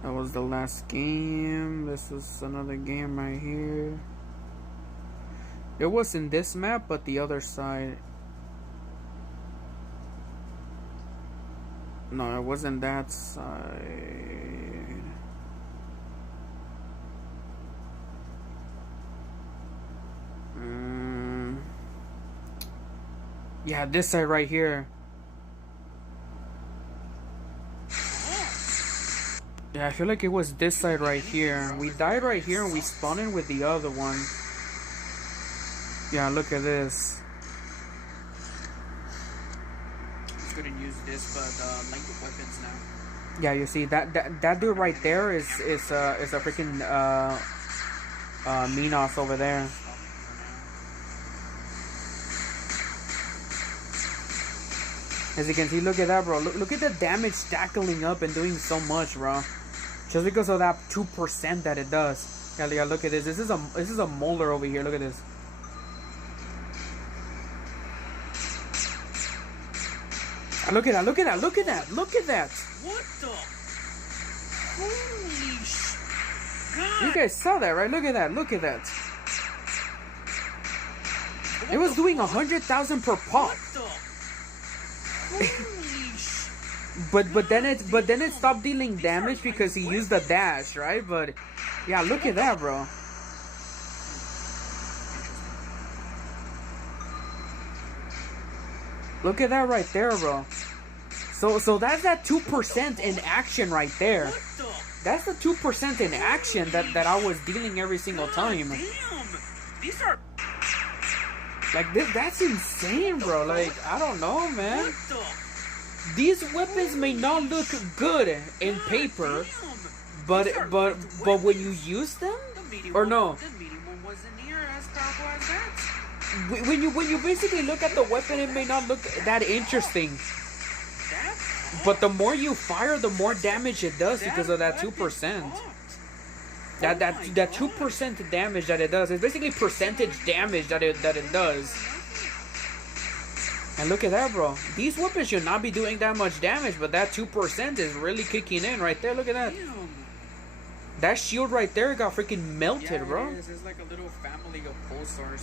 That was the last game. This is another game right here. It was in this map, but the other side. No, it wasn't that side. Yeah, this side right here. Yeah, I feel like it was this side right here. We died right here and we spawned in with the other one. Yeah, look at this. Couldn't use this, but length of weapons now. Yeah, you see that dude right there is a freaking Minos over there. As you can see, look at that, bro. Look at the damage stacking up and doing so much, bro. Just because of that 2% that it does. Yeah, look at this. This is a molar over here. Look at this. Look at that, look at that, look at that, look at that! What the? Holy God! You guys saw that, right? Look at that, look at that. It was doing 100,000 per pop. What the? Holy but then it stopped dealing damage because he used the dash, right? But yeah, look at that, bro. Look at that right there, bro. So that's that 2% in action right there. That's the 2% in action that I was dealing every single time. Damn! These are like this. That's insane, bro. Like, I don't know, man. These weapons may not look good in paper, but when you use them, or no. The medium one wasn't near as powerful as that. When you basically look at the weapon, it may not look that interesting. But the more you fire, the more damage it does because of that 2%. That 2% damage that it does. It's basically percentage damage that it does. And look at that, bro. These weapons should not be doing that much damage, but that 2% is really kicking in right there. Look at that. That shield right there got freaking melted, bro. It is. It's like a little family of pulsars.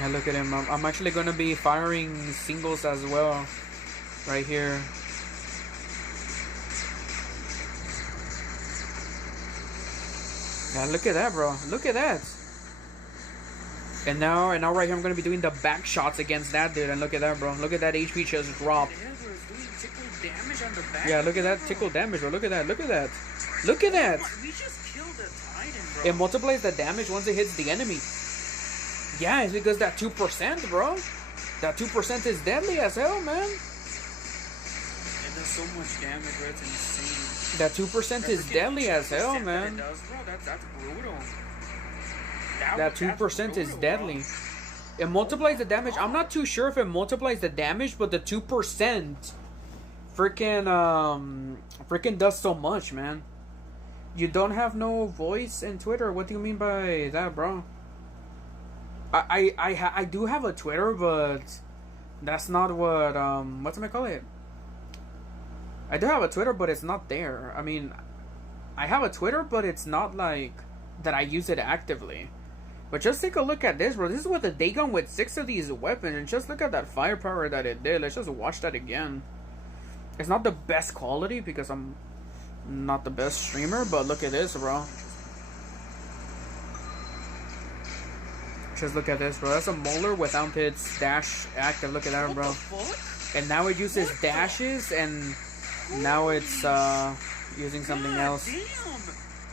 Yeah, look at him. I'm actually going to be firing singles as well. Right here. Yeah, look at that, bro. Look at that. And now right here I'm going to be doing the back shots against that dude. And look at that, bro. Look at that HP just drop. Yeah, look at that tickle damage, bro. Look at that. Look at that. Look at that. We just killed a Titan, bro. It multiplies the damage once it hits the enemy. Yeah, it's because that 2%, bro. That 2% is deadly as hell, man. It does so much damage, bro. It's insane. That 2% is deadly as hell, man. That, bro, that's brutal. That 2% is deadly. It multiplies the damage. I'm not too sure if it multiplies the damage, but the 2% freaking does so much, man. You don't have no voice in Twitter? What do you mean by that, bro? I do have a Twitter, but that's not what what's I call it? I do have a Twitter, but it's not there. I mean, I have a Twitter, but it's not like that I use it actively. But just take a look at this, bro. This is what the Dagon with 6 of these weapons, and just look at that firepower that it did. Let's just watch that again. It's not the best quality because I'm not the best streamer, but look at this, bro. Just look at this, bro. That's a molar without its dash active. Look at that, bro. And now it uses dashes, and now it's using something else.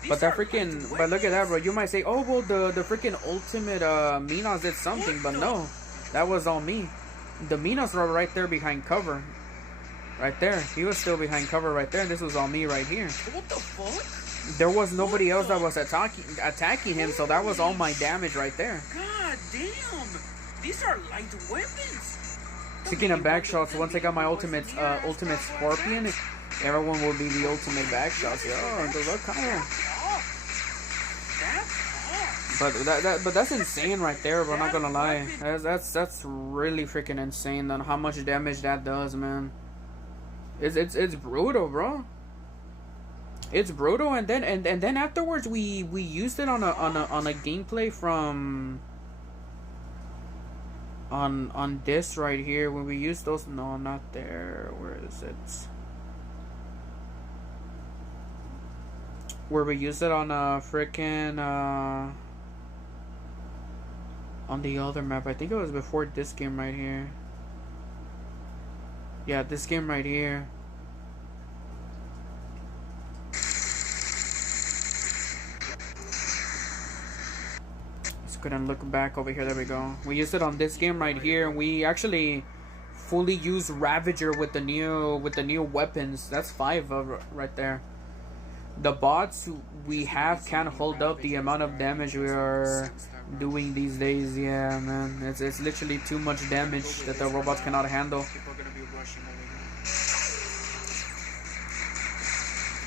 But that freaking, but look at that, bro. You might say, oh, well, the freaking ultimate Minos did something, but no, that was all me. The Minos were right there behind cover, right there. He was still behind cover right there. This was all me right here. What the fuck? There was nobody else that was attacking him, so that was all my damage right there. God damn, these are light weapons. Speaking of back shots, once I got my ultimate Scorpion, everyone will be the ultimate back shots. Yo, good luck, Kyle. But that's insane right there, bro. I'm not gonna lie. That's really freaking insane on how much damage that does, man. It's brutal, bro. It's brutal, and then afterwards we used it on a gameplay from on this right here when we used those. No, not there. Where is it? Where we used it on a freaking on the other map. I think it was before this game right here. Yeah, this game right here. Let's go and look back over here. There we go. We used it on this game right here. We actually fully use Ravager with the new weapons. That's 5 right there. The bots we have can't hold up the amount of damage we are doing these days. Yeah, man, it's literally too much damage that the robots cannot handle.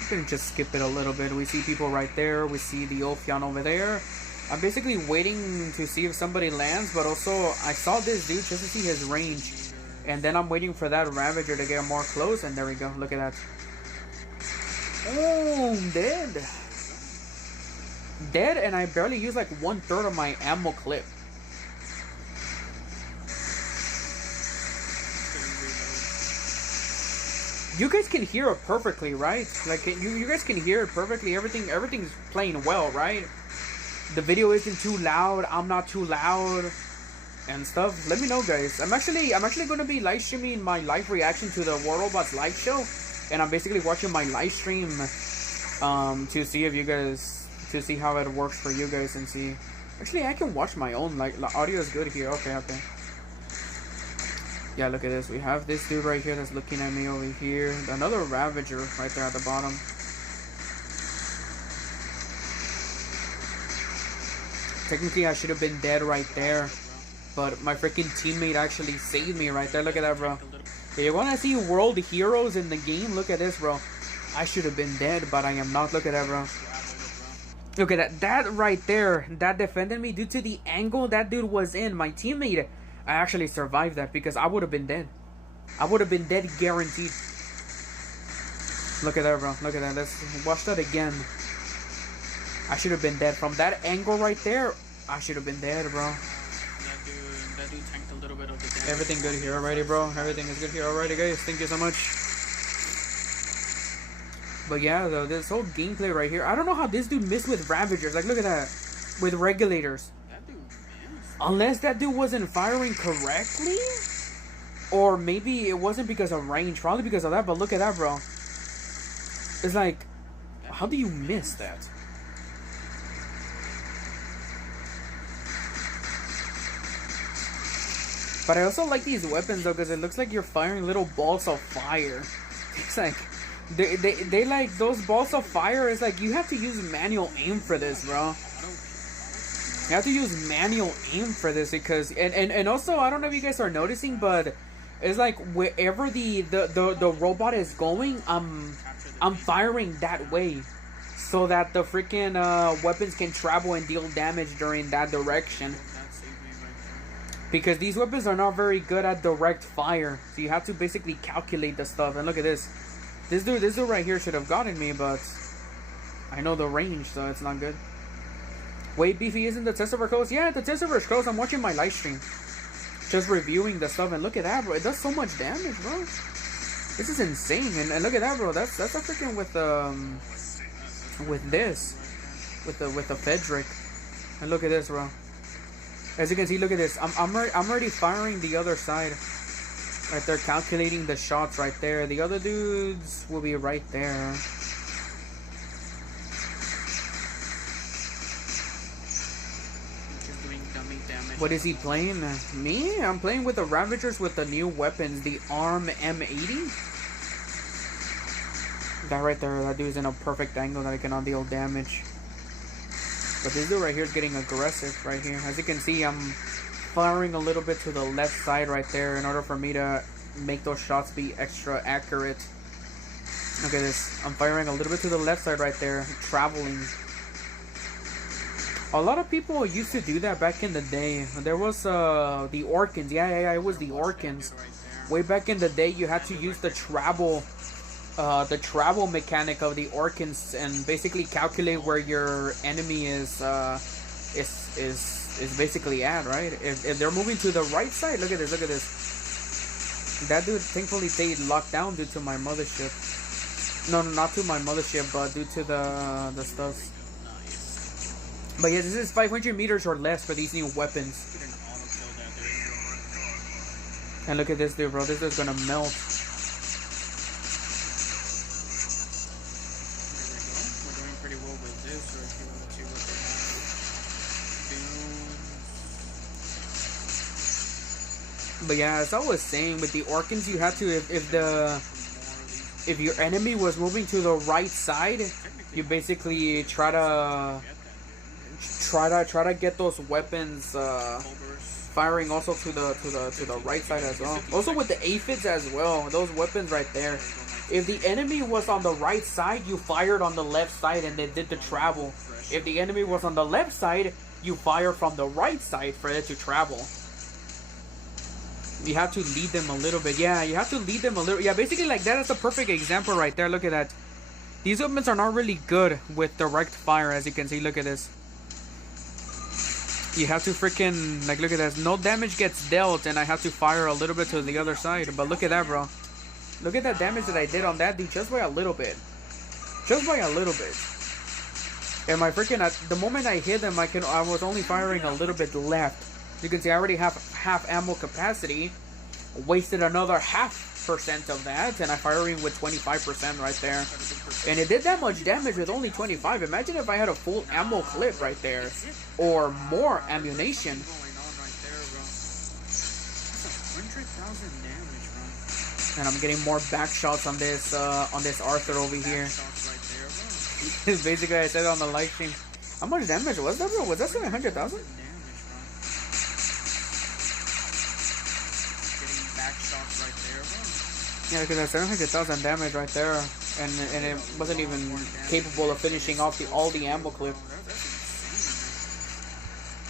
You can just skip it a little bit. We see people right there. We see the Ophion over there. I'm basically waiting to see if somebody lands, but also I saw this dude just to see his range. And then I'm waiting for that Ravager to get more close, and there we go. Look at that. Oh, dead. Dead, and I barely used like 1/3 of my ammo clip. You guys can hear it perfectly, right? Like you guys can hear it perfectly. Everything's playing well, right? The video isn't too loud. I'm not too loud. And stuff. Let me know, guys. I'm actually going to be live streaming my live reaction to the War Robots live show, and I'm basically watching my live stream to see if you guys, to see how it works for you guys, and see. Actually, I can watch my own. Like the audio is good here. Okay. Yeah, look at this. We have this dude right here that's looking at me over here. Another Ravager right there at the bottom. Technically, I should have been dead right there. But my freaking teammate actually saved me right there. Look at that, bro. If you want to see world heroes in the game, look at this, bro. I should have been dead, but I am not. Look at that, bro. Look at that. That right there, that defended me due to the angle that dude was in. My teammate, I actually survived that because I would have been dead. I would have been dead guaranteed. Look at that, bro. Look at that. Let's watch that again. I should have been dead. From that angle right there, I should have been dead, bro. That dude tanked a little bit of the damage. Everything good here already, bro. Everything is good here already, guys. Thank you so much. But yeah, though, this whole gameplay right here. I don't know how this dude missed with Ravagers. Like, look at that. With regulators. That dude missed. Unless that dude wasn't firing correctly. Or maybe it wasn't because of range. Probably because of that. But look at that, bro. It's like, how do you miss that? But I also like these weapons though, because it looks like you're firing little balls of fire. It's like they like those balls of fire. It's like you have to use manual aim for this, bro. You have to use manual aim for this because and also I don't know if you guys are noticing, but it's like wherever the robot is going, I'm firing that way, so that the freaking weapons can travel and deal damage during that direction. Because these weapons are not very good at direct fire. So you have to basically calculate the stuff. And look at this. This dude right here should have gotten me, but I know the range, so it's not good. Wait, Beefy, isn't the test server closed? Yeah, the test server is closed. I'm watching my live stream. Just reviewing the stuff, and look at that, bro. It does so much damage, bro. This is insane. And look at that, bro. That's a freaking with this. With the Fedric. And look at this, bro. As you can see, look at this. I'm already firing the other side. Right there, calculating the shots right there. The other dudes will be right there. Just doing dummy damage. What is he playing? Me? I'm playing with the Ravagers with the new weapons. The ARM M80. That right there, that dude's in a perfect angle that I cannot deal damage. But this dude right here is getting aggressive right here. As you can see, I'm firing a little bit to the left side right there in order for me to make those shots be extra accurate. Look at this. I'm firing a little bit to the left side right there, traveling. A lot of people used to do that back in the day. There was the Orkans. Yeah, it was the Orkans. Way back in the day, you had to use the travel mechanic of the Orkans and basically calculate where your enemy is basically at, right? If they're moving to the right side, look at this. That dude thankfully stayed locked down due to my mothership. No, not to my mothership, but due to the stuff. But yeah, this is 500 meters or less for these new weapons. And look at this dude, bro. This is gonna melt. We're doing pretty well with this, or if you want to see what they have. But yeah, as I was saying, with the Orkans, you have to, if your enemy was moving to the right side, you basically try to get those weapons firing also to the right side as well. Also with the aphids as well, those weapons right there. If the enemy was on the right side, you fired on the left side and they did the travel. If the enemy was on the left side, you fire from the right side for it to travel. You have to lead them a little bit. Yeah, you have to lead them a little. Yeah, basically like that is a perfect example right there. Look at that. These weapons are not really good with direct fire, as you can see. Look at this. You have to freaking, like, look at this. No damage gets dealt, and I have to fire a little bit to the other side. But look at that, bro. Look at that damage that I did on that dude, just by a little bit. Just by a little bit. And my freaking, at the moment I hit him, I was only firing a little bit left. You can see I already have half ammo capacity. Wasted another 0.5% of that, and I'm firing with 25% right there. And it did that much damage with only 25. Imagine if I had a full ammo clip right there, or more ammunition. And I'm getting more back shots on this Arthur over here. Basically, I said on the live stream. How much damage was that, bro? Was that 700,000? Yeah, because that's 700,000 damage right there, and it wasn't even capable of finishing off all the ammo clip.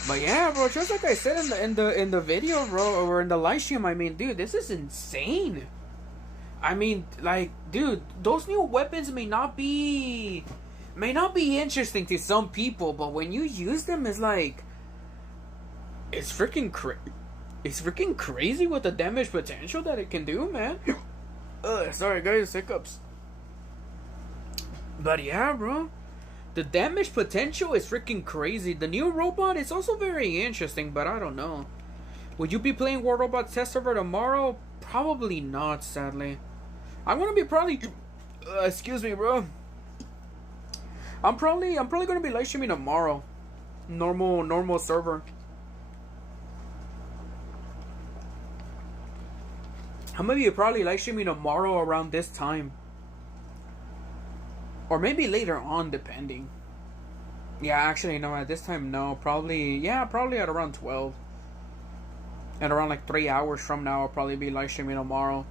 But yeah, bro, just like I said in the video, bro, or in the live stream, I mean, dude, this is insane. I mean, like, dude, those new weapons may not be interesting to some people, but when you use them, it's like, it's freaking crazy with the damage potential that it can do, man. Sorry guys, hiccups. But yeah, bro, the damage potential is freaking crazy. The new robot is also very interesting, but I don't know. Would you be playing War Robot Test Server tomorrow? Probably not, sadly. I'm gonna be probably excuse me, bro. I'm probably gonna be live streaming tomorrow. Normal server. I'm gonna be probably live streaming tomorrow around this time. Or maybe later on, depending. Yeah, actually, no, at this time, no. Probably at around 12. And around like 3 hours from now, I'll probably be live streaming tomorrow.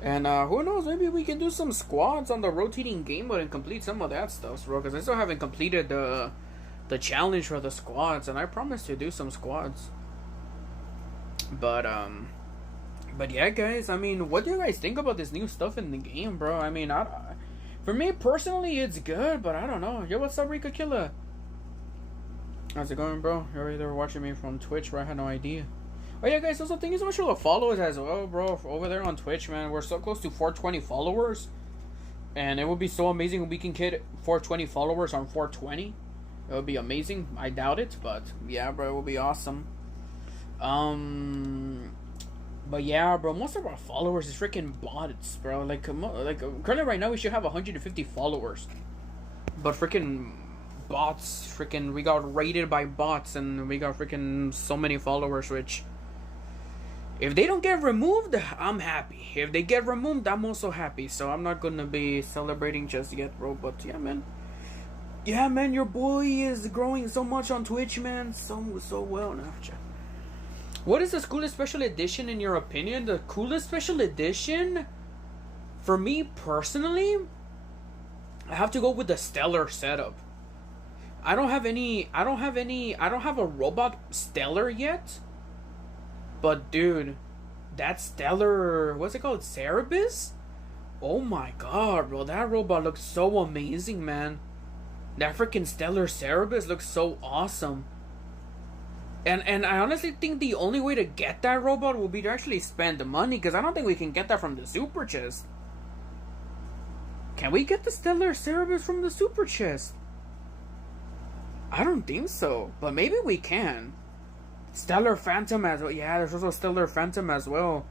And who knows, maybe we can do some squads on the rotating game mode and complete some of that stuff, bro. Because I still haven't completed the challenge for the squads. And I promised to do some squads. But yeah, guys, I mean, what do you guys think about this new stuff in the game, bro? I mean, for me personally, it's good, but I don't know. Yo, what's up, Rika Killer? How's it going, bro? You're either watching me from Twitch, where I had no idea. Oh yeah, guys, also thank you so much for the followers as well, bro. Over there on Twitch, man, we're so close to 420 followers, and it would be so amazing if we can get 420 followers on 420. It would be amazing. I doubt it, but yeah, bro, it would be awesome. But yeah, bro, most of our followers is freaking bots, bro. Like currently right now we should have 150 followers, but freaking bots, freaking we got raided by bots, and we got freaking so many followers. Which, if they don't get removed, I'm happy. If they get removed, I'm also happy. So I'm not gonna be celebrating just yet, bro. But yeah, man. Yeah, man, your boy is growing so much on Twitch, man. So well now. What is the coolest special edition in your opinion? The coolest special edition, for me personally, I have to go with the Stellar setup. I don't have a robot Stellar yet. But dude, that Stellar, what's it called? Cerebus? Oh my god, bro, that robot looks so amazing, man. That freaking Stellar Cerebus looks so awesome. And I honestly think the only way to get that robot will be to actually spend the money, because I don't think we can get that from the super chest. Can we get the Stellar Cerebus from the super chest? I don't think so, but maybe we can. Stellar Phantom as well. Yeah, there's also Stellar Phantom as well.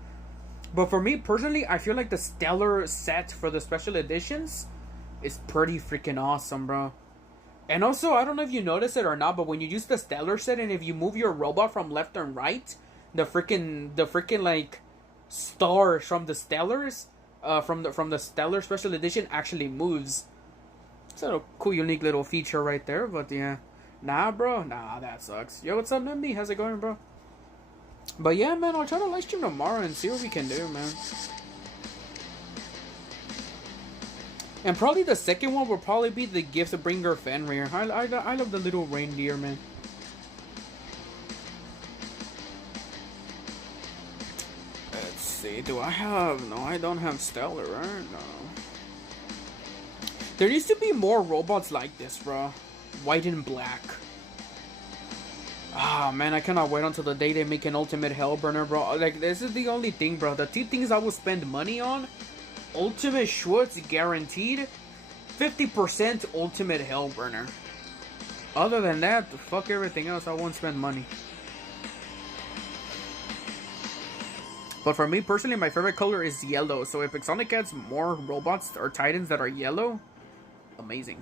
But for me personally, I feel like the Stellar set for the special editions is pretty freaking awesome, bro. And also, I don't know if you notice it or not, but when you use the Stellar set and if you move your robot from left and right, the freaking like stars from the Stellars, from the Stellar special edition actually moves. It's a cool, unique little feature right there. But yeah, nah, bro, nah, that sucks. Yo, what's up, Nimby? How's it going, bro? But yeah, man, I'll try to live stream tomorrow and see what we can do, man. And probably the second one will probably be the Gift of Bringer Fenrir. I love the little reindeer, man. Let's see, do I have... No, I don't have Stellar, right? No. There needs to be more robots like this, bro. White and black. Ah, man, I cannot wait until the day they make an Ultimate Hellburner, bro. Like, this is the only thing, bro. The two things I will spend money on: Ultimate Schwartz guaranteed, 50% Ultimate Hellburner. Other than that, fuck everything else, I won't spend money. But for me personally, my favorite color is yellow. So if PIXONIC adds more robots or titans that are yellow, amazing.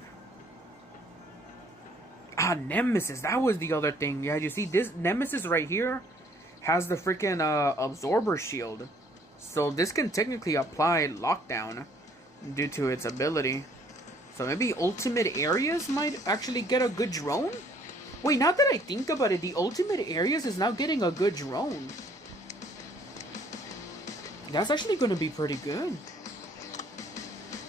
Ah, Nemesis, that was the other thing. Yeah, you see, this Nemesis right here has the freaking absorber shield. So this can technically apply lockdown due to its ability. So maybe ultimate areas might actually get a good drone? Wait, now that I think about it, the ultimate areas is now getting a good drone. That's actually going to be pretty good.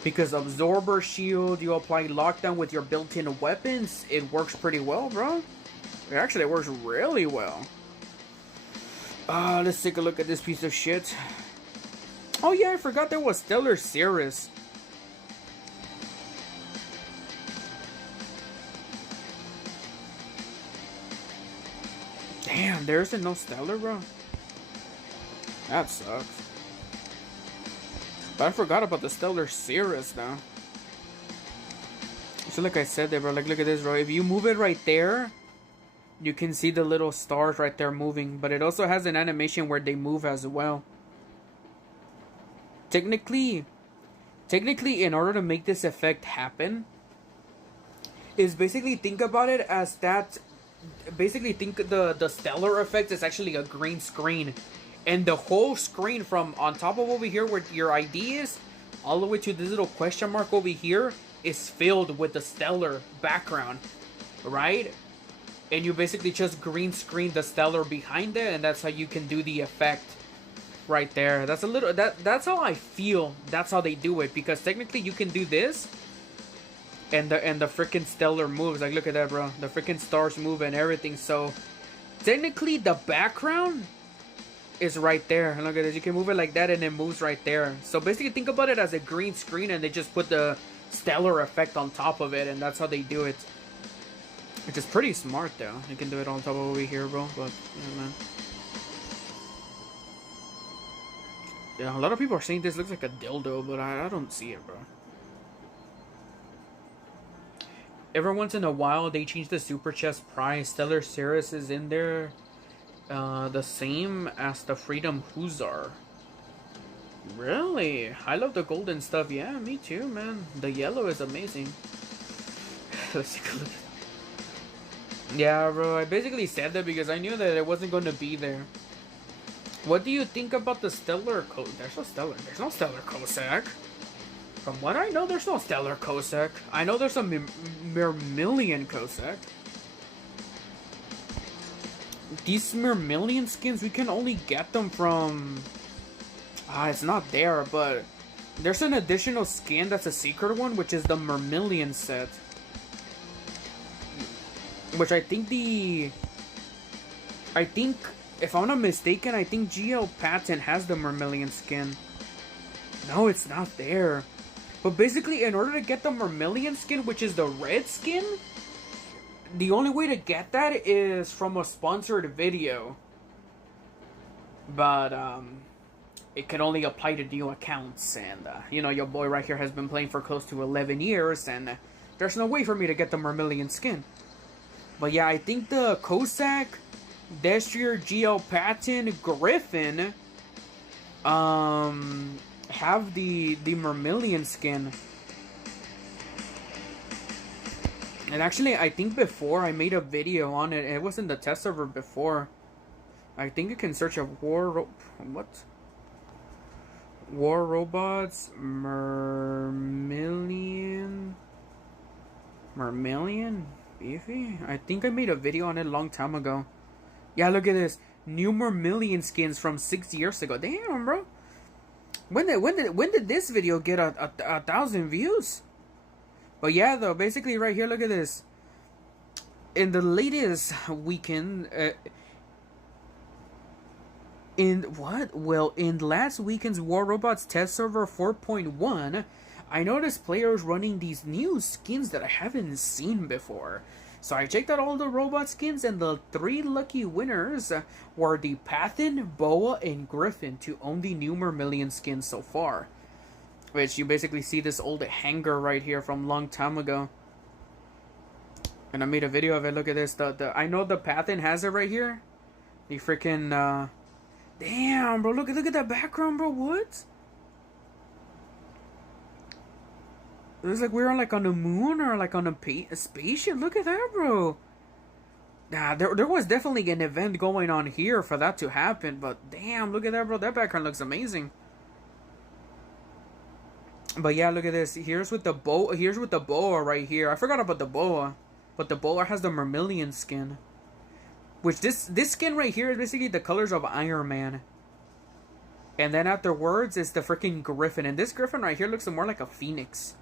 Because absorber shield, you apply lockdown with your built-in weapons, it works pretty well, bro. It actually works really well. Let's take a look at this piece of shit. Oh yeah, I forgot there was Stellar Cirrus. Damn, there isn't no Stellar, bro. That sucks. But I forgot about the Stellar Cirrus now. So like I said there, bro, like look at this, bro. If you move it right there, you can see the little stars right there moving. But it also has an animation where they move as well. Technically, in order to make this effect happen, is basically think about it as that. Basically think the Stellar effect is actually a green screen. And the whole screen from on top of over here where your ID is, all the way to this little question mark over here, is filled with the Stellar background, right? And you basically just green screen the Stellar behind it, and that's how you can do the effect right there. That's a little, that's how I feel. That's how they do it, because technically you can do this, and the freaking Stellar moves. Like look at that, bro. The freaking stars move and everything. So technically the background is right there. And look at this, you can move it like that and it moves right there. So basically think about it as a green screen and they just put the Stellar effect on top of it, and that's how they do it. Which is pretty smart though. You can do it on top of over here, bro. But yeah, man. Yeah, a lot of people are saying this looks like a dildo, but I don't see it, bro. Every once in a while they change the super chest price. Stellar Cirrus is in there. The same as the Freedom Hussar. Really? I love the golden stuff. Yeah, me too, man. The yellow is amazing. Let's take a look. Yeah, bro. I basically said that because I knew that it wasn't going to be there. What do you think about the Stellar There's no Stellar. There's no Stellar Cossack. From what I know, there's no Stellar Cossack. I know there's a Myrmillion Cossack. These Myrmillion skins, we can only get them from... it's not there, but... There's an additional skin that's a secret one, which is the Myrmillion set. Which I think if I'm not mistaken, I think GL Patton has the Myrmillion skin. No, it's not there. But basically, in order to get the Myrmillion skin, which is the red skin... The only way to get that is from a sponsored video. But, it can only apply to new accounts. And, you know, your boy right here has been playing for close to 11 years. And there's no way for me to get the Myrmillion skin. But yeah, I think the Cossack Destrier, GL, Patton, Griffin have the Mermillion skin. And actually, I think before I made a video on it. It was in the test server before. I think you can search up War Robots Mermillion Beefy? I think I made a video on it a long time ago. Yeah, look at this. New Mermillion skins from 6 years ago. Damn, bro. When did this video get a 1,000 views? But yeah, though, basically right here, look at this. In the latest weekend, in last weekend's War Robots test server 4.1, I noticed players running these new skins that I haven't seen before. So I checked out all the robot skins, and the 3 lucky winners were the Pathan, Boa, and Griffin to own the new Mermillion skins so far. Which you basically see this old hanger right here from a long time ago. And I made a video of it. Look at this. I know the Pathan has it right here. The freaking damn, bro, look at that background, bro. What? It was like we were like on the moon or like on a spaceship. Look at that, bro. Nah, there was definitely an event going on here for that to happen. But damn, look at that, bro. That background looks amazing. But yeah, look at this. Here's with the boa. Here's with the boa right here. I forgot about the boa, but the boa has the Mermillion skin. Which this skin right here is basically the colors of Iron Man. And then afterwards is the freaking Griffin, and this Griffin right here looks more like a phoenix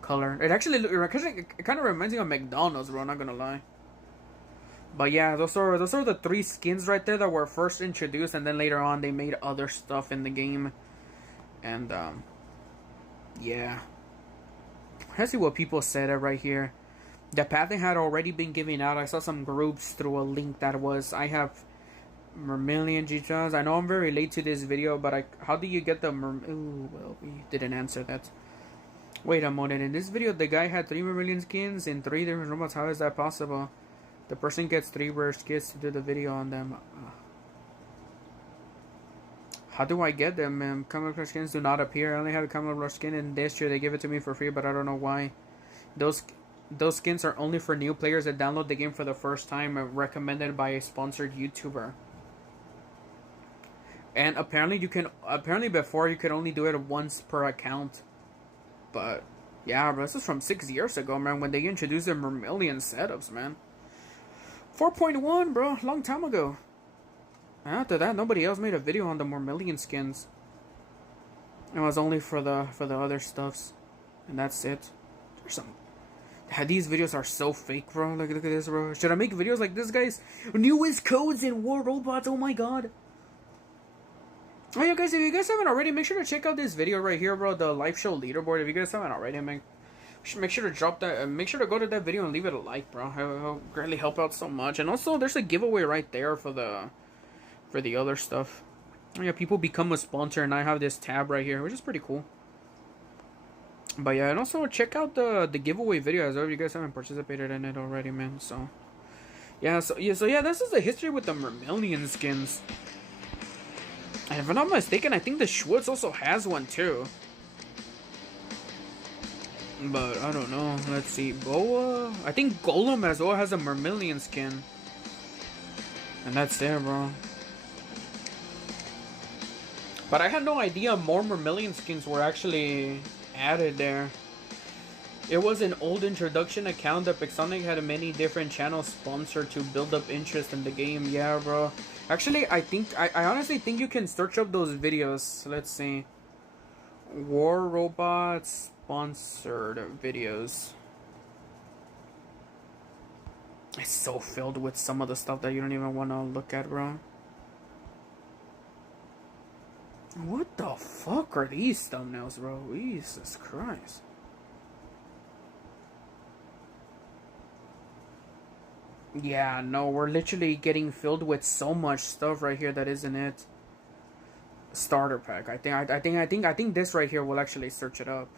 color. It actually it kind of reminds me of McDonald's, bro. Not gonna lie. But yeah, those are the 3 skins right there that were first introduced, and then later on they made other stuff in the game. And yeah, let's see what people said right here. The pathing had already been given out. I saw some groups through a link that was, I have Mermillion G-Chans. I know I'm very late to this video, but how do you get the ooh, well, we didn't answer that. Wait a moment. In this video, the guy had 3 Mermillion skins in 3 different robots. How is that possible? The person gets 3 rare skins to do the video on them. How do I get them, man? Camouflage skins do not appear. I only have a camouflage skin in this year. They give it to me for free, but I don't know why. Those skins are only for new players that download the game for the first time, recommended by a sponsored YouTuber. And apparently before you could only do it once per account. But yeah, bro, this is from 6 years ago, man, when they introduced the Mermillion setups, man. 4.1, bro, long time ago. After that, nobody else made a video on the Mermillion skins. It was only for the other stuffs, and that's it. There's some. These videos are so fake, bro. Look at this, bro. Should I make videos like this, guys? Newest codes in War Robots. Oh my god. Oh yeah, guys. If you guys haven't already, make sure to check out this video right here, bro. The live show leaderboard. If you guys haven't already, make sure to drop that. Make sure to go to that video and leave it a like, bro. It'll greatly help out so much. And also, there's a giveaway right there for the other stuff. Oh yeah, people become a sponsor, and I have this tab right here, which is pretty cool. But yeah, and also check out the giveaway video as well if you guys haven't participated in it already, man. So yeah, this is the history with the Mermillion skins. And if I'm not mistaken, I think the Schwartz also has one too. But I don't know. Let's see, Boa. I think Golem as well has a Mermillion skin. And that's there, bro. But I had no idea more Mermillion skins were actually added there. It was an old introduction account that PIXONIC had many different channels sponsored to build up interest in the game. Yeah, bro. Actually, I honestly think you can search up those videos. Let's see. War Robots sponsored videos. It's so filled with some of the stuff that you don't even want to look at, bro. What the fuck are these thumbnails, bro? Jesus Christ. Yeah, no, we're literally getting filled with so much stuff right here that isn't it. Starter pack. I think this right here will actually search it up.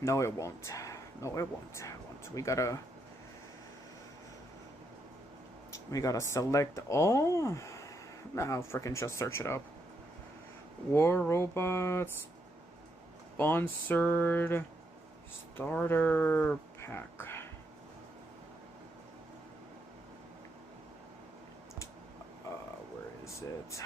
No, it won't. No, it won't. We gotta. We gotta select all. Nah, freaking just search it up. War Robots sponsored starter pack. Where is it?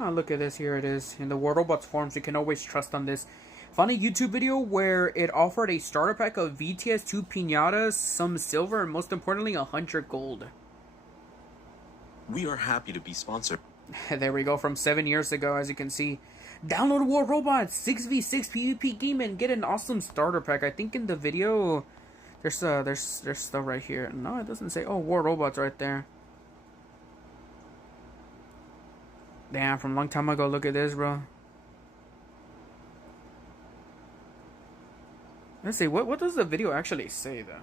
Oh, look at this. Here it is. In the War Robots forums, you can always trust on this. Found a YouTube video where it offered a starter pack of VTS 2 pinatas, some silver, and most importantly, 100 gold. We are happy to be sponsored. There we go, from 7 years ago, as you can see. Download War Robots 6v6 PvP game and get an awesome starter pack. I think in the video, there's stuff right here. No, it doesn't say. Oh, War Robots right there. Damn, from a long time ago. Look at this, bro. Let's see, what does the video actually say, though?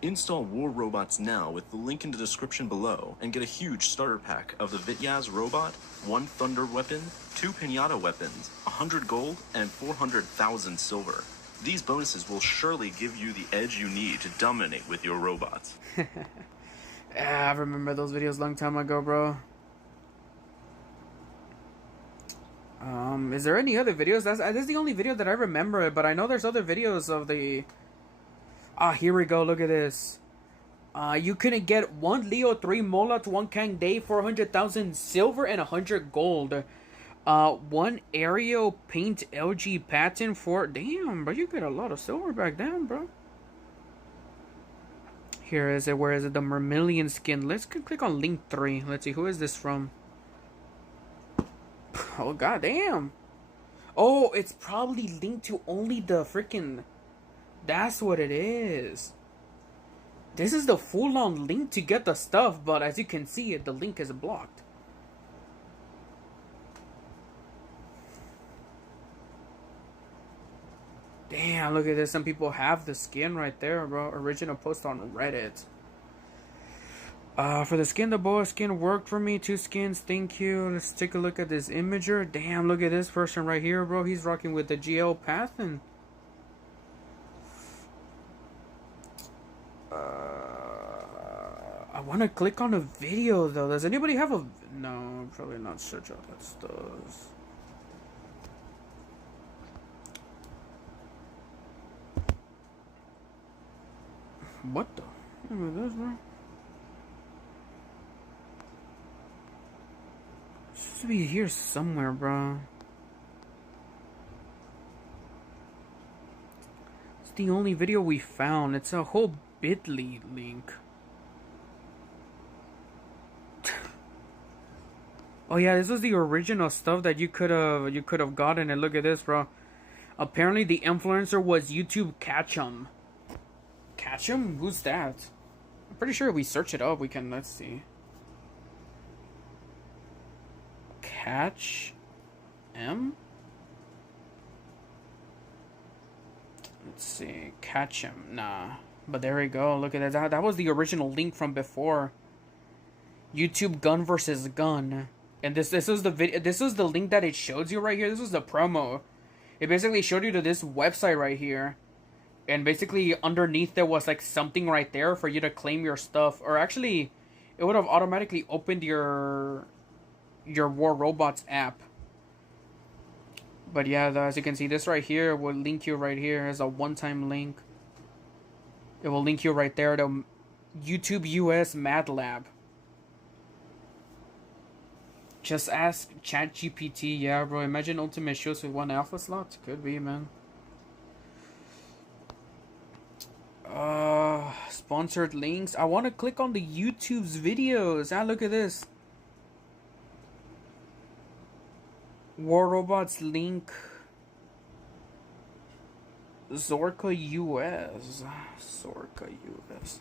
Install War Robots now with the link in the description below and get a huge starter pack of the Vityaz robot, 1 thunder weapon, 2 pinata weapons, 100 gold, and 400,000 silver. These bonuses will surely give you the edge you need to dominate with your robots. I remember those videos a long time ago, bro. Is there any other videos? That's the only video that I remember, but I know there's other videos of the... Ah, here we go, look at this. You couldn't get 1 Leo 3 Molat, 1 Kang Day, 400,000 silver, and 100 gold. 1 Aerial Paint LG patent for... Damn, bro, you get a lot of silver back then, bro. Here is it, where is it? The Mermillion skin. Let's click on link 3. Let's see, who is this from? Oh, goddamn. Oh, it's probably linked to only the freaking... That's what it is. This is the full-on link to get the stuff, but as you can see, the link is blocked. Damn, look at this. Some people have the skin right there, bro. Original post on Reddit. For the skin, the boa skin worked for me. 2 skins, thank you. Let's take a look at this imager. Damn, look at this person right here, bro. He's rocking with the GL path and... I want to click on a video, though. Does anybody have a... No, probably not search out that stuff. What the? Look at this, bro. It should be here somewhere, bro. It's the only video we found. It's a whole bit.ly link. Oh yeah, this was the original stuff that you could have gotten. And look at this, bro. Apparently the influencer was YouTube Catch'em. Catch'em? Who's that? I'm pretty sure if we search it up, we can. Let's see. Catch M? Let's see. Catch him. Nah. But there we go. Look at that. That was the original link from before. YouTube gun versus gun. And this was the video. This was the link that it shows you right here. This was the promo. It basically showed you to this website right here. And basically underneath there was like something right there for you to claim your stuff. Or actually, it would have automatically opened your War Robots app. But yeah, as you can see, this right here will link you right here as a one-time link. It will link you right there to YouTube US Mad Lab. Just ask ChatGPT. Yeah, bro. Imagine Ultimate shows with 1 alpha slot. Could be, man. Sponsored links. I want to click on the YouTube's videos. Ah, look at this. War Robots link. Zorka US. Zorka US.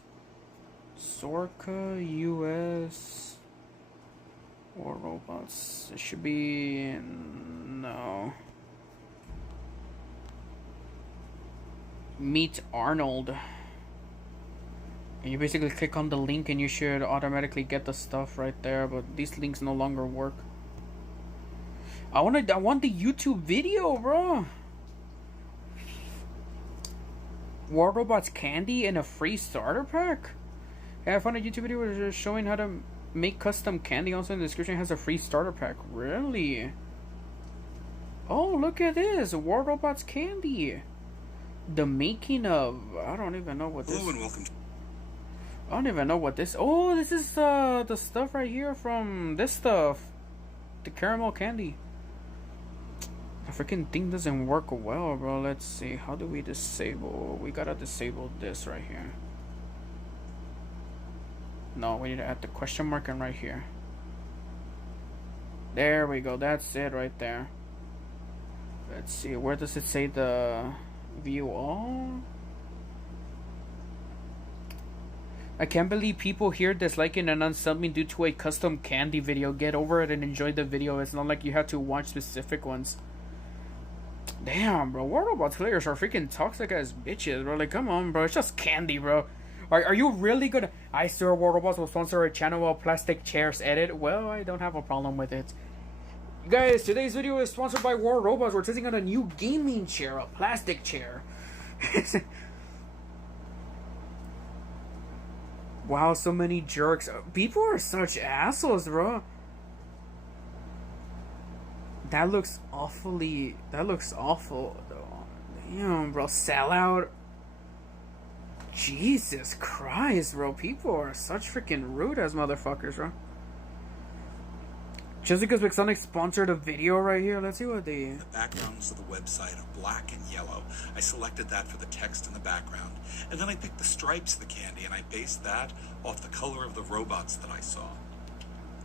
Zorka US. War Robots. It should be... No. Meet Arnold. And you basically click on the link and you should automatically get the stuff right there. But these links no longer work. I want the YouTube video, bro. War Robots candy in a free starter pack? Yeah, I found a YouTube video showing how to make custom candy. Also in the description has a free starter pack. Really? Oh, look at this. War Robots candy. The making of... I don't even know what this... Hello and welcome to... I don't even know what this... Oh, this is the stuff right here from this stuff. The caramel candy. The freaking thing doesn't work well, bro. Let's see. How do we disable? We gotta disable this right here. No, we need to add the question mark and right here. There we go. That's it right there. Let's see. Where does it say the view all? I can't believe people here disliking and unsubbing due to a custom candy video. Get over it and enjoy the video. It's not like you have to watch specific ones. Damn, bro. War Robots players are freaking toxic as bitches, bro. Like, come on, bro. It's just candy, bro. Are you really gonna... I swear War Robots will sponsor a channel while plastic chairs edit? Well, I don't have a problem with it. Guys, today's video is sponsored by War Robots. We're testing on a new gaming chair, a plastic chair. Wow, so many jerks. People are such assholes, bro. That looks awfully... That looks awful, though. Damn, bro. Sellout. Jesus Christ, bro. People are such freaking rude as motherfuckers, bro. Just because PIXONIC sponsored a video right here, let's see what they... The backgrounds of the website are black and yellow. I selected that for the text in the background. And then I picked the stripes of the candy, and I based that off the color of the robots that I saw.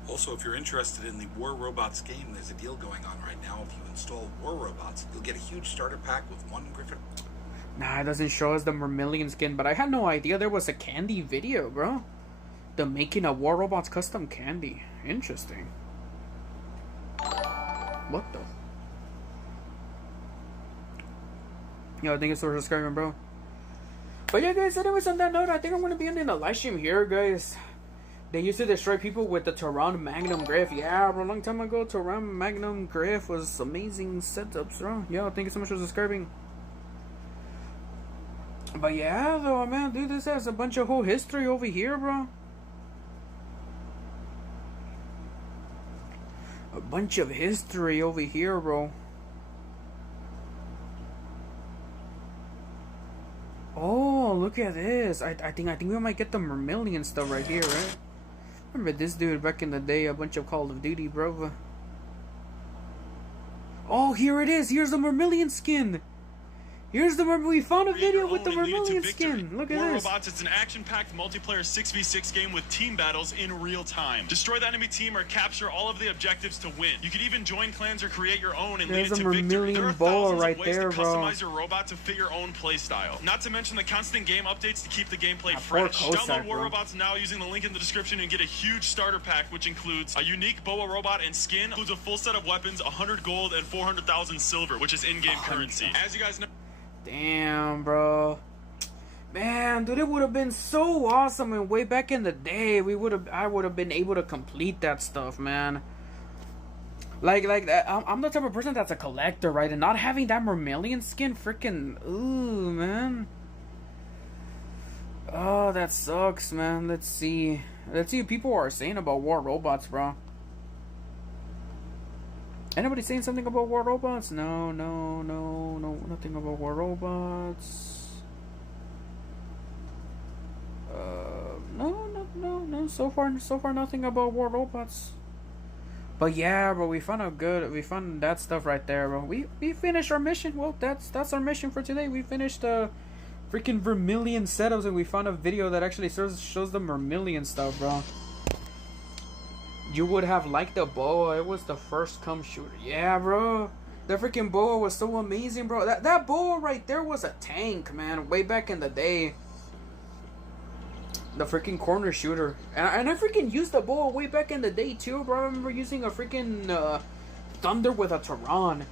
Also, if you're interested in the War Robots game, there's a deal going on right now. If you install War Robots, you'll get a huge starter pack with one Griffin... Nah, it doesn't show us the Vermilion skin, but I had no idea there was a candy video, bro. The making of War Robots custom candy. Interesting. What the? Yo, thank you so much for subscribing, bro. But yeah, guys, anyways, on that note, I think I'm going to be ending the live stream here, guys. They used to destroy people with the Tehran Magnum Griff. Yeah, bro, a long time ago, Tehran Magnum Griff was amazing setups, bro. Yo, thank you so much for subscribing. But yeah, though, man, dude, this has a bunch of whole history over here, bro. A bunch of history over here, bro. Oh, look at this. I think we might get the Vermilion stuff right here, right? Remember this dude back in the day, a bunch of Call of Duty, bro. Oh, here it is. Here's the Vermilion skin. Here's the... We found a video with the Vermilion skin. Look at War this. Robots, it's an action-packed multiplayer 6v6 game with team battles in real time. Destroy the enemy team or capture all of the objectives to win. You could even join clans or create your own and lead it to victory. There are thousands of ways to customize your robot to fit your own playstyle. Not to mention the constant game updates to keep the gameplay fresh. Download War Robots now using the link in the description and get a huge starter pack, which includes a unique boa robot and skin, includes a full set of weapons, 100 gold, and 400,000 silver, which is in-game currency. As you guys know... Damn, bro. Man, dude, it would have been so awesome. And way back in the day, I would have been able to complete that stuff, man. Like I'm the type of person that's a collector, right? And not having that Vermilion skin, freaking, ooh, man. Oh, that sucks, man. Let's see what people are saying about War Robots, bro. Anybody saying something about War Robots? No, nothing about War Robots. No. So far, nothing about War Robots. But yeah, bro, we found that stuff right there, bro. We finished our mission. Well, that's our mission for today. We finished the freaking Vermilion setups, and we found a video that actually shows the Vermilion stuff, bro. You would have liked the boa. It was the first cum shooter. Yeah, bro. The freaking boa was so amazing, bro. That boa right there was a tank, man. Way back in the day. The freaking corner shooter. And I freaking used the boa way back in the day, too, bro. I remember using a freaking Thunder with a Tehran.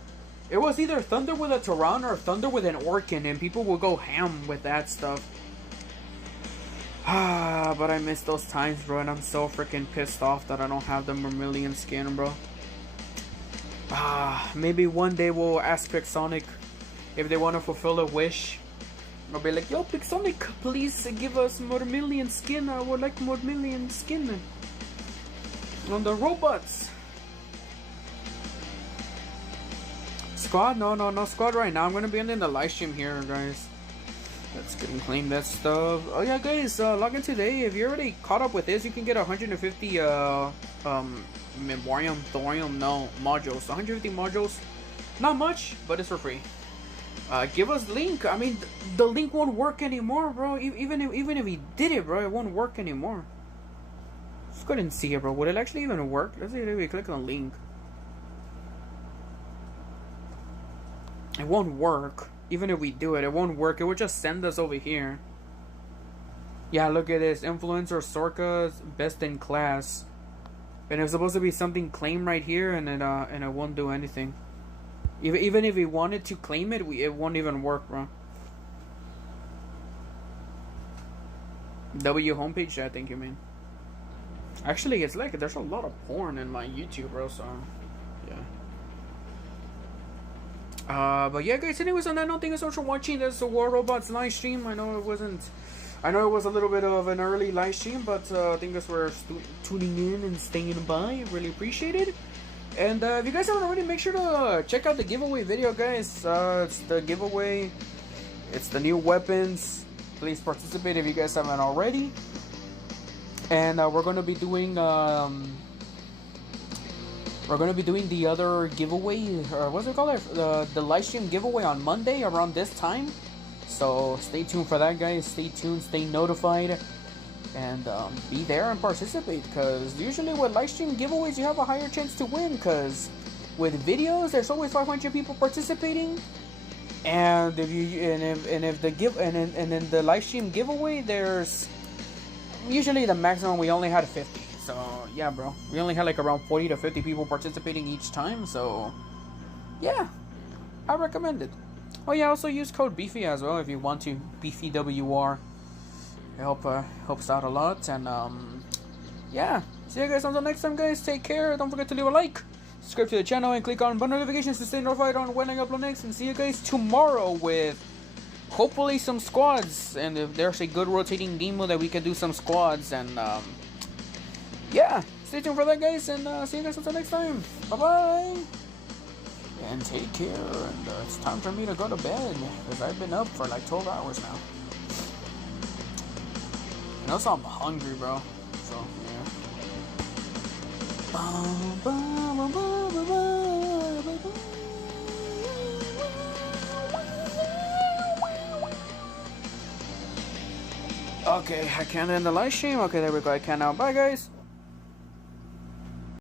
It was either Thunder with a Tehran or Thunder with an Orkin. And people would go ham with that stuff. Ah, but I miss those times, bro, and I'm so freaking pissed off that I don't have the Vermilion skin, bro. Ah, maybe one day we'll ask PIXONIC if they want to fulfill a wish. I'll be like, yo, PIXONIC, please give us more million skin. I would like more million skin on the robots. Squad? No squad right now. I'm gonna be ending the live stream here, guys. Let's get and claim that stuff. Oh yeah, guys, log in today. If you're already caught up with this, you can get 150 Memoriam, Thorium, no, modules. 150 modules. Not much, but it's for free. Give us link. I mean, the link won't work anymore, bro. Even if he did it, bro, it won't work anymore. Let's go ahead and see it, bro. Would it actually even work? Let's see if we click on link. It won't work. Even if we do it, it won't work. It would just send us over here. Yeah, look at this. Influencer Sorka's best in class. And it's supposed to be something claim right here, and it won't do anything. Even if we wanted to claim it, it won't even work, bro. W homepage, I think you mean. Actually, it's like there's a lot of porn in my YouTube, bro. So, yeah. But yeah, guys. Anyways, on that note, thank you so much for watching this War Robots live stream. I know it was a little bit of an early live stream, but thank you for tuning in and staying by. Really appreciate it. And if you guys haven't already, make sure to check out the giveaway video, guys. It's the giveaway. It's the new weapons. Please participate if you guys haven't already. And we're gonna be doing the other giveaway, or what's it called? The live stream giveaway on Monday around this time. So stay tuned for that, guys. Stay tuned, stay notified, and be there and participate. Because usually with live stream giveaways, you have a higher chance to win. Because with videos, there's always 500 people participating, and if the live stream giveaway, there's usually the maximum we only had 50. So yeah, bro, we only had like around 40 to 50 people participating each time. So yeah, I recommend it. Oh yeah, also use code Beefy as well if you want to. Beefy WR. It helps out a lot. And yeah, see you guys until next time, guys. Take care. Don't forget to leave a like, subscribe to the channel, and click on bell notifications to stay notified on when I upload next. And see you guys tomorrow with hopefully some squads. And if there's a good rotating game mode that we can do some squads. And yeah, stay tuned for that, guys. And see you guys until next time. Bye bye. And take care, and it's time for me to go to bed, because I've been up for like 12 hours now. And also I'm hungry, bro, so yeah. Okay, I can't end the live stream. Okay, there we go, I can now. Bye, guys.